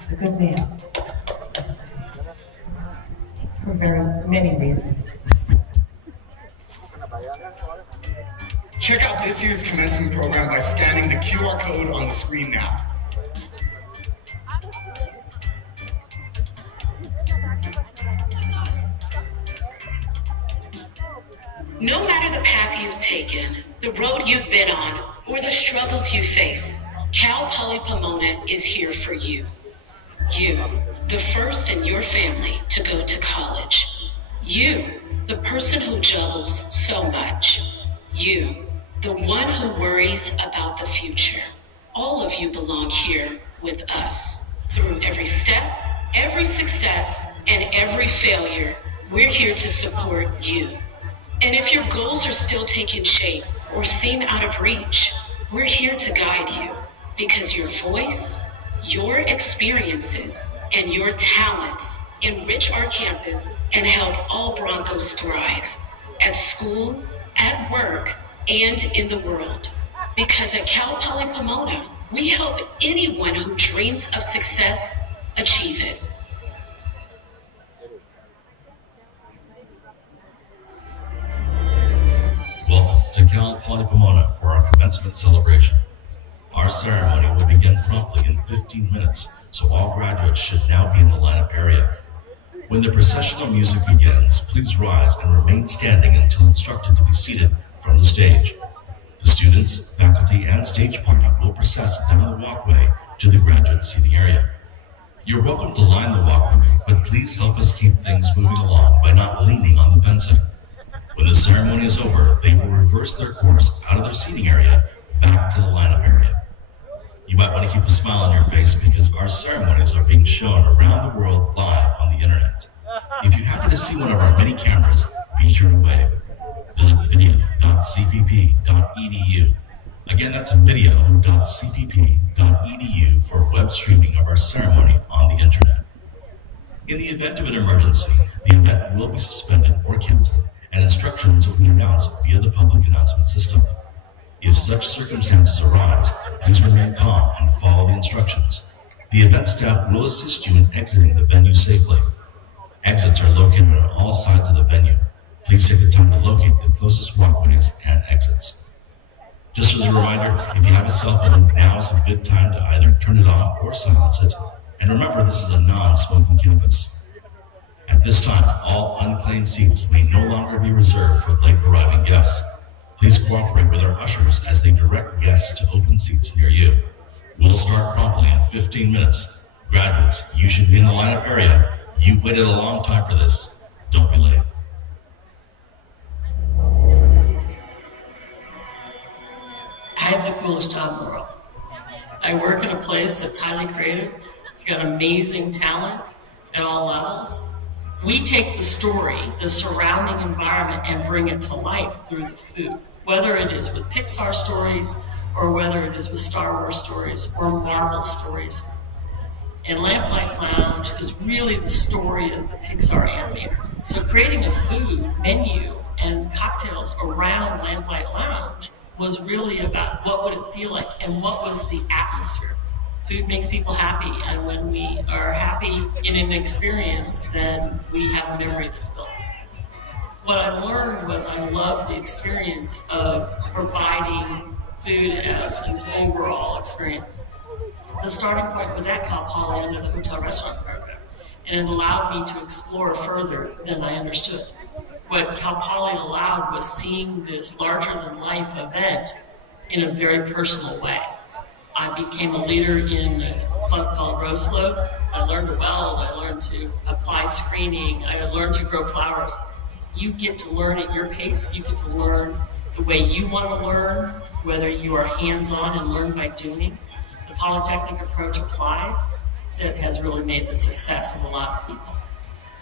It's a good man. For very many reasons. Check out this year's commencement program by scanning the QR code on the screen now. No matter the path you've taken, the road you've been on, or the struggles you face, Cal Poly Pomona is here for you. You, the first in your family to go to college. You, the person who juggles so much. You, the one who worries about the future. All of you belong here with us. Through every step, every success, and every failure, we're here to support you. And if your goals are still taking shape or seem out of reach, we're here to guide you, because your voice, your experiences, and your talents enrich our campus and help all Broncos thrive at school, at work, and in the world. Because at Cal Poly Pomona, we help anyone who dreams of success achieve it. Welcome to Cal Poly Pomona for our commencement celebration. Our ceremony will begin promptly in 15 minutes, so all graduates should now be in the lineup area. When the processional music begins, please rise and remain standing until instructed to be seated from the stage. The students, faculty, and stage party will process down the walkway to the graduate seating area. You're welcome to line the walkway, but please help us keep things moving along by not leaning on the fencing. When the ceremony is over, they will reverse their course out of their seating area back to the lineup area. You might want to keep a smile on your face because our ceremonies are being shown around the world live on the internet. If you happen to see one of our many cameras, be sure to wave. Visit video.cpp.edu. Again, that's video.cpp.edu for web streaming of our ceremony on the internet. In the event of an emergency, the event will be suspended or canceled, and instructions will be announced via the public announcement system. If such circumstances arise, please remain calm and follow the instructions. The event staff will assist you in exiting the venue safely. Exits are located on all sides of the venue. Please take the time to locate the closest walkways and exits. Just as a reminder, if you have a cell phone, now is a good time to either turn it off or silence it. And remember, this is a non-smoking campus. At this time, all unclaimed seats may no longer be reserved for late arriving guests. Please cooperate with our ushers as they direct guests to open seats near you. We'll start promptly in 15 minutes. Graduates, you should be in the lineup area You've waited a long time for this. Don't be late. I have the coolest job in the world. I work in a place that's highly creative. It's got amazing talent at all levels. We take the story, the surrounding environment, and bring it to life through the food. Whether it is with Pixar stories, or whether it is with Star Wars stories, or Marvel stories. And Lamplight Lounge is really the story of the Pixar animator. So creating a food menu and cocktails around Lamplight Lounge was really about what would it feel like and what was the atmosphere. Food makes people happy, and when we are happy in an experience, then we have a memory that's built. What I learned was I loved the experience of providing food as an overall experience. The starting point was at Cal Poly under the hotel restaurant program, and it allowed me to explore further than I understood. What Cal Poly allowed was seeing this larger-than-life event in a very personal way. I became a leader in a club called Rose Slope. I learned to weld, I learned to apply screening, I learned to grow flowers. You get to learn at your pace, you get to learn the way you want to learn, whether you are hands-on and learn by doing. The Polytechnic approach applies that has really made the success of a lot of people.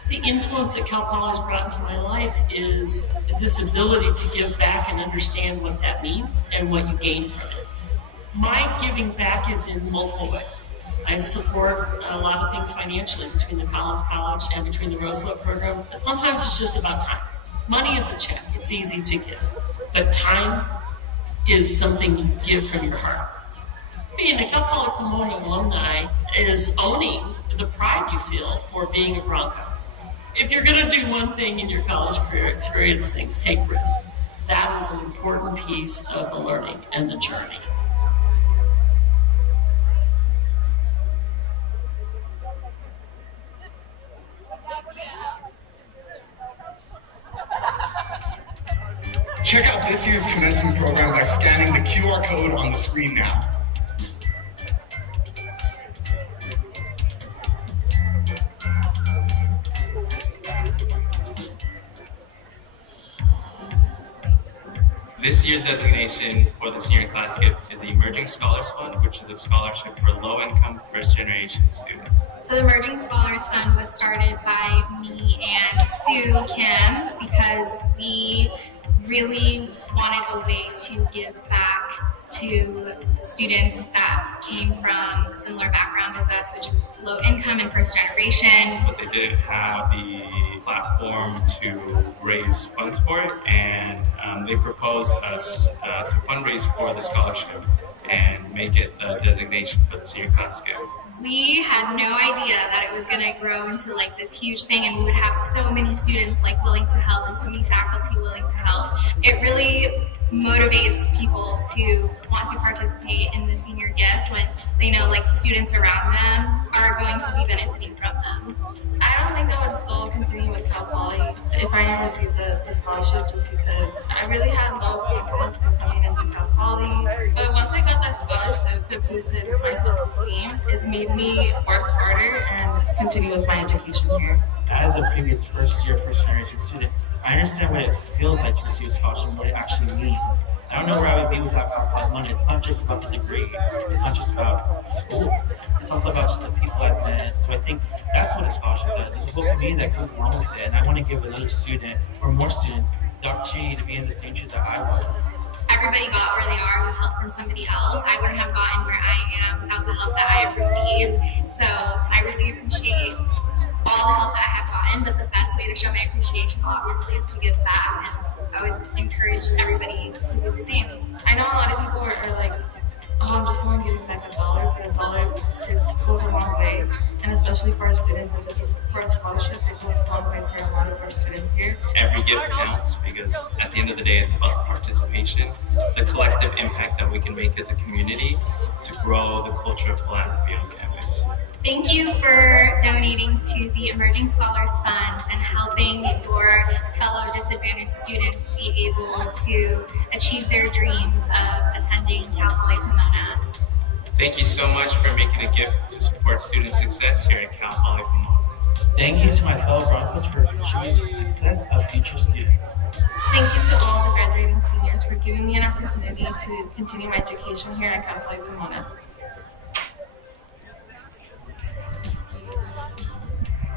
The influence that Cal Poly has brought into my life is this ability to give back and understand what that means and what you gain from it. My giving back is in multiple ways. I support a lot of things financially between the Collins College and between the Rose Slope program, but sometimes it's just about time. Money is a check, it's easy to give, but time is something you give from your heart. Being a Cal Poly Pomona alumni is owning the pride you feel for being a Bronco. If you're going to do one thing in your college career, experience things, take risks. That is an important piece of the learning and the journey. Check out this year's commencement program by scanning the QR code on the screen now. This year's designation for the senior class gift is the Emerging Scholars Fund, which is a scholarship for low-income first-generation students. So the Emerging Scholars Fund was started by me and Sue Kim because we really wanted a way to give back to students that came from a similar background as us, which was low income and first generation. But they didn't have the platform to raise funds for it, and they proposed us to fundraise for the scholarship and make it a designation for the senior class gift. We had no idea that it was going to grow into like this huge thing, and we would have so many students like willing to help and so many faculty willing to help. It really motivates people to want to participate in the senior gift when they know like students around them are going to be benefiting from them. I don't think I would still continue with Cal Poly if I didn't receive the scholarship, just because I really had low confidence in coming into Cal Poly. But once I got that scholarship, it boosted my self-esteem. It made me work harder and continue with my education here. As a previous first-year, first-generation student, I understand what it feels like to receive a scholarship and what it actually means. I don't know where I would be without Cal Poly money. It's not just about the degree. It's not just about school. It's also about just the people I've met. So I think that's what a scholarship does. There's a whole community that comes along with it, and I want to give another student, or more students, the opportunity to be in the same shoes that I was. Everybody got where they are with help from somebody else. I wouldn't have gotten where I am without the help that I have received. So I really appreciate all the help that I have gotten, but the best way to show my appreciation obviously is to give back, and I would encourage everybody to do the same. I know a lot of people are like, oh, I'm just only giving back $1, but $1 it goes a long way, and especially for our students, if it's for a scholarship, it goes a long way for a lot of our students here. Every gift counts because at the end of the day, it's about participation, the collective impact that we can make as a community to grow the culture of philanthropy on campus. Thank you for donating to the Emerging Scholars Fund and helping your fellow disadvantaged students be able to achieve their dreams of attending Cal Poly Pomona. Thank you so much for making a gift to support student success here at Cal Poly Pomona. Thank you to my fellow Broncos for contributing to the success of future students. Thank you to all the graduating seniors for giving me an opportunity to continue my education here at Cal Poly Pomona.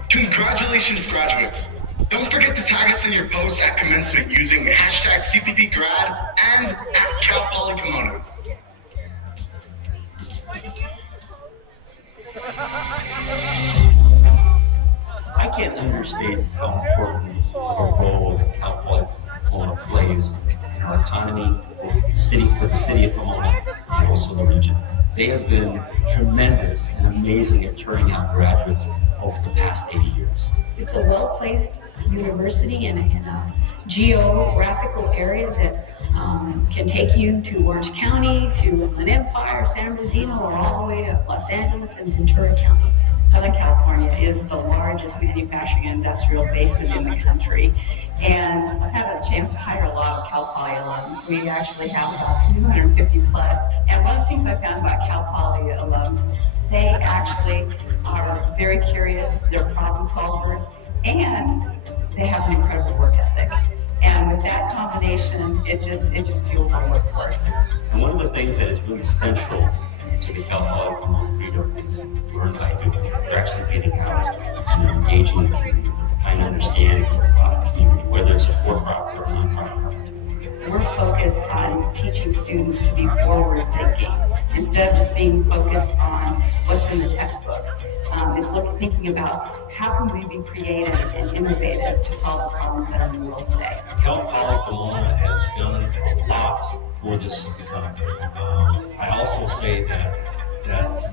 Congratulations, graduates! Don't forget to tag us in your posts at commencement using hashtag CPPgrad and at Cal Poly Pomona. I can't understate how important of a role Cal Poly Pomona plays in our economy, both for the city of Pomona and also the region. They have been tremendous and amazing at turning out graduates over the past 80 years. It's a well-placed university in a geographical area that can take you to Orange County, to Inland Empire, San Bernardino, or all the way to Los Angeles and Ventura County. Southern California is the largest manufacturing and industrial basin in the country. And I've had a chance to hire a lot of Cal Poly alums. We actually have about 250 plus. And one of the things I found about Cal Poly alums, they actually are very curious, they're problem solvers, and they have an incredible work ethic. And with that combination, it just fuels our workforce. And one of the things that is really central to the Cal Poly Pomona credo is learn by doing. They're actually getting out and they're engaging the community, trying to understand the community, whether it's a for-profit or a non-profit. We're focused on teaching students to be forward-thinking instead of just being focused on what's in the textbook. It's thinking about how can we be creative and innovative to solve the problems that are in the world today. Cal Poly Pomona has done a lot for this economy. I also say that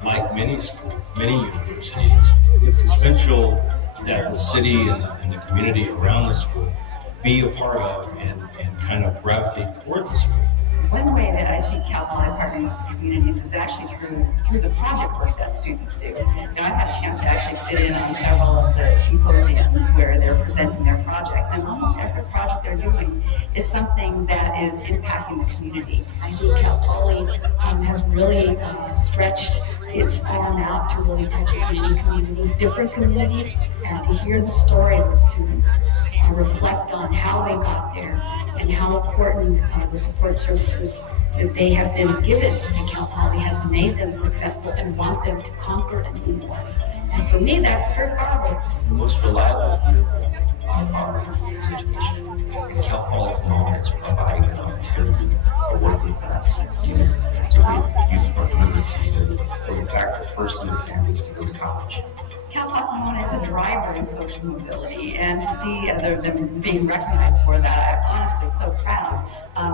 like many schools, many universities, it's essential that the city and the community around the school be a part of and kind of gravitate toward the school. One way that I see Cal Poly partnering with communities is actually through the project work that students do. I've had a chance to actually sit in on several of the symposiums where they're presenting their projects, and almost every project they're doing is something that is impacting the community. I think Cal Poly has really stretched its arm out to really touch as many communities, different communities, and to hear the stories of students and reflect on how they got there and how important the support services that they have been given at Cal Poly has made them successful and want them to conquer and be more. And for me, that's very powerful. The most reliable vehicle is education. And Cal Poly Pomona is providing an opportunity for working class youth, particularly youth from underprivileged, or in fact, the first in their families to go to college. Cal Poly Pomona is a driver in social mobility, and to see them being recognized for that, I'm honestly so proud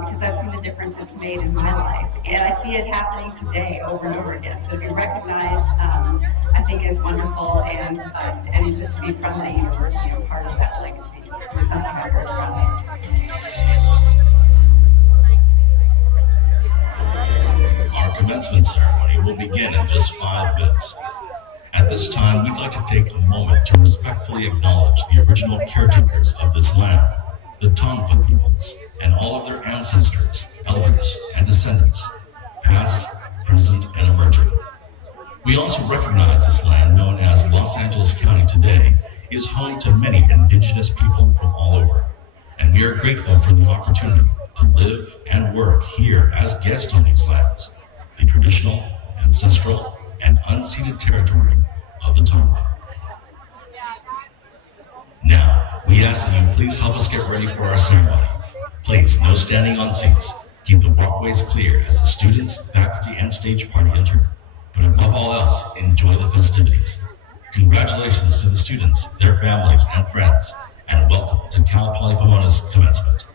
because I've seen the difference it's made in my life, and I see it happening today over and over again. So to be recognized, I think is wonderful, and just to be from the university and part of that legacy is something I'm very proud of. Our commencement ceremony will begin in just 5 minutes. At this time, we'd like to take a moment to respectfully acknowledge the original caretakers of this land, the Tonopah peoples, and all of their ancestors, elders, and descendants, past, present, and emerging. We also recognize this land, known as Los Angeles County today, is home to many indigenous people from all over, and we are grateful for the opportunity to live and work here as guests on these lands, the traditional, ancestral, and unceded territory of the Tonopah. Now, we ask that you please help us get ready for our ceremony. Please, no standing on seats. Keep the walkways clear as the students, faculty, and stage party enter. But above all else, enjoy the festivities. Congratulations to the students, their families, and friends, and welcome to Cal Poly Pomona's commencement.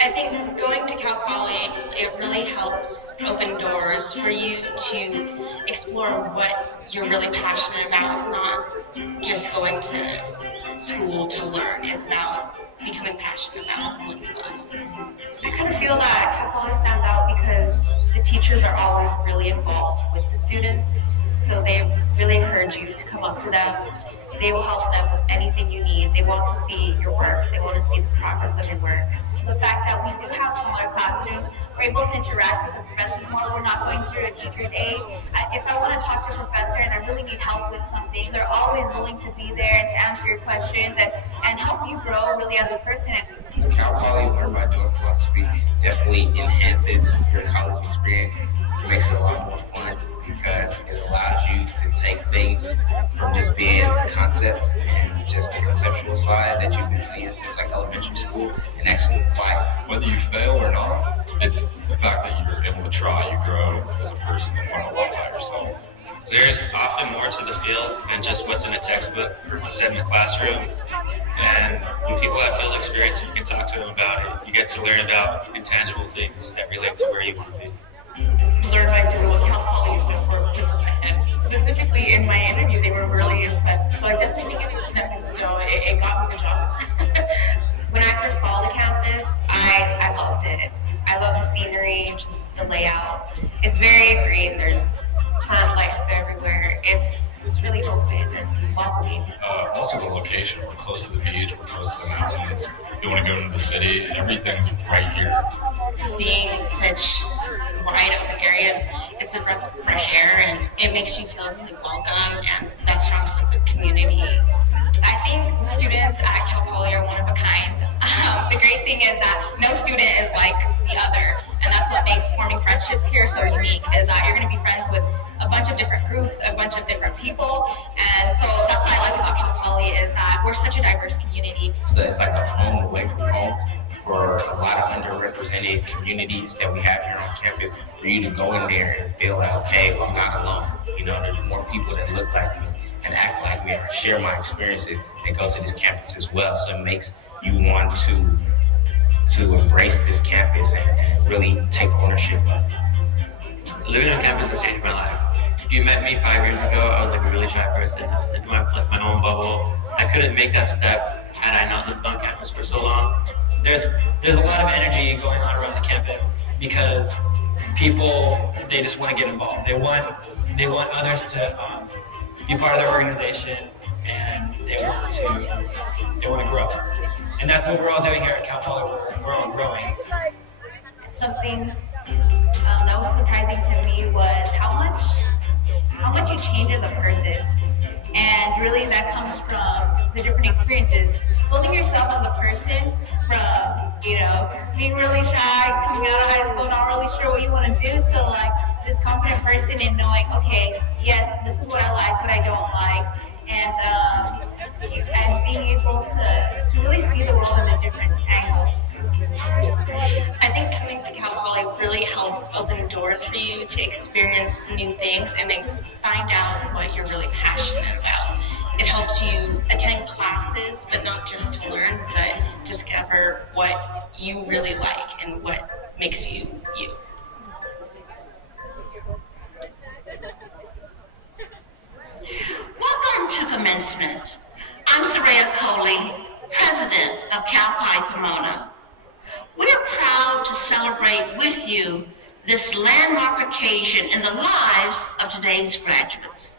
I think going to Cal Poly, it really helps open doors for you to explore what you're really passionate about. It's not just going to school to learn, it's about becoming passionate about what you love. I kind of feel that Cal Poly stands out because the teachers are always really involved with the students, so they really encourage you to come up to them. They will help them with anything you need. They want to see your work. They want to see the progress of your work. the fact that we do have smaller classrooms, we're able to interact with the professors more. We're not going through a teacher's aid. If I want to talk to a professor and I really need help with something, they're always willing to be there and to answer your questions and help you grow really as a person. Cal Poly Learn by Doing philosophy definitely enhances your college experience. It makes it a lot more fun because it allows you to take things from just being a concept and just the conceptual side that you've been seeing since like elementary school and actually apply it. Whether you fail or not, it's the fact that you're able to try, you grow as a person and learn a lot about yourself. There's often more to the field than just what's in a textbook or what's said in the classroom. And when people have field experience, you can talk to them about it. You get to learn about intangible things that relate to where you want to be. Learn by doing what Cal Poly is known for puts us ahead. Specifically in my interview, they were really impressed. So I definitely think it's a stepping stone. It got me the job. When I first saw the campus, I loved it. I love the scenery, just the layout. It's very green. There's plant life everywhere. It's really open and welcoming. Also the location, we're close to the beach, we're close to the mountains. You want to go into the city, everything's right here. Seeing such wide open areas, it's a breath of fresh air and it makes you feel really welcome and that strong sense of community. I think the students at Cal Poly are one of a kind. The great thing is that no student is like the other, and that's what makes forming friendships here so unique, is that you're going to be friends with a bunch of different groups, a bunch of different people, and so that's what I like about Cal Poly is that we're such a diverse community. So it's like a home away from home for a lot of underrepresented communities that we have here on campus, for you to go in there and feel like, okay, well, I'm not alone. You know, there's more people that look like me and act like me, or share my experiences and go to this campus as well. So it makes you want to embrace this campus and really take ownership of it. Living on campus has changed my life. If you met me 5 years ago, I was like a really shy person, into my own bubble. I couldn't make that step had I not lived on campus for so long. There's a lot of energy going on around the campus because people, they just want to get involved. They want others to be part of their organization, and they want to grow. And that's what we're all doing here at Cal Poly. We're all growing. Something that was surprising to me was how much you change as a person, and really that comes from the different experiences. Building yourself as a person from, being really shy, coming out of high school, not really sure what you want to do, to like this confident person and knowing, okay, yes, this is what I like, what I don't like, and being able to really see the world in a different angle. I think coming to Cal Poly really helps open doors for you to experience new things and then find out what you're really passionate about. It helps you attend classes, but not just to learn, but discover what you really like and what makes you you. Welcome to Commencement. I'm Saraya Coley, President of Cal Poly Pomona. We're proud to celebrate with you this landmark occasion in the lives of today's graduates.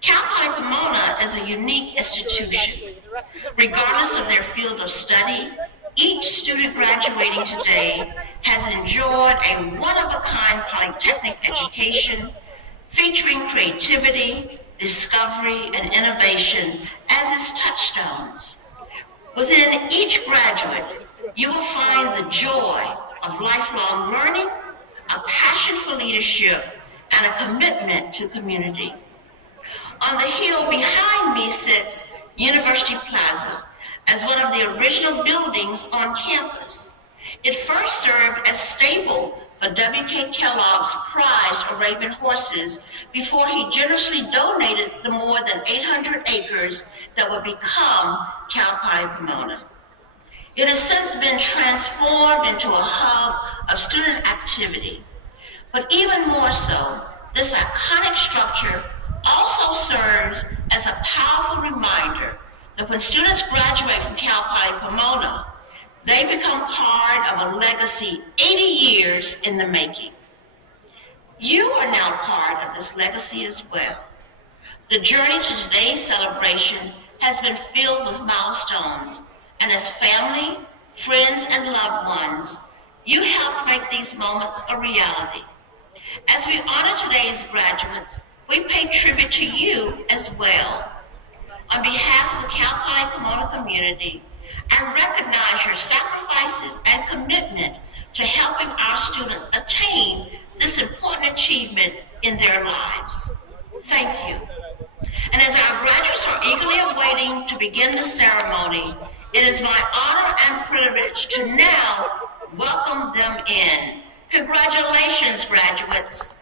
Cal Poly Pomona is a unique institution. Regardless of their field of study, each student graduating today has enjoyed a one-of-a-kind polytechnic education featuring creativity, discovery, and innovation as its touchstones. Within each graduate, you will find the joy of lifelong learning, a passion for leadership, and a commitment to community. On the hill behind me sits University Plaza as one of the original buildings on campus. It first served as stable for W.K. Kellogg's prized Arabian horses before he generously donated the more than 800 acres that would become Cal Poly Pomona. It has since been transformed into a hub of student activity. But even more so, this iconic structure also serves as a powerful reminder that when students graduate from Cal Poly Pomona, they become part of a legacy 80 years in the making. You are now part of this legacy as well. The journey to today's celebration has been filled with milestones, and as family, friends, and loved ones, you helped make these moments a reality. As we honor today's graduates, we pay tribute to you as well. On behalf of the Cal Poly Pomona community, I recognize your sacrifices and commitment to helping our students attain this important achievement in their lives. Thank you. And as our graduates are eagerly awaiting to begin the ceremony, it is my honor and privilege to now welcome them in. Congratulations, graduates.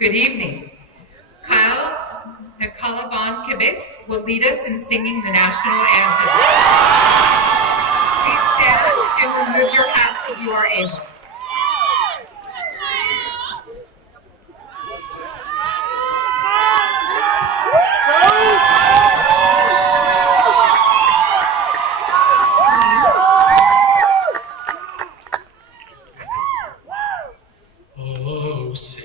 Good evening. Kyle Nakalaban Quebec will lead us in singing the national anthem. Please stand and remove your hats if you are able. Oh, say,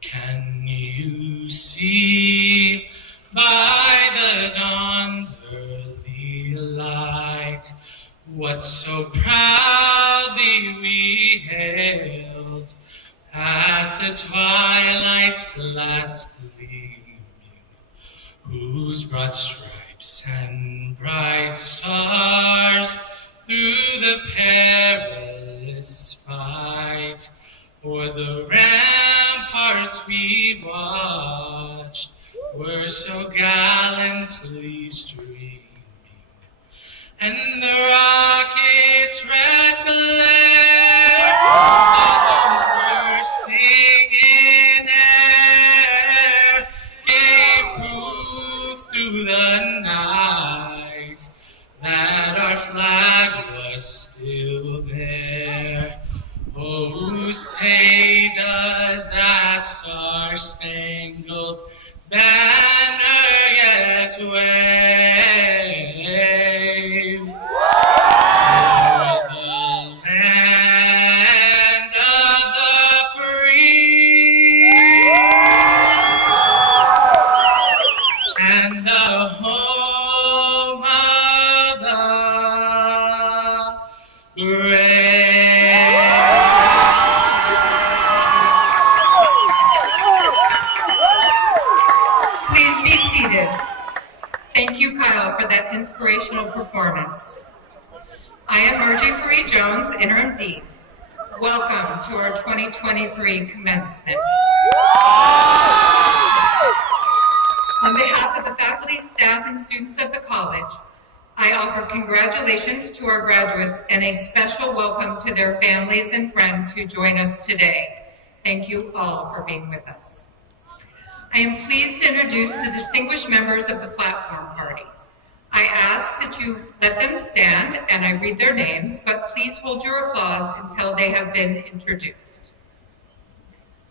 can you see by the dawn's early light, what so proudly we hailed at the twilight's last gleaming, whose broad stripes and bright stars through the perilous fight o'er the ramparts we watched were so gallantly streaming, and the rocket's red glare those were singing air gave proof through the night that our flag was still there. Oh, say does that star-spangled banner yet wave o'er the land of the free and the home of the brave. Please be seated. Thank you, Kyle, for that inspirational performance. I am Margie Jones, Interim Dean. Welcome to our 2023 commencement. On behalf of the faculty, staff, and students of the college, I offer congratulations to our graduates and a special welcome to their families and friends who join us today. Thank you all for being with us. I am pleased to introduce the distinguished members of the platform party. I ask that you let them stand and I read their names, but please hold your applause until they have been introduced.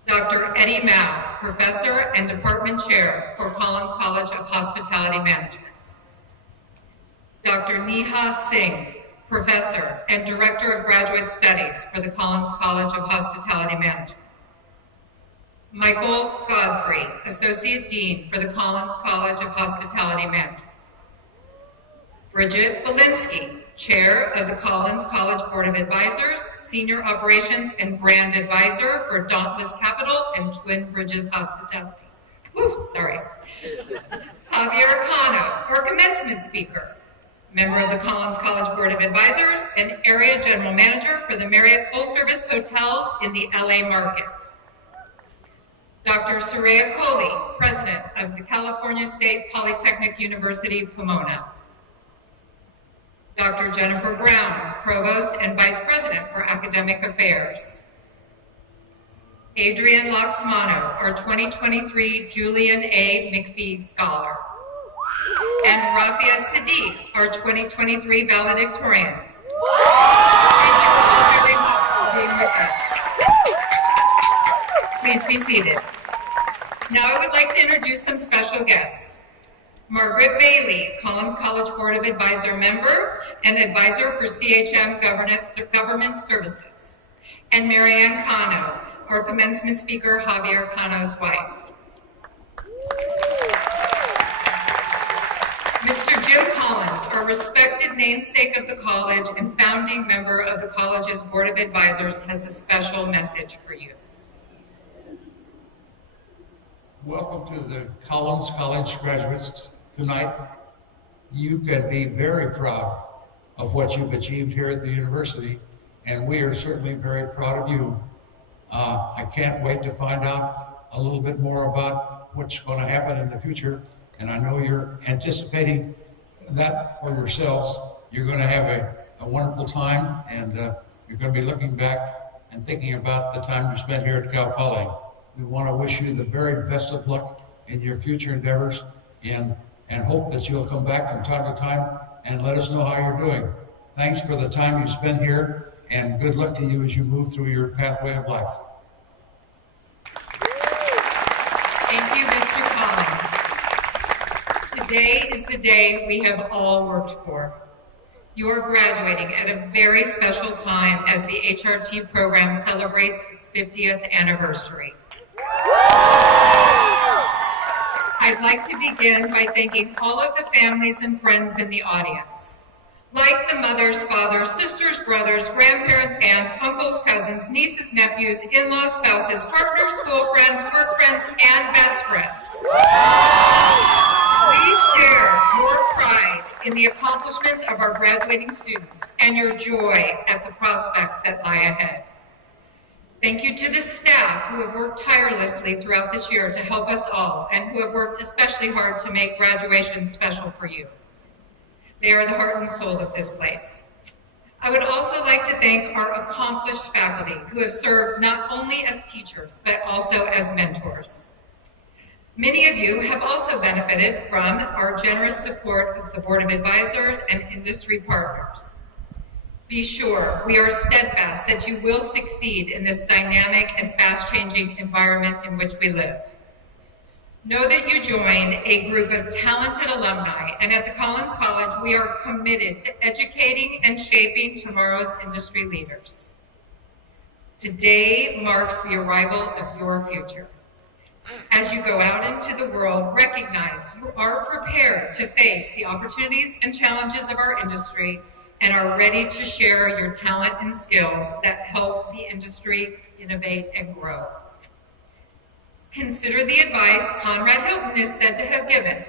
Dr. Eddie Mao, Professor and Department Chair for Collins College of Hospitality Management. Dr. Neha Singh, Professor and Director of Graduate Studies for the Collins College of Hospitality Management. Michael Godfrey, Associate Dean for the Collins College of Hospitality Management. Bridget Belinsky, Chair of the Collins College Board of Advisors, Senior Operations and Brand Advisor for Dauntless Capital and Twin Bridges Hospitality. Javier Cano, our commencement speaker, member of the Collins College Board of Advisors and Area General Manager for the Marriott Full Service Hotels in the LA market. Dr. Soraya Kohli, President of the California State Polytechnic University, Pomona. Dr. Jennifer Brown, Provost and Vice President for Academic Affairs. Adrian Laxmano, our 2023 Julian A. McPhee Scholar. And Rafia Siddiq, our 2023 valedictorian. Thank you all very much for being with us. Please be seated. Now I would like to introduce some special guests. Margaret Bailey, Collins College Board of Advisor member and advisor for CHM Government Services. And Marianne Cano, our commencement speaker, Javier Cano's wife. Mr. Jim Collins, our respected namesake of the college and founding member of the college's Board of Advisors, has a special message for you. Welcome to the Collins College graduates tonight. You can be very proud of what you've achieved here at the university, and we are certainly very proud of you. I can't wait to find out a little bit more about what's going to happen in the future, and I know you're anticipating that for yourselves. You're going to have a wonderful time, and you're going to be looking back and thinking about the time you spent here at Cal Poly. We want to wish you the very best of luck in your future endeavors, and hope that you'll come back from time to time and let us know how you're doing. Thanks for the time you spent here, and good luck to you as you move through your pathway of life. Thank you, Mr. Collins. Today is the day we have all worked for. You are graduating at a very special time as the HRT program celebrates its 50th anniversary. I'd like to begin by thanking all of the families and friends in the audience. Like the mothers, fathers, sisters, brothers, grandparents, aunts, uncles, cousins, nieces, nephews, in-laws, spouses, partners, school friends, work friends, and best friends. We share your pride in the accomplishments of our graduating students and your joy at the prospects that lie ahead. Thank you to the staff who have worked tirelessly throughout this year to help us all and who have worked especially hard to make graduation special for you. They are the heart and soul of this place. I would also like to thank our accomplished faculty who have served not only as teachers, but also as mentors. Many of you have also benefited from our generous support of the Board of Advisors and industry partners. Be sure we are steadfast that you will succeed in this dynamic and fast-changing environment in which we live. Know that you join a group of talented alumni, and at the Collins College, we are committed to educating and shaping tomorrow's industry leaders. Today marks the arrival of your future. As you go out into the world, recognize you are prepared to face the opportunities and challenges of our industry and are ready to share your talent and skills that help the industry innovate and grow. Consider the advice Conrad Hilton is said to have given.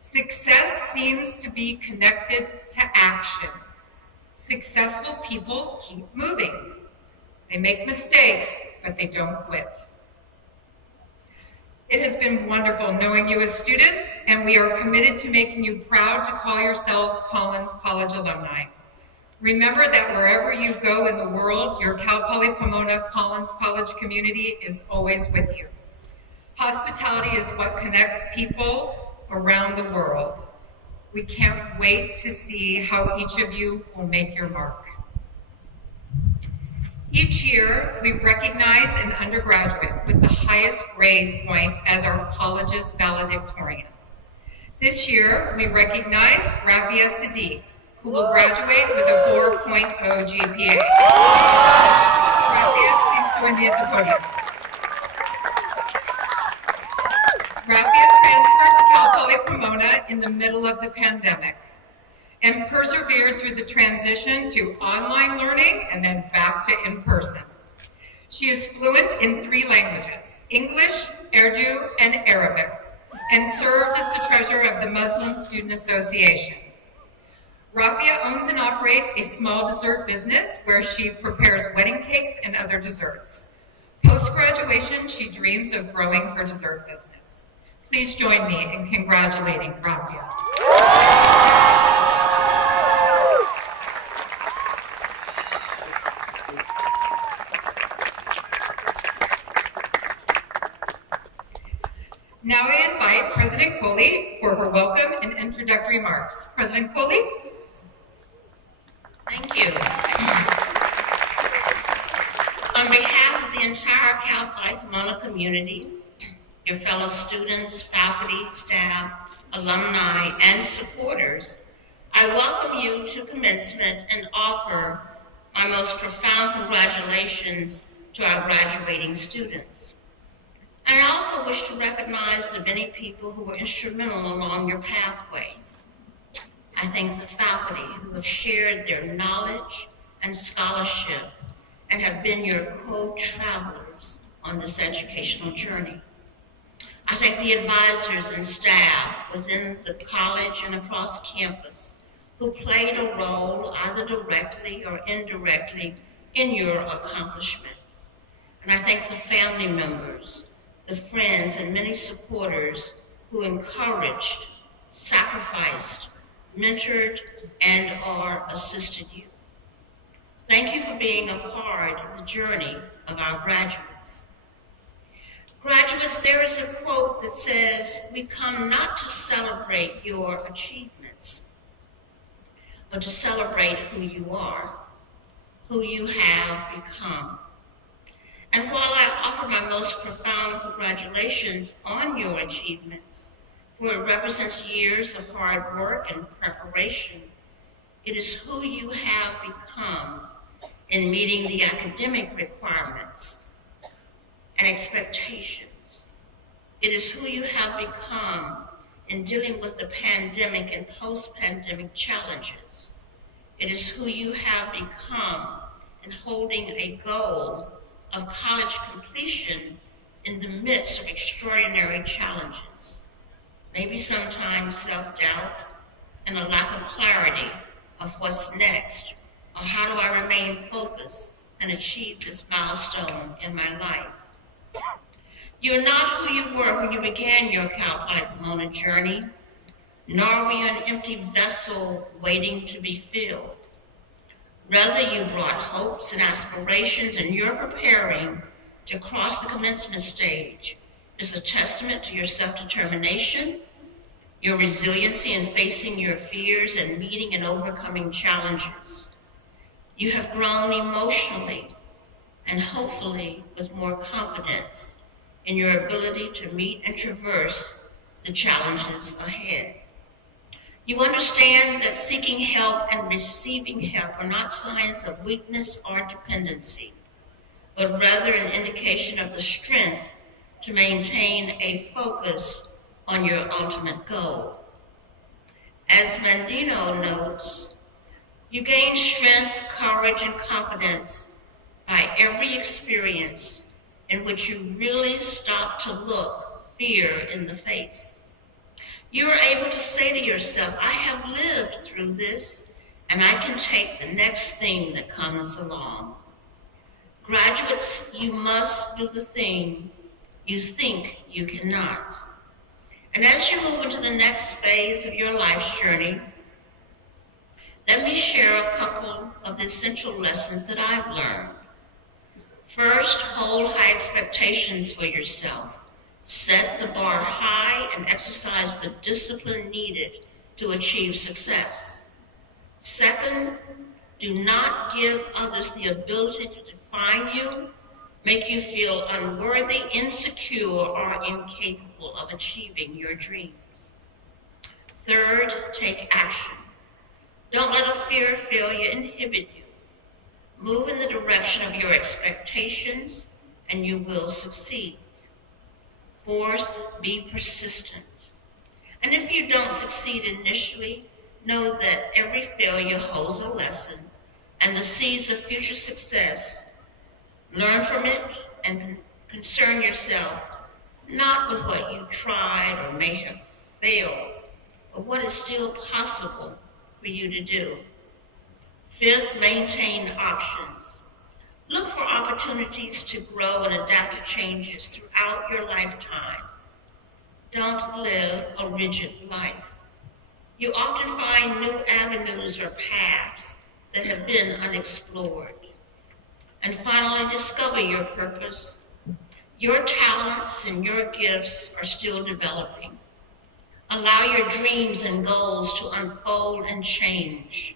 Success seems to be connected to action. Successful people keep moving. They make mistakes, but they don't quit. It has been wonderful knowing you as students, and we are committed to making you proud to call yourselves Collins College alumni. Remember that wherever you go in the world, your Cal Poly Pomona Collins College community is always with you. Hospitality is what connects people around the world. We can't wait to see how each of you will make your mark. Each year, we recognize an undergraduate with the highest grade point as our college's valedictorian. This year, we recognize Rafia Sadiq, who will graduate with a 4.0 GPA. Rafia, please join me at the podium. Rafia transferred to Cal Poly Pomona in the middle of the pandemic and persevered through the transition to online learning and then back to in-person. She is fluent in 3 languages, English, Urdu, and Arabic, and served as the treasurer of the Muslim Student Association. Rafia owns and operates a small dessert business where she prepares wedding cakes and other desserts. Post-graduation, she dreams of growing her dessert business. Please join me in congratulating Rafia. Now I invite President Coley for her welcome and introductory remarks. President Coley? Thank you. On behalf of the entire Cal Poly Pomona community, your fellow students, faculty, staff, alumni, and supporters, I welcome you to commencement and offer my most profound congratulations to our graduating students. And I also wish to recognize the many people who were instrumental along your pathway. I thank the faculty who have shared their knowledge and scholarship and have been your co-travelers on this educational journey. I thank the advisors and staff within the college and across campus who played a role either directly or indirectly in your accomplishment. And I thank the family members, the friends, and many supporters who encouraged, sacrificed, mentored, and or assisted you. Thank you for being a part of the journey of our graduates. Graduates, there is a quote that says, "We come not to celebrate your achievements, but to celebrate who you are, who you have become." And while I offer my most profound congratulations on your achievements, for it represents years of hard work and preparation, it is who you have become in meeting the academic requirements and expectations. It is who you have become in dealing with the pandemic and post-pandemic challenges. It is who you have become in holding a goal of college completion in the midst of extraordinary challenges. Maybe sometimes self-doubt and a lack of clarity of what's next, or how do I remain focused and achieve this milestone in my life. You're not who you were when you began your Cal Poly Pomona journey, nor were you an empty vessel waiting to be filled. Rather, you brought hopes and aspirations, and you're preparing to cross the commencement stage. It's a testament to your self-determination, your resiliency in facing your fears and meeting and overcoming challenges. You have grown emotionally and hopefully with more confidence in your ability to meet and traverse the challenges ahead. You understand that seeking help and receiving help are not signs of weakness or dependency, but rather an indication of the strength to maintain a focus on your ultimate goal. As Mandino notes, you gain strength, courage, and confidence by every experience in which you really stop to look fear in the face. You are able to say to yourself, I have lived through this, and I can take the next thing that comes along. Graduates, you must do the thing you think you cannot. And as you move into the next phase of your life's journey, let me share a couple of the essential lessons that I've learned. First, hold high expectations for yourself. Set the bar high and exercise the discipline needed to achieve success. Second, do not give others the ability to define you, make you feel unworthy, insecure, or incapable of achieving your dreams. Third, take action. Don't let a fear of failure inhibit you. Move in the direction of your expectations, and you will succeed. Fourth, be persistent. And if you don't succeed initially, know that every failure holds a lesson and the seeds of future success. Learn from it and concern yourself not with what you tried or may have failed, but what is still possible for you to do. Fifth, maintain options. Look for opportunities to grow and adapt to changes throughout your lifetime. Don't live a rigid life. You often find new avenues or paths that have been unexplored. And finally, discover your purpose. Your talents and your gifts are still developing. Allow your dreams and goals to unfold and change.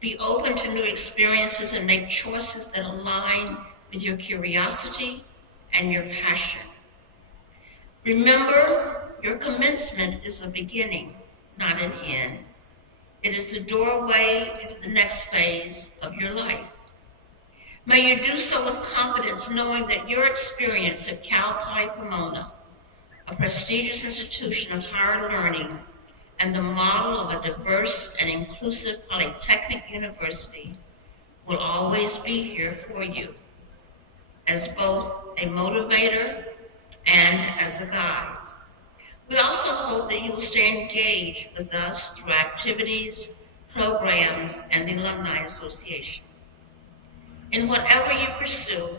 Be open to new experiences and make choices that align with your curiosity and your passion. Remember, your commencement is a beginning, not an end. It is the doorway into the next phase of your life. May you do so with confidence, knowing that your experience at Cal Poly Pomona, a prestigious institution of higher learning, and the model of a diverse and inclusive polytechnic university will always be here for you as both a motivator and as a guide. We also hope that you will stay engaged with us through activities, programs, and the Alumni Association. In whatever you pursue,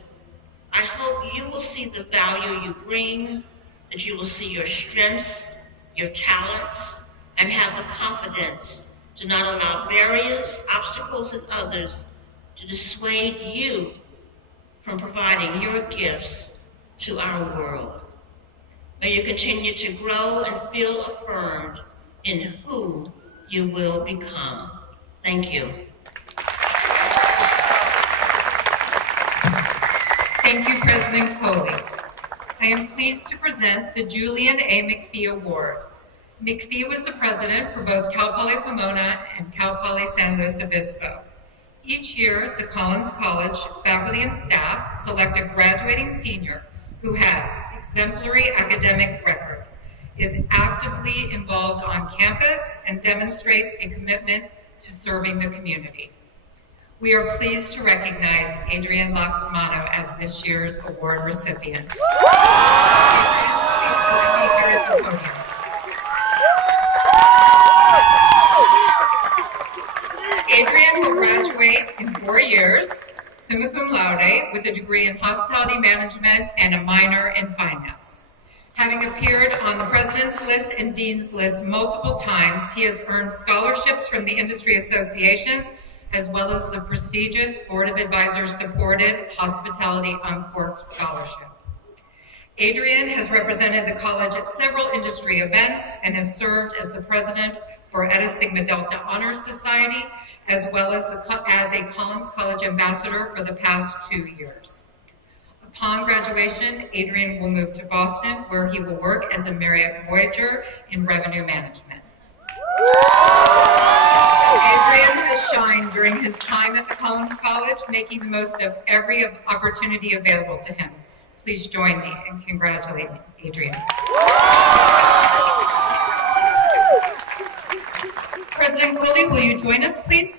I hope you will see the value you bring, that you will see your strengths, your talents, and have the confidence to not allow barriers, obstacles, and others to dissuade you from providing your gifts to our world. May you continue to grow and feel affirmed in who you will become. Thank you. Thank you, President Coley. I am pleased to present the Julian A. McPhee Award. McPhee was the president for both Cal Poly Pomona and Cal Poly San Luis Obispo. Each year, the Collins College faculty and staff select a graduating senior who has exemplary academic record, is actively involved on campus and demonstrates a commitment to serving the community. We are pleased to recognize Adrian Laxmano as this year's award recipient. Adrian will graduate in 4 years, summa cum laude, with a degree in hospitality management and a minor in finance. Having appeared on the President's List and Dean's List multiple times, he has earned scholarships from the industry associations, as well as the prestigious Board of Advisors supported Hospitality Uncorked Scholarship. Adrian has represented the college at several industry events and has served as the president for Eta Sigma Delta Honor Society, as well as a Collins College ambassador for the past 2 years. Upon graduation, Adrian will move to Boston, where he will work as a Marriott Voyager in revenue management. Adrian has shined during his time at the Collins College, making the most of every opportunity available to him. Please join me in congratulating Adrian. President Coley, will you join us, please?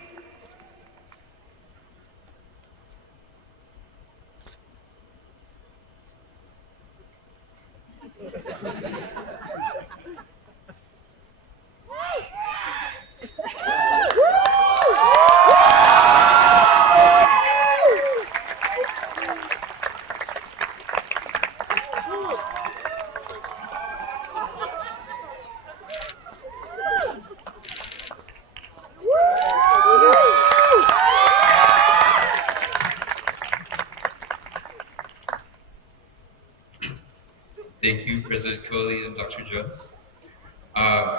Thank you, President Coley and Dr. Jones.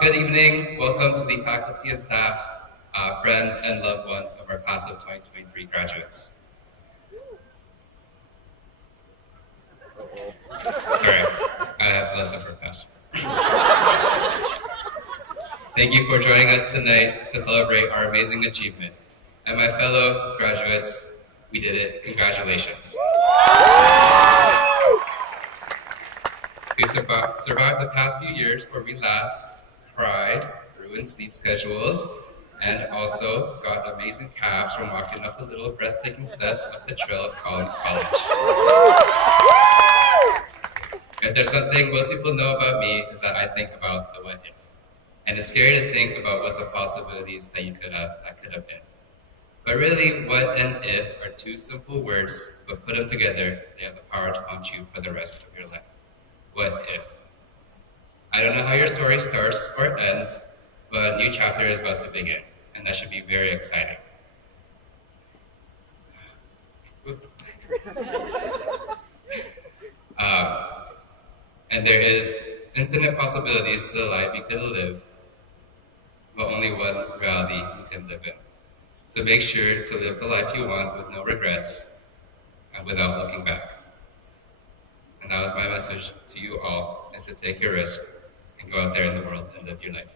Good evening. Welcome to the faculty and staff, friends, and loved ones of our class of 2023 graduates. Sorry, I have to let the first pass. Thank you for joining us tonight to celebrate our amazing achievement. And my fellow graduates, we did it. Congratulations. We survived the past few years where we laughed, cried, ruined sleep schedules, and also got amazing calves from walking up the little breathtaking steps up the trail of Collins College. If there's something most people know about me, is that I think about the what if. And it's scary to think about what the possibilities that could have been. But really, what and if are two simple words, but put them together, they have the power to haunt you for the rest of your life. What if? I don't know how your story starts or ends, but a new chapter is about to begin, and that should be very exciting. And there is infinite possibilities to the life you could live, but only one reality you can live in. So make sure to live the life you want with no regrets and without looking back. And that was my message to you all, is to take your risk and go out there in the world and live your life.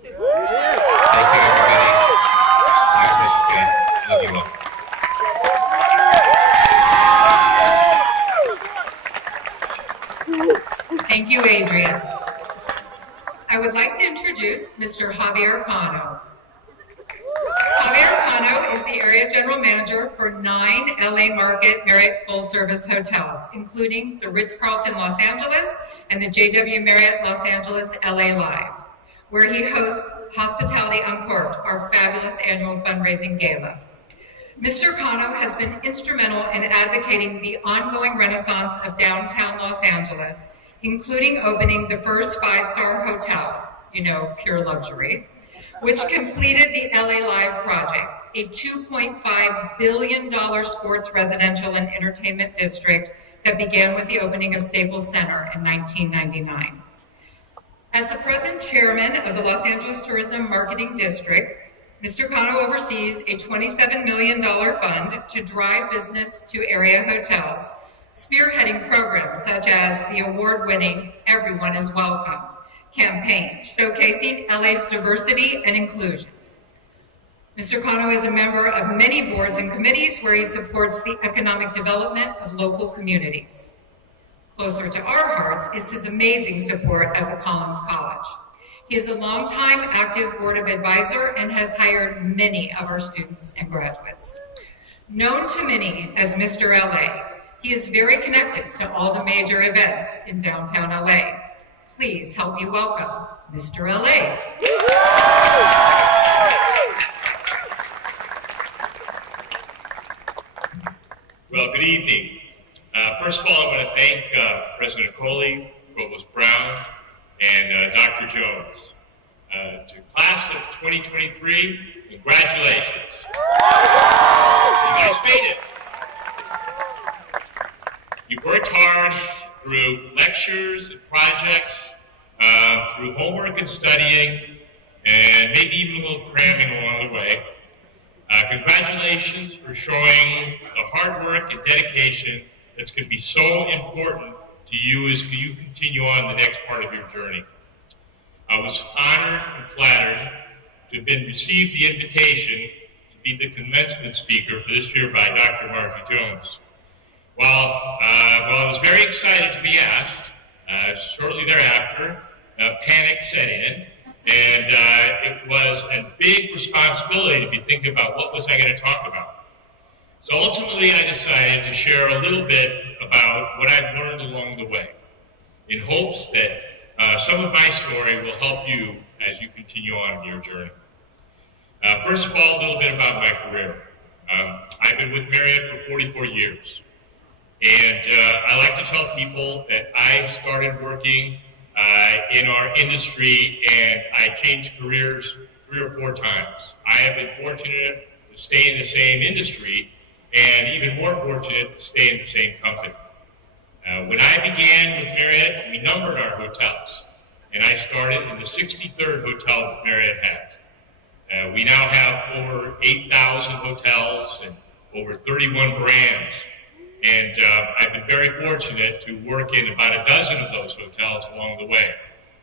Thank you, everybody. God bless you. Love you all. Thank you, Adrian. I would like to introduce Mr. Javier Cano. Javier Cano is the Area General Manager for 9 LA Market Marriott full-service hotels, including the Ritz-Carlton Los Angeles and the JW Marriott Los Angeles LA Live, where he hosts Hospitality Uncorked, our fabulous annual fundraising gala. Mr. Cano has been instrumental in advocating the ongoing renaissance of downtown Los Angeles, including opening the first 5-star hotel, pure luxury, which completed the LA Live project, a $2.5 billion sports, residential, and entertainment district that began with the opening of Staples Center in 1999. As the present chairman of the Los Angeles Tourism Marketing District, Mr. Cano oversees a $27 million fund to drive business to area hotels, spearheading programs such as the award-winning Everyone is Welcome campaign, showcasing LA's diversity and inclusion. Mr. Cano is a member of many boards and committees where he supports the economic development of local communities. Closer to our hearts is his amazing support of the Collins College. He is a longtime active board of advisor and has hired many of our students and graduates. Known to many as Mr. LA, he is very connected to all the major events in downtown LA. Please help me welcome Mr. LA. Well, good evening. First of all, I want to thank President Coley, Provost Brown, and Dr. Jones. To class of 2023, congratulations. You guys made it. You worked hard through lectures and projects, through homework and studying, and maybe even a little cramming along the way. Congratulations for showing the hard work and dedication that's going to be so important to you as you continue on the next part of your journey. I was honored and flattered to have received the invitation to be the commencement speaker for this year by Dr. Margie Jones. While I was very excited to be asked, shortly thereafter, panic set in, and it was a big responsibility to be thinking about what was I going to talk about. So ultimately, I decided to share a little bit about what I've learned along the way, in hopes that some of my story will help you as you continue on in your journey. First of all, a little bit about my career. I've been with Marriott for 44 years. And I like to tell people that I started working in our industry and I changed careers 3 or 4 times. I have been fortunate to stay in the same industry and even more fortunate to stay in the same company. When I began with Marriott, we numbered our hotels, and I started in the 63rd hotel that Marriott has. We now have over 8,000 hotels and over 31 brands, and I've been very fortunate to work in about a dozen of those hotels along the way,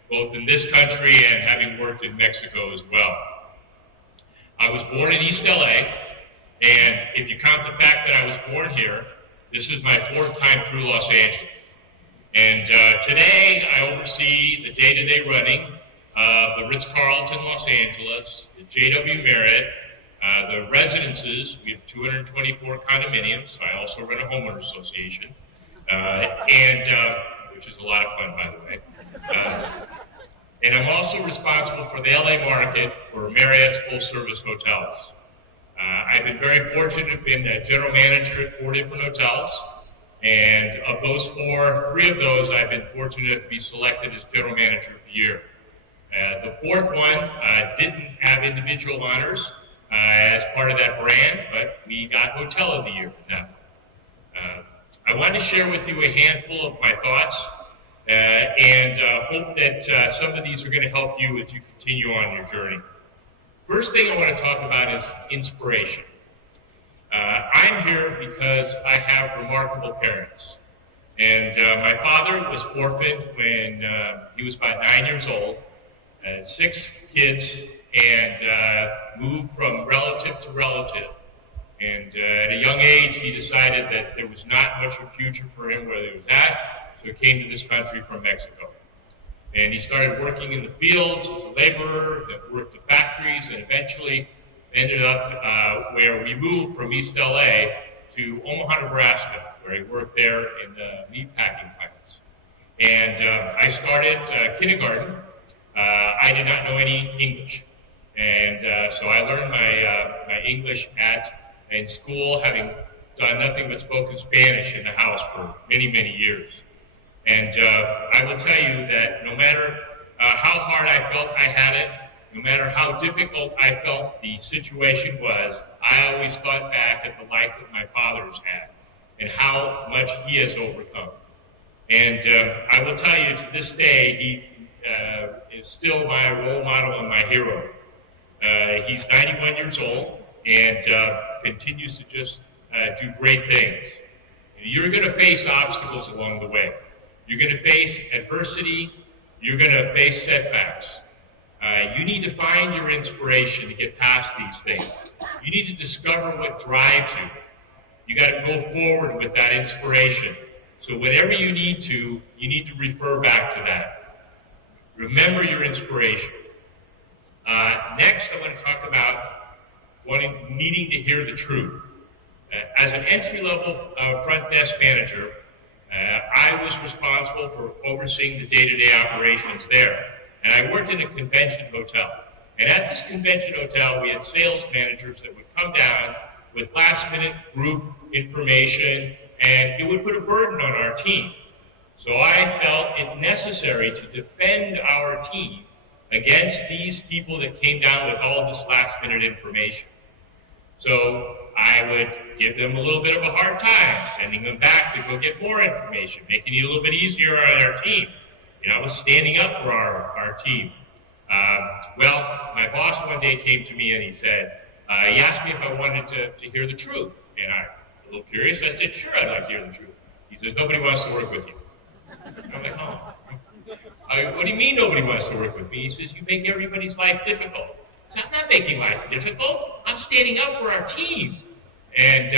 both in this country and having worked in Mexico as well. I was born in East LA, and if you count the fact that I was born here, this is my 4th time through Los Angeles. And today I oversee the day-to-day running of the Ritz-Carlton Los Angeles, the JW Marriott, the residences. We have 224 condominiums. I also run a homeowner association, which is a lot of fun, by the way. And I'm also responsible for the LA market for Marriott's full-service hotels. I've been very fortunate to have been a general manager at 4 different hotels, and of those 4, 3 of those I've been fortunate to be selected as general manager of the year. The 4th one didn't have individual honors as part of that brand, but we got Hotel of the Year now. I want to share with you a handful of my thoughts and hope that some of these are going to help you as you continue on your journey. First thing I want to talk about is inspiration. I'm here because I have remarkable parents. And my father was orphaned when he was about 9 years old, 6 kids, and moved from relative to relative. And at a young age, he decided that there was not much of a future for him where he was at, so he came to this country from Mexico. And he started working in the fields as a laborer, then worked at factories, and eventually ended up where we moved from East LA to Omaha, Nebraska, where he worked there in the meat packing plants. And I started kindergarten. I did not know any English. And so I learned my English in school, having done nothing but spoken Spanish in the house for many, many years. And I will tell you that no matter how hard I felt I had it, no matter how difficult I felt the situation was, I always thought back at the life that my father's had and how much he has overcome. And I will tell you, to this day, he is still my role model and my hero. He's 91 years old and continues to just do great things. You're going to face obstacles along the way. You're going to face adversity. You're going to face setbacks. You need to find your inspiration to get past these things. You need to discover what drives you. You got to go forward with that inspiration So whenever you need to refer back to that. Remember your inspiration. Next, I want to talk about needing to hear the truth. As an entry-level front desk manager, I was responsible for overseeing the day-to-day operations there. And I worked in a convention hotel. And at this convention hotel, we had sales managers that would come down with last-minute group information, and it would put a burden on our team. So I felt it necessary to defend our team against these people that came down with all this last-minute information. So I would give them a little bit of a hard time, sending them back to go get more information, making it a little bit easier on our team. You know, I was standing up for our team. Well, my boss one day came to me and he said, he asked me if I wanted to hear the truth. And I was a little curious. I said, sure, I'd like to hear the truth. He says, nobody wants to work with you. I'm like, oh. What do you mean nobody wants to work with me? He says, you make everybody's life difficult. I said, I'm not making life difficult. I'm standing up for our team. And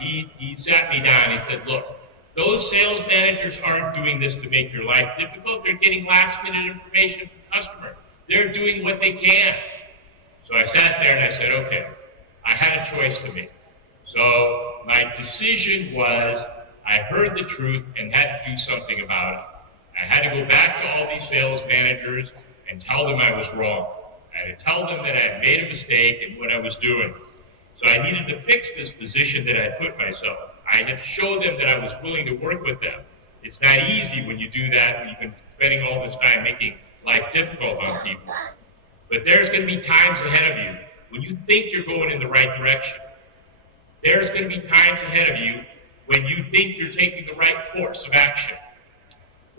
he sat me down. He said, look, those sales managers aren't doing this to make your life difficult. They're getting last-minute information from customers. They're doing what they can. So I sat there and I said, okay, I had a choice to make. So my decision was I heard the truth and had to do something about it. I had to go back to all these sales managers and tell them I was wrong. I had to tell them that I had made a mistake in what I was doing. So I needed to fix this position that I had put myself. I had to show them that I was willing to work with them. It's not easy when you do that, when you've been spending all this time making life difficult on people. But there's going to be times ahead of you when you think you're going in the right direction. There's going to be times ahead of you when you think you're taking the right course of action.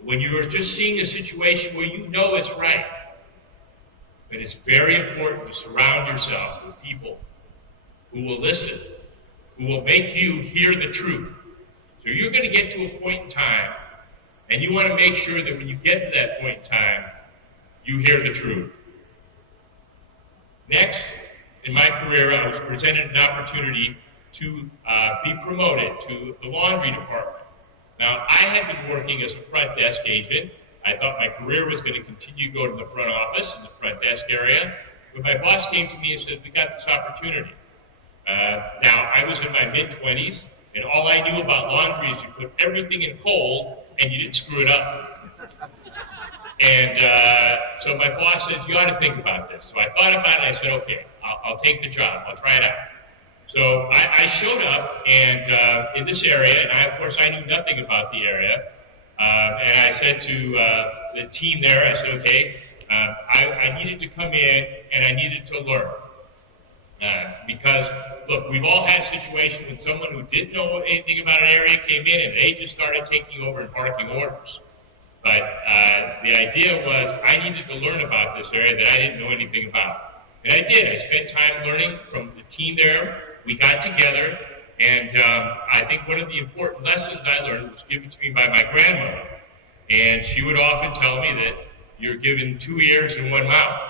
When you are just seeing a situation where you know it's right. But it's very important to surround yourself with people who will listen, who will make you hear the truth. So you're going to get to a point in time, and you want to make sure that when you get to that point in time, you hear the truth. Next, in my career, I was presented an opportunity to be promoted to the laundry department. Now, I had been working as a front desk agent. I thought my career was going to continue to go to the front office in the front desk area. But my boss came to me and said, we got this opportunity. Now, I was in my mid-20s, and all I knew about laundry is you put everything in cold, and you didn't screw it up. And so my boss said, you ought to think about this. So I thought about it, and I said, okay, I'll take the job. I'll try it out. So I showed up and in this area, and of course I knew nothing about the area. And I said to the team there, I said, okay, I needed to come in and I needed to learn. Because, look, we've all had situations when someone who didn't know anything about an area came in and they just started taking over and barking orders. But the idea was I needed to learn about this area that I didn't know anything about. And I did. I spent time learning from the team there. We got together, and I think one of the important lessons I learned was given to me by my grandmother. And she would often tell me that you're given 2 ears and 1 mouth.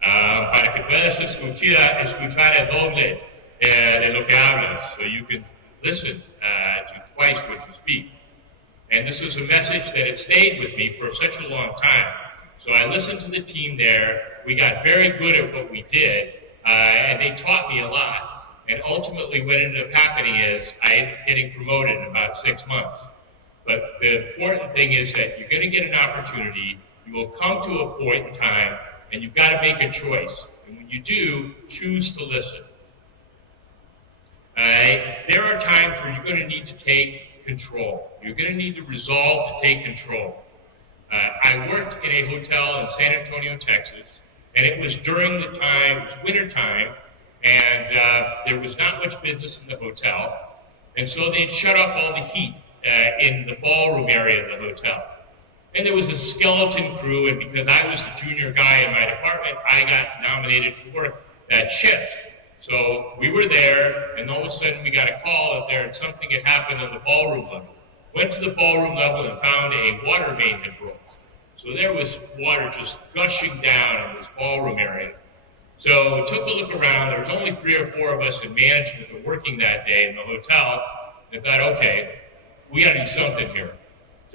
Para que puedas escuchar el doble de lo que hablas, so you can listen to twice what you speak. And this was a message that had stayed with me for such a long time. So I listened to the team there. We got very good at what we did, and they taught me a lot. And ultimately what ended up happening is I ended up getting promoted in about 6 months. But the important thing is that you're going to get an opportunity. You will come to a point in time, and you've got to make a choice. And when you do, choose to listen. There are times where you're going to need to take control. You're going to need to resolve to take control. I worked in a hotel in San Antonio, Texas, and it was during the time, it was winter time, and there was not much business in the hotel. And so they'd shut off all the heat in the ballroom area of the hotel. And there was a skeleton crew, and because I was the junior guy in my department, I got nominated to work that shift. So we were there, and all of a sudden we got a call that something had happened on the ballroom level. Went to the ballroom level and found a water main had broken. So there was water just gushing down in this ballroom area. So we took a look around. There was only 3 or 4 of us in management that were working that day in the hotel. And thought, okay, we got to do something here.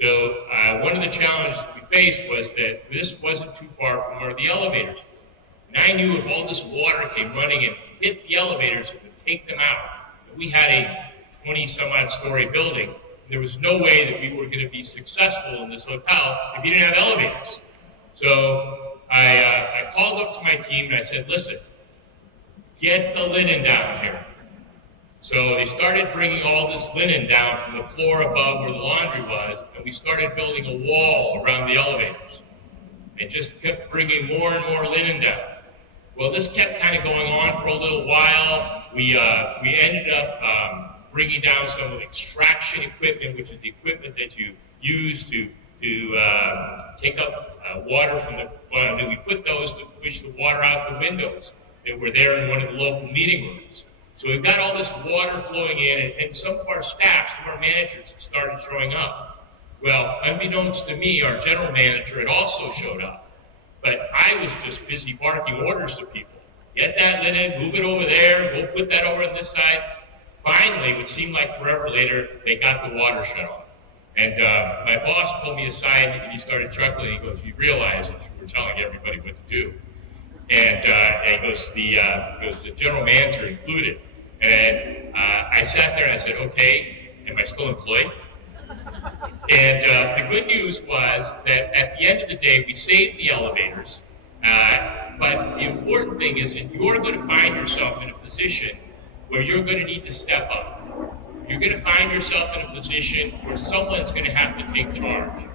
So one of the challenges we faced was that this wasn't too far from where the elevators were. And I knew if all this water came running and hit the elevators, it would take them out. We had a 20-some-odd story building. There was no way that we were going to be successful in this hotel if you didn't have elevators. So I called up to my team and I said, listen, get the linen down here. So they started bringing all this linen down from the floor above where the laundry was, and we started building a wall around the elevators. And just kept bringing more and more linen down. Well, this kept kind of going on for a little while. We ended up bringing down some of the extraction equipment, which is the equipment that you use to take up water from the well, we put those to push the water out the windows that were there in one of the local meeting rooms. So we've got all this water flowing in, and some of our staff, some of our managers have started showing up. Well, unbeknownst to me, our general manager had also showed up. But I was just busy barking orders to people. Get that linen, move it over there, go put that over on this side. Finally, what seemed like forever later, they got the water shut off. And my boss pulled me aside and he started chuckling. He goes, you realize that you were telling everybody what to do. And he goes, the general manager included. And I sat there and I said, okay, am I still employed? And the good news was that at the end of the day, we saved the elevators. But the important thing is that you're going to find yourself in a position where you're going to need to step up. You're going to find yourself in a position where someone's going to have to take charge.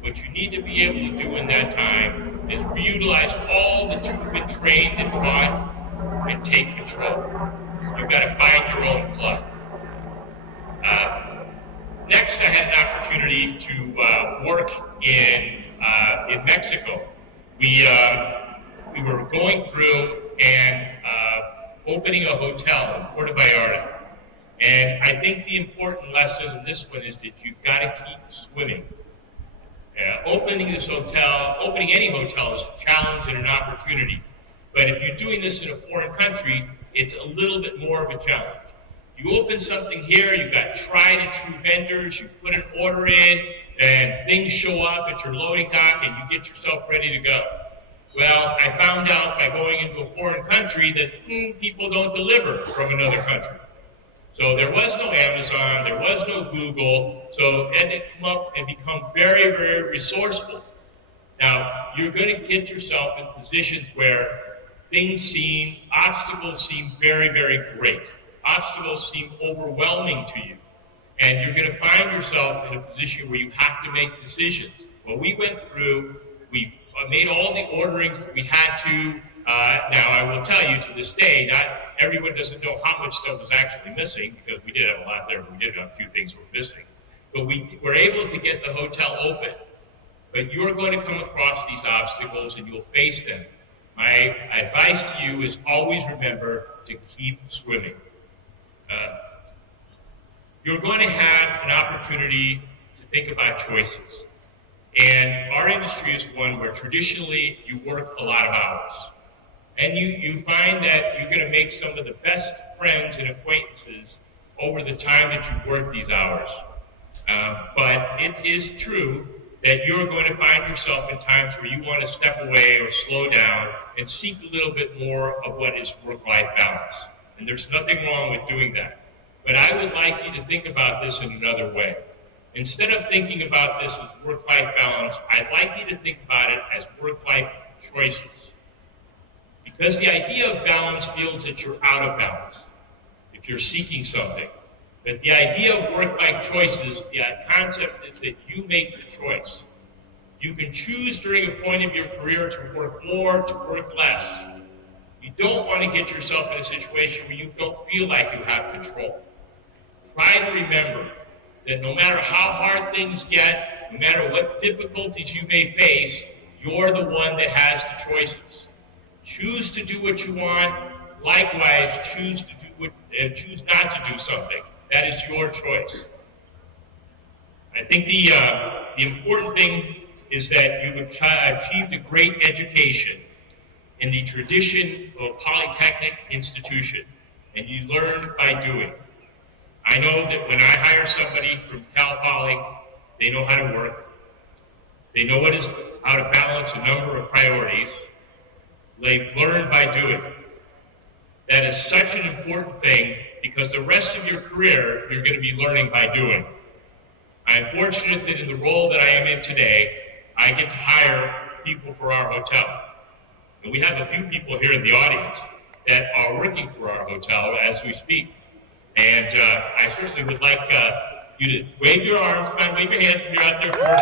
What you need to be able to do in that time is reutilize all that you've been trained and taught and take control. You've got to find your own flood. Next, I had an opportunity to work in Mexico. We were going through and opening a hotel in Puerto Vallarta. And I think the important lesson in this one is that you've got to keep swimming. Opening any hotel is a challenge and an opportunity. But if you're doing this in a foreign country, it's a little bit more of a challenge. You open something here, you've got tried and true vendors, you put an order in, and things show up at your loading dock, and you get yourself ready to go. Well, I found out by going into a foreign country that people don't deliver from another country. So there was no Amazon, there was no Google, so it had to come up and become very, very resourceful. Now, you're going to get yourself in positions where obstacles seem very, very great. Obstacles seem overwhelming to you. And you're going to find yourself in a position where you have to make decisions. Well, we went through, we made all the orderings that we had to. Now, I will tell you to this day, not everyone doesn't know how much stuff was actually missing, because we did have a lot there, but we did have a few things that were missing. But we were able to get the hotel open. But you're going to come across these obstacles and you'll face them. My advice to you is always remember to keep swimming. You're going to have an opportunity to think about choices. And our industry is one where traditionally you work a lot of hours. And you find that you're going to make some of the best friends and acquaintances over the time that you work these hours. But it is true that you're going to find yourself in times where you want to step away or slow down and seek a little bit more of what is work-life balance. And there's nothing wrong with doing that. But I would like you to think about this in another way. Instead of thinking about this as work-life balance, I'd like you to think about it as work-life choices. Because the idea of balance feels that you're out of balance if you're seeking something. But the idea of work-life choices, the concept is that you make the choice. You can choose during a point of your career to work more, to work less. You don't want to get yourself in a situation where you don't feel like you have control. Try to remember that no matter how hard things get, no matter what difficulties you may face, you're the one that has the choices. Choose to do what you want. Likewise, choose not to do something. That is your choice. I think the important thing is that you've achieved a great education in the tradition of a polytechnic institution, and you learn by doing. I know that when I hire somebody from Cal Poly, they know how to work. They know how to balance a number of priorities. They've learned by doing. That is such an important thing because the rest of your career, you're going to be learning by doing. I'm fortunate that in the role that I am in today, I get to hire people for our hotel. And we have a few people here in the audience that are working for our hotel as we speak. And I certainly would like you to wave your arms, come on, wave your hands if you're out there for us.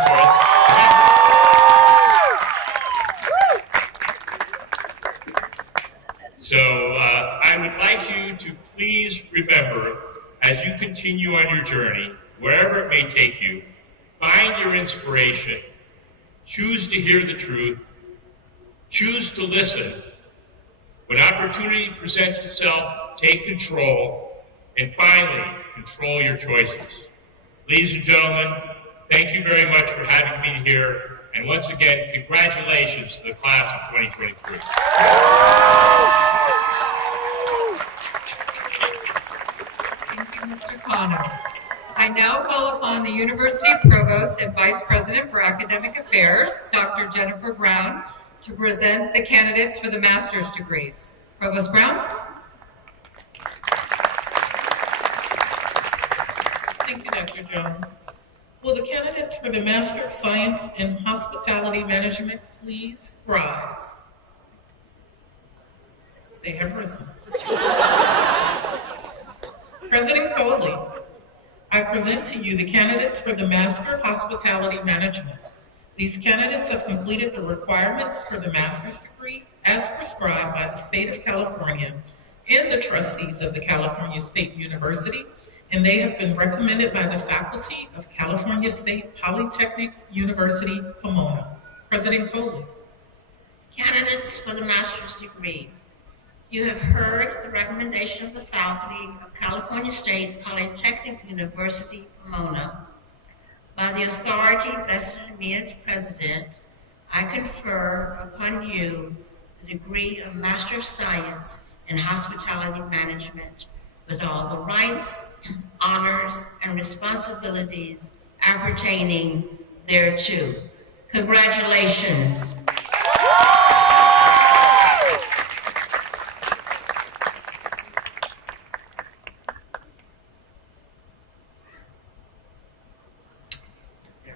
So I would like you to please remember, as you continue on your journey, wherever it may take you, find your inspiration, choose to hear the truth, choose to listen. When opportunity presents itself, take control, and finally, control your choices. Ladies and gentlemen, thank you very much for having me here, and once again, congratulations to the class of 2023. Thank you, Mr. Connor. I now call upon the University Provost and Vice President for Academic Affairs, Dr. Jennifer Brown, to present the candidates for the master's degrees. Provost Brown. Thank you, Dr. Jones. Will the candidates for the Master of Science in Hospitality Management please rise? They have risen. President Coley, I present to you the candidates for the Master of Hospitality Management. These candidates have completed the requirements for the master's degree as prescribed by the state of California and the trustees of the California State University, and they have been recommended by the faculty of California State Polytechnic University, Pomona. President Coley. Candidates for the master's degree. You have heard the recommendation of the faculty of California State Polytechnic University, Pomona. By the authority vested in me as president, I confer upon you the degree of Master of Science in Hospitality Management with all the rights, honors, and responsibilities appertaining thereto. Congratulations.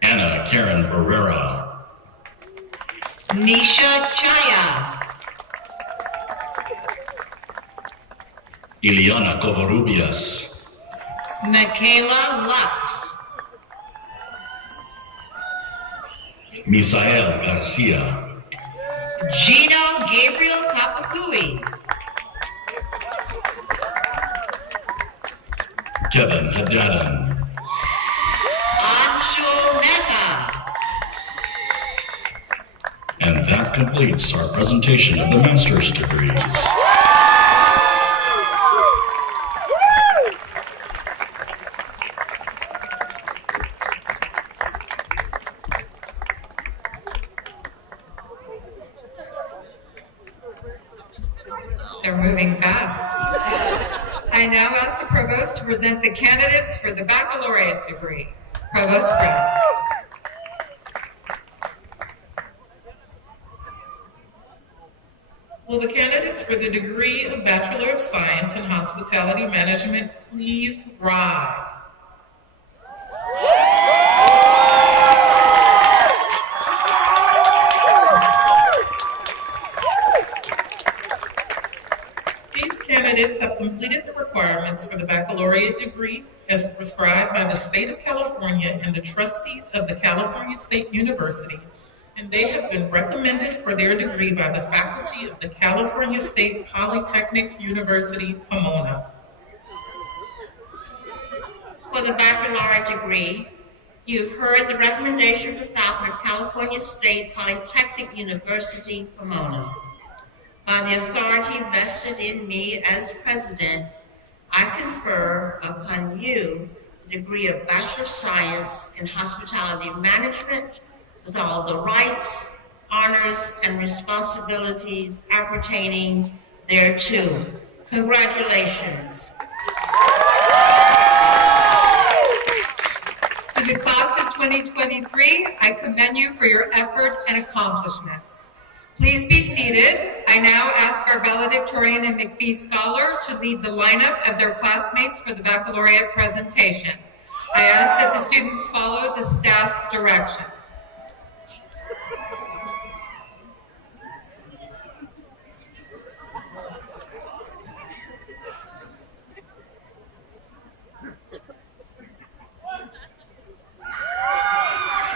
Anna Karen Barrera. Nisha Chaya. Ileana Covarrubias. Michaela Lux. Misael Garcia. Gino Gabriel Kapakui. Kevin Hadadan. Anshul Mehta. And that completes our presentation of the master's degrees. They're moving fast. I now ask the Provost to present the candidates for the Baccalaureate degree. Provost Brown. Will the candidates for the degree of Bachelor of Science in Hospitality Management please rise? These candidates have completed the requirements for the baccalaureate degree as prescribed by the state of California and the trustees of the California State University, and they have been recommended for their degree by the faculty of the California State Polytechnic University, Pomona. For the baccalaureate degree, you've heard the recommendation of the faculty of California State Polytechnic University, Pomona. By the authority vested in me as president, I confer upon you the degree of Bachelor of Science in Hospitality Management with all the rights, honors, and responsibilities appertaining thereto. Congratulations. the class of 2023, I commend you for your effort and accomplishments. Please be seated. I now ask our valedictorian and McPhee scholar to lead the lineup of their classmates for the baccalaureate presentation. I ask that the students follow the staff's directions.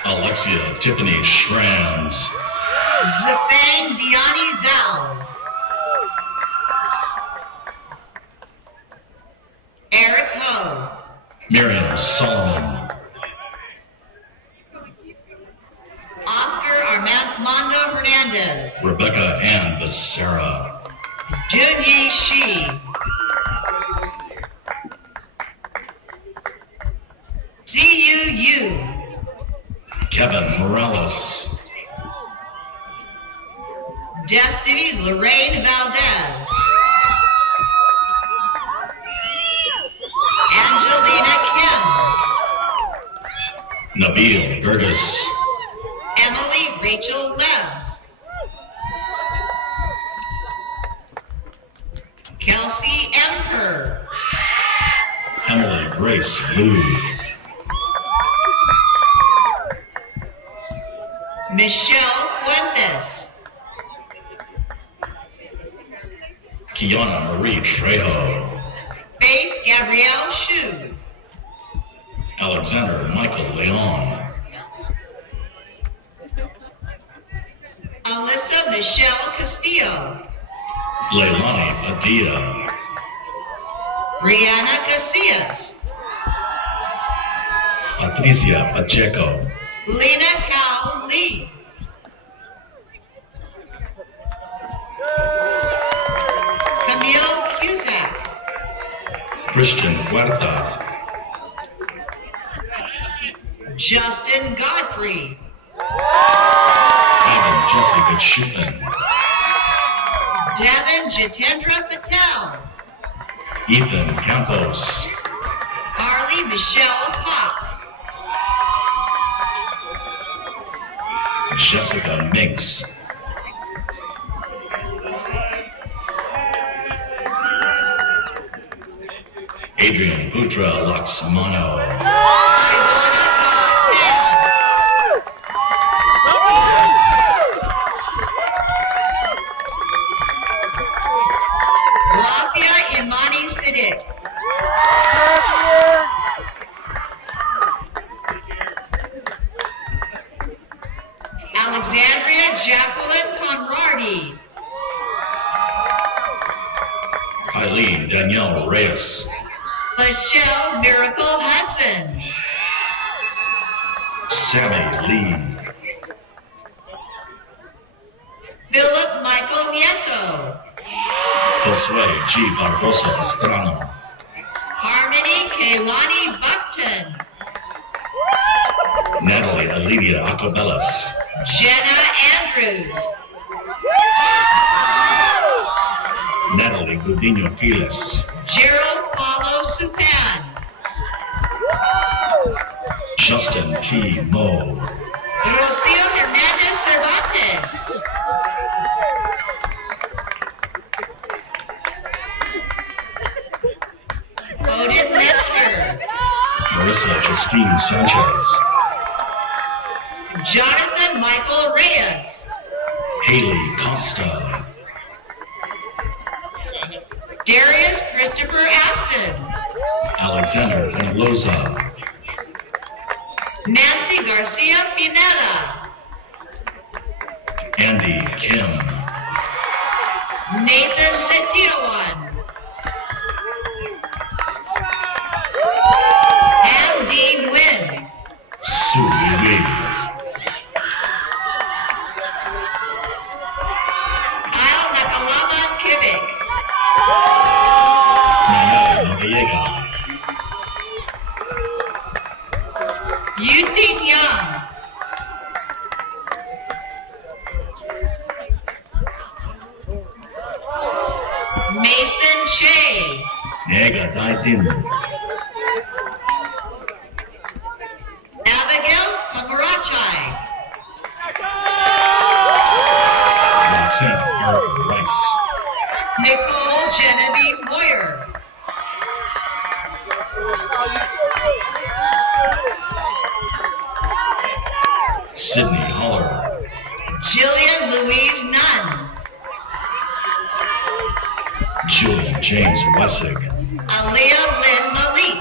Alexia Tiffany Schranz. Zafang Vianney Zhao. Eric Ho. Miriam Solomon. Oscar Armando Hernandez. Rebecca Ann Becerra. Junyi Shi. Ziyu Yu. Kevin Morales. Destiny Lorraine Valdez. Angelina Kim. Nabil Gertis. Emily Rachel Lebs. Kelsey Emper. Emily Grace Liu. Michelle Fuentes. Kiana Marie Trejo. Faith Gabrielle Shu. Alexander Michael Leon. Alyssa Michelle Castillo. Leilani Adia. Brianna Casillas. Patricia Pacheco. Lena Cao Lee. Camille Cusack. Christian Huerta. Justin Godfrey. Evan Jessica Shupin. Devin Jitendra Patel. Ethan Campos. Carly Michelle Cox. Jessica Minks. Adrian Putra Laxmano. Lafia Imani Siddiq. Alexandria Jacqueline Conradi. Eileen Danielle Reyes. Michelle Miracle Hudson. Sammy Lee. Philip Michael Nieto. Josue G. Barbosa Estrano. Harmony Kaylani Buckton. Natalie Olivia Acobelas. Jenna Andrews. Natalie Gudino Quiles. Gerald Paulo Supan. Justin T. Moe. Rocio Hernandez Cervantes. Odin Lester. Marissa Justine Sanchez. Jonathan Michael Reyes. Haley Costa. Darius Christopher Aston. Alexander Menloza. Nancy Garcia Pineda. Andy Kim. Nathan Setiawan. Pam Dean Wynn. Sue Lee. Kyle Nakalaman Kivik. Nayara Noriega. Yutin Young. Mason Che. Nega Daidin. Wachai. Roxanne Erica Rice. Nicole Genevieve Moyer. Sydney Holler. Jillian Louise Nunn. Julian James Wessig. Aaliyah Lynn Malik.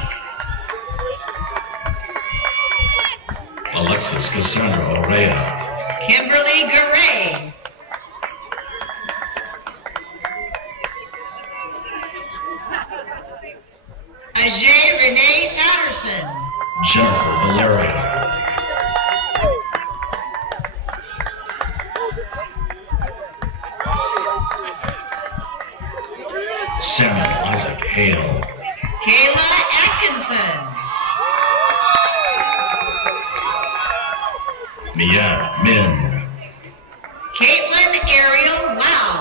Alexis Cassandra Orea. Kimberly Garay. Ajay Renee Patterson. Jennifer Valeria. Samuel Isaac Hale. Kayla Atkinson. Mia Min. Caitlin Ariel Wow.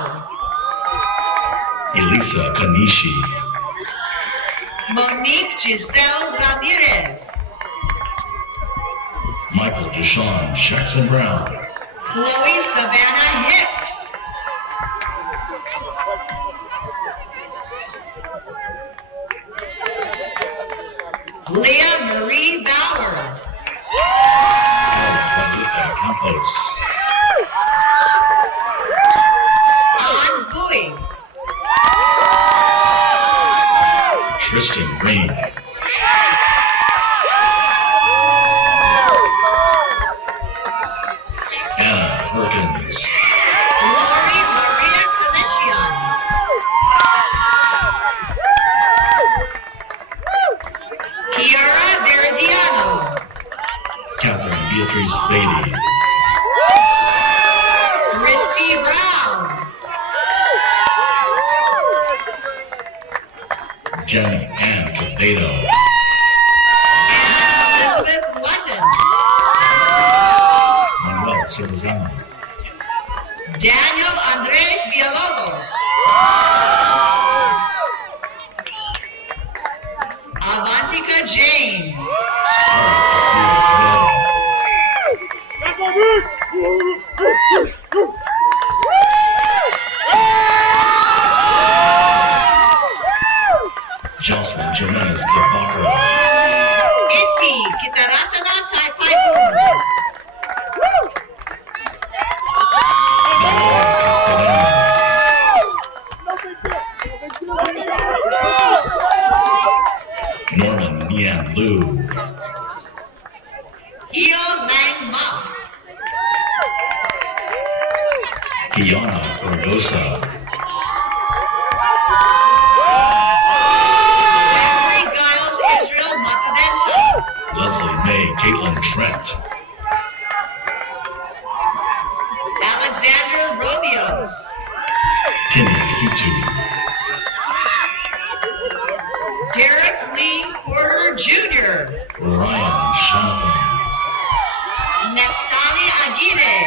Elisa Kanishi. Monique Giselle Ramirez. Michael Deshawn Jackson Brown. Chloe Savannah Hicks. Leah Marie Bauer. Guadalupe Campos. An Bowie. Tristan Green. Anna Perkins. Lori Maria Calician. Kiara Veridiano. Catherine Beatrice Beatty. Christy Brown. Jenny Ann Cavedo. Elizabeth Lutton. Manuel Sorzano. Daniel Andres Villalobos. Avantika Jane. Jocelyn Jimenez Guevara. Inti Kitaratana Taipaipu. Manuel Castellano. Norman Nian Liu. Hio Lang Ma. Kiana Fergosa. Mary Giles Israel Makabenko. Leslie Mae Caitlin Trent. Alexandra Romeos. Timmy Situ. Derek Lee Porter Jr. Ryan Jonathan. Neftali Aguirre.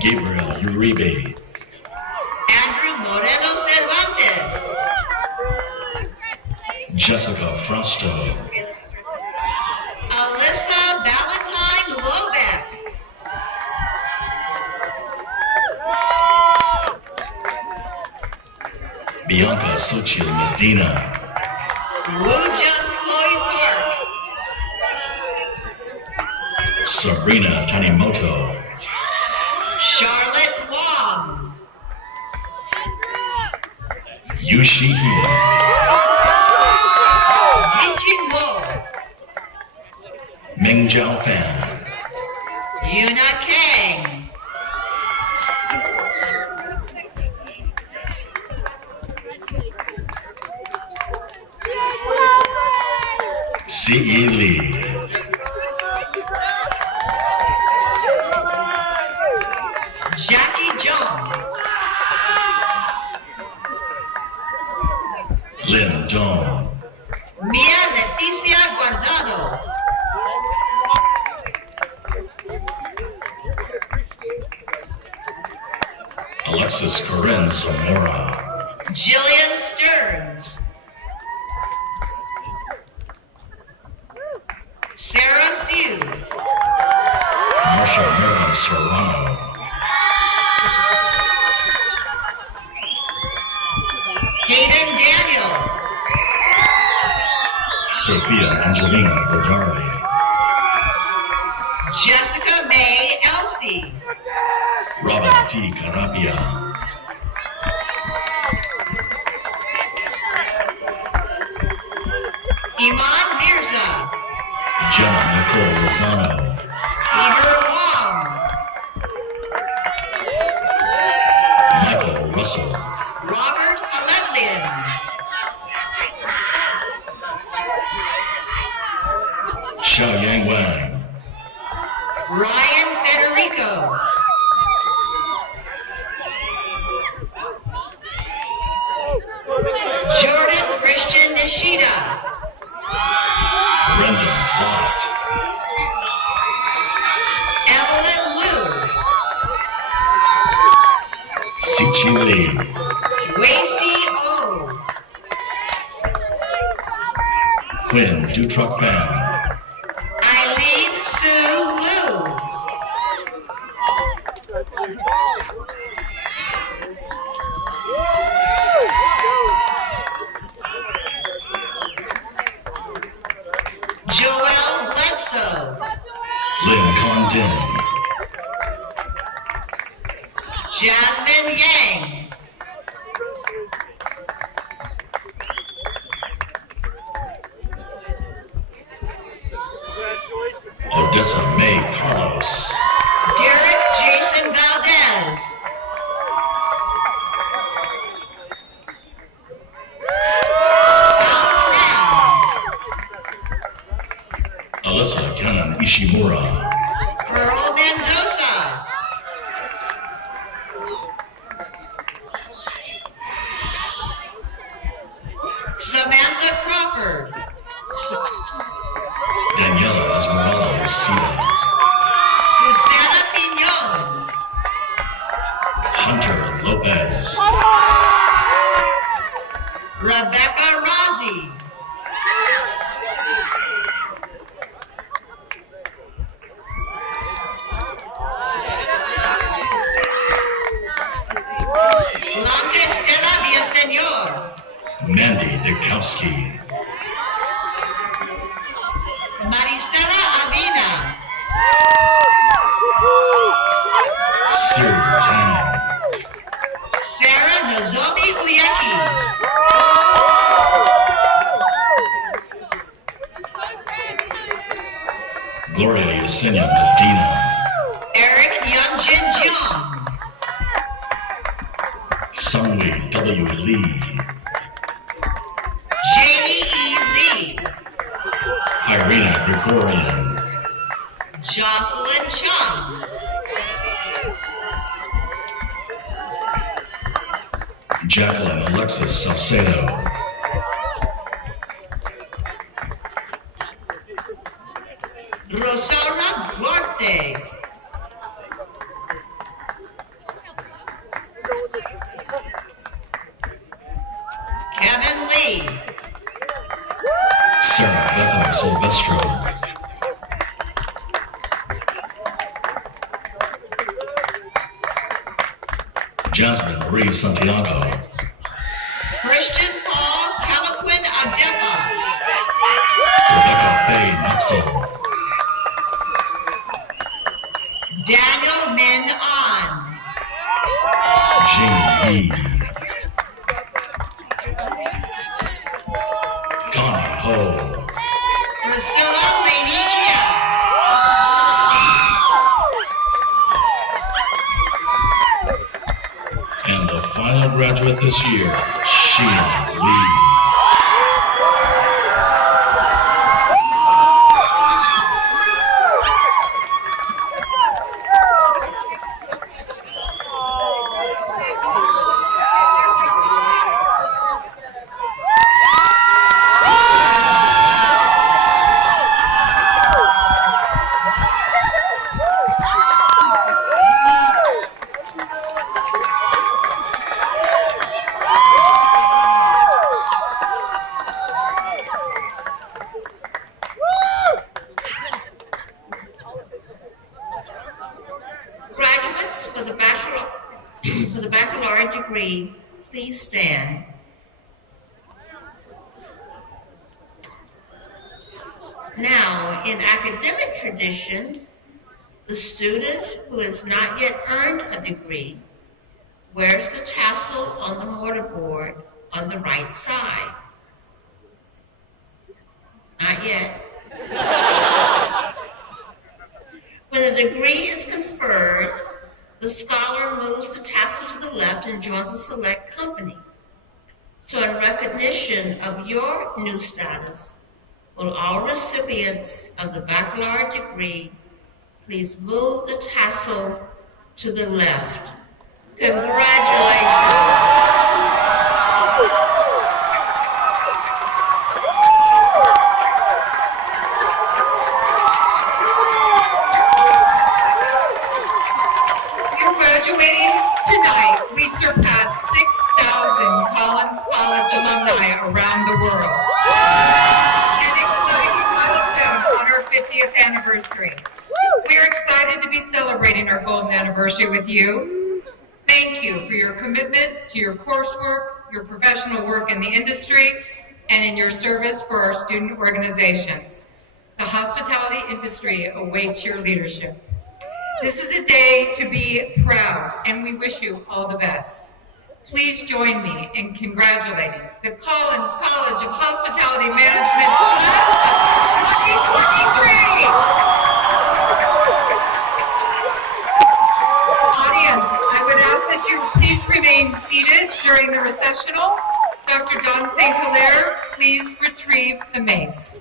Gabriel Uribe. Andrew Moreno Cervantes. Jessica Frosto. Alyssa Valentine Lobeck. Bianca Sochil Medina. Woo-Jung Chloe Park. Sabrina Tanimoto. Charlotte Wong. Yushi Hino. Ziching Mo. Ming Jiao Fan. Yuna Kang. C.E. Lee. Jackie John. Lin Dong. Mia Leticia Guardado. Alexis Corinne Zamora. Jillian Stearns. Sarah Sue. Marsha Mary Serrano. Hayden Daniel. Sophia Angelina Verdari. Jessica May Elsie. Robin T. Carapia. Iman Mirza. Jenna Nicole Lozano. Peter Wong. Michael Russell. Robert Alevlian. Xiao Yang Wang. Ryan Federico. Jordan Christian Nishida. Brendan Watt. Evelyn Liu. Sichi Lee. Wacy O. Quinn Dutruck Fan. Eileen Sue Liu. Joelle Bledsoe. Lynn Condon. Jasmine Yang. Odessa May Carlos. Derek Jason Valdez. Alyssa Cannon Ishimura. Earl Mendoza. Samantha Crawford. Daniela Esmeralda Lucida. Susana Pignon. Hunter Lopez. Rebecca Rossi. Blanca Estela Villaseñor. Mandy Dikowski. Marisela Avina. Siri Tang. Sarah Nozomi Uyeki. Gloria Yesenia Medina. Eric Youngjin Jeong. Sungwei W. Lee. Jamie E. Lee. Irina Gregorian. Jocelyn Chung. Jacqueline Alexis Salcedo. Rosaura Duarte. Kevin Lee. Sarah Bethel Silvestro. Jasmine Marie Santiago. Christian Paul Camaquin Adepa. Rebecca Faye Matzo. Daniel Min An. Jamie Yee. Connie Ho. Priscilla Lanikia. And the final graduate this year, Sheena Lee. Now, in academic tradition, the student who has not yet earned a degree wears the tassel on the mortarboard on the right side. Not yet. When the degree is conferred, the scholar moves the tassel to the left and joins a select company. So in recognition of your new status, will all recipients of the baccalaureate degree please move the tassel to the left. Congratulations. Tonight, we surpassed 6,000 Collins College alumni around the world. An exciting milestone on our 50th anniversary. We are excited to be celebrating our golden anniversary with you. Thank you for your commitment to your coursework, your professional work in the industry, and in your service for our student organizations. The hospitality industry awaits your leadership. This is a day to be proud, and we wish you all the best. Please join me in congratulating the Collins College of Hospitality Management Class of 2023. Audience, I would ask that you please remain seated during the recessional. Dr. Don St. Hilaire, please retrieve the mace.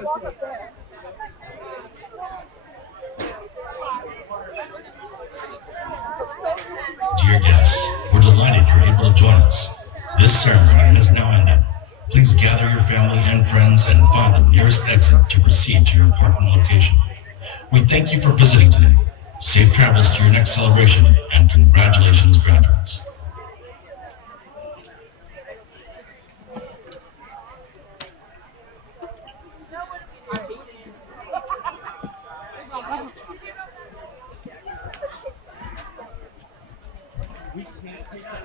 Dear guests, we're delighted you're able to join us. This ceremony has now ended. Please gather your family and friends and find the nearest exit to proceed to your apartment location. We thank you for visiting today. Safe travels to your next celebration, and congratulations, graduates.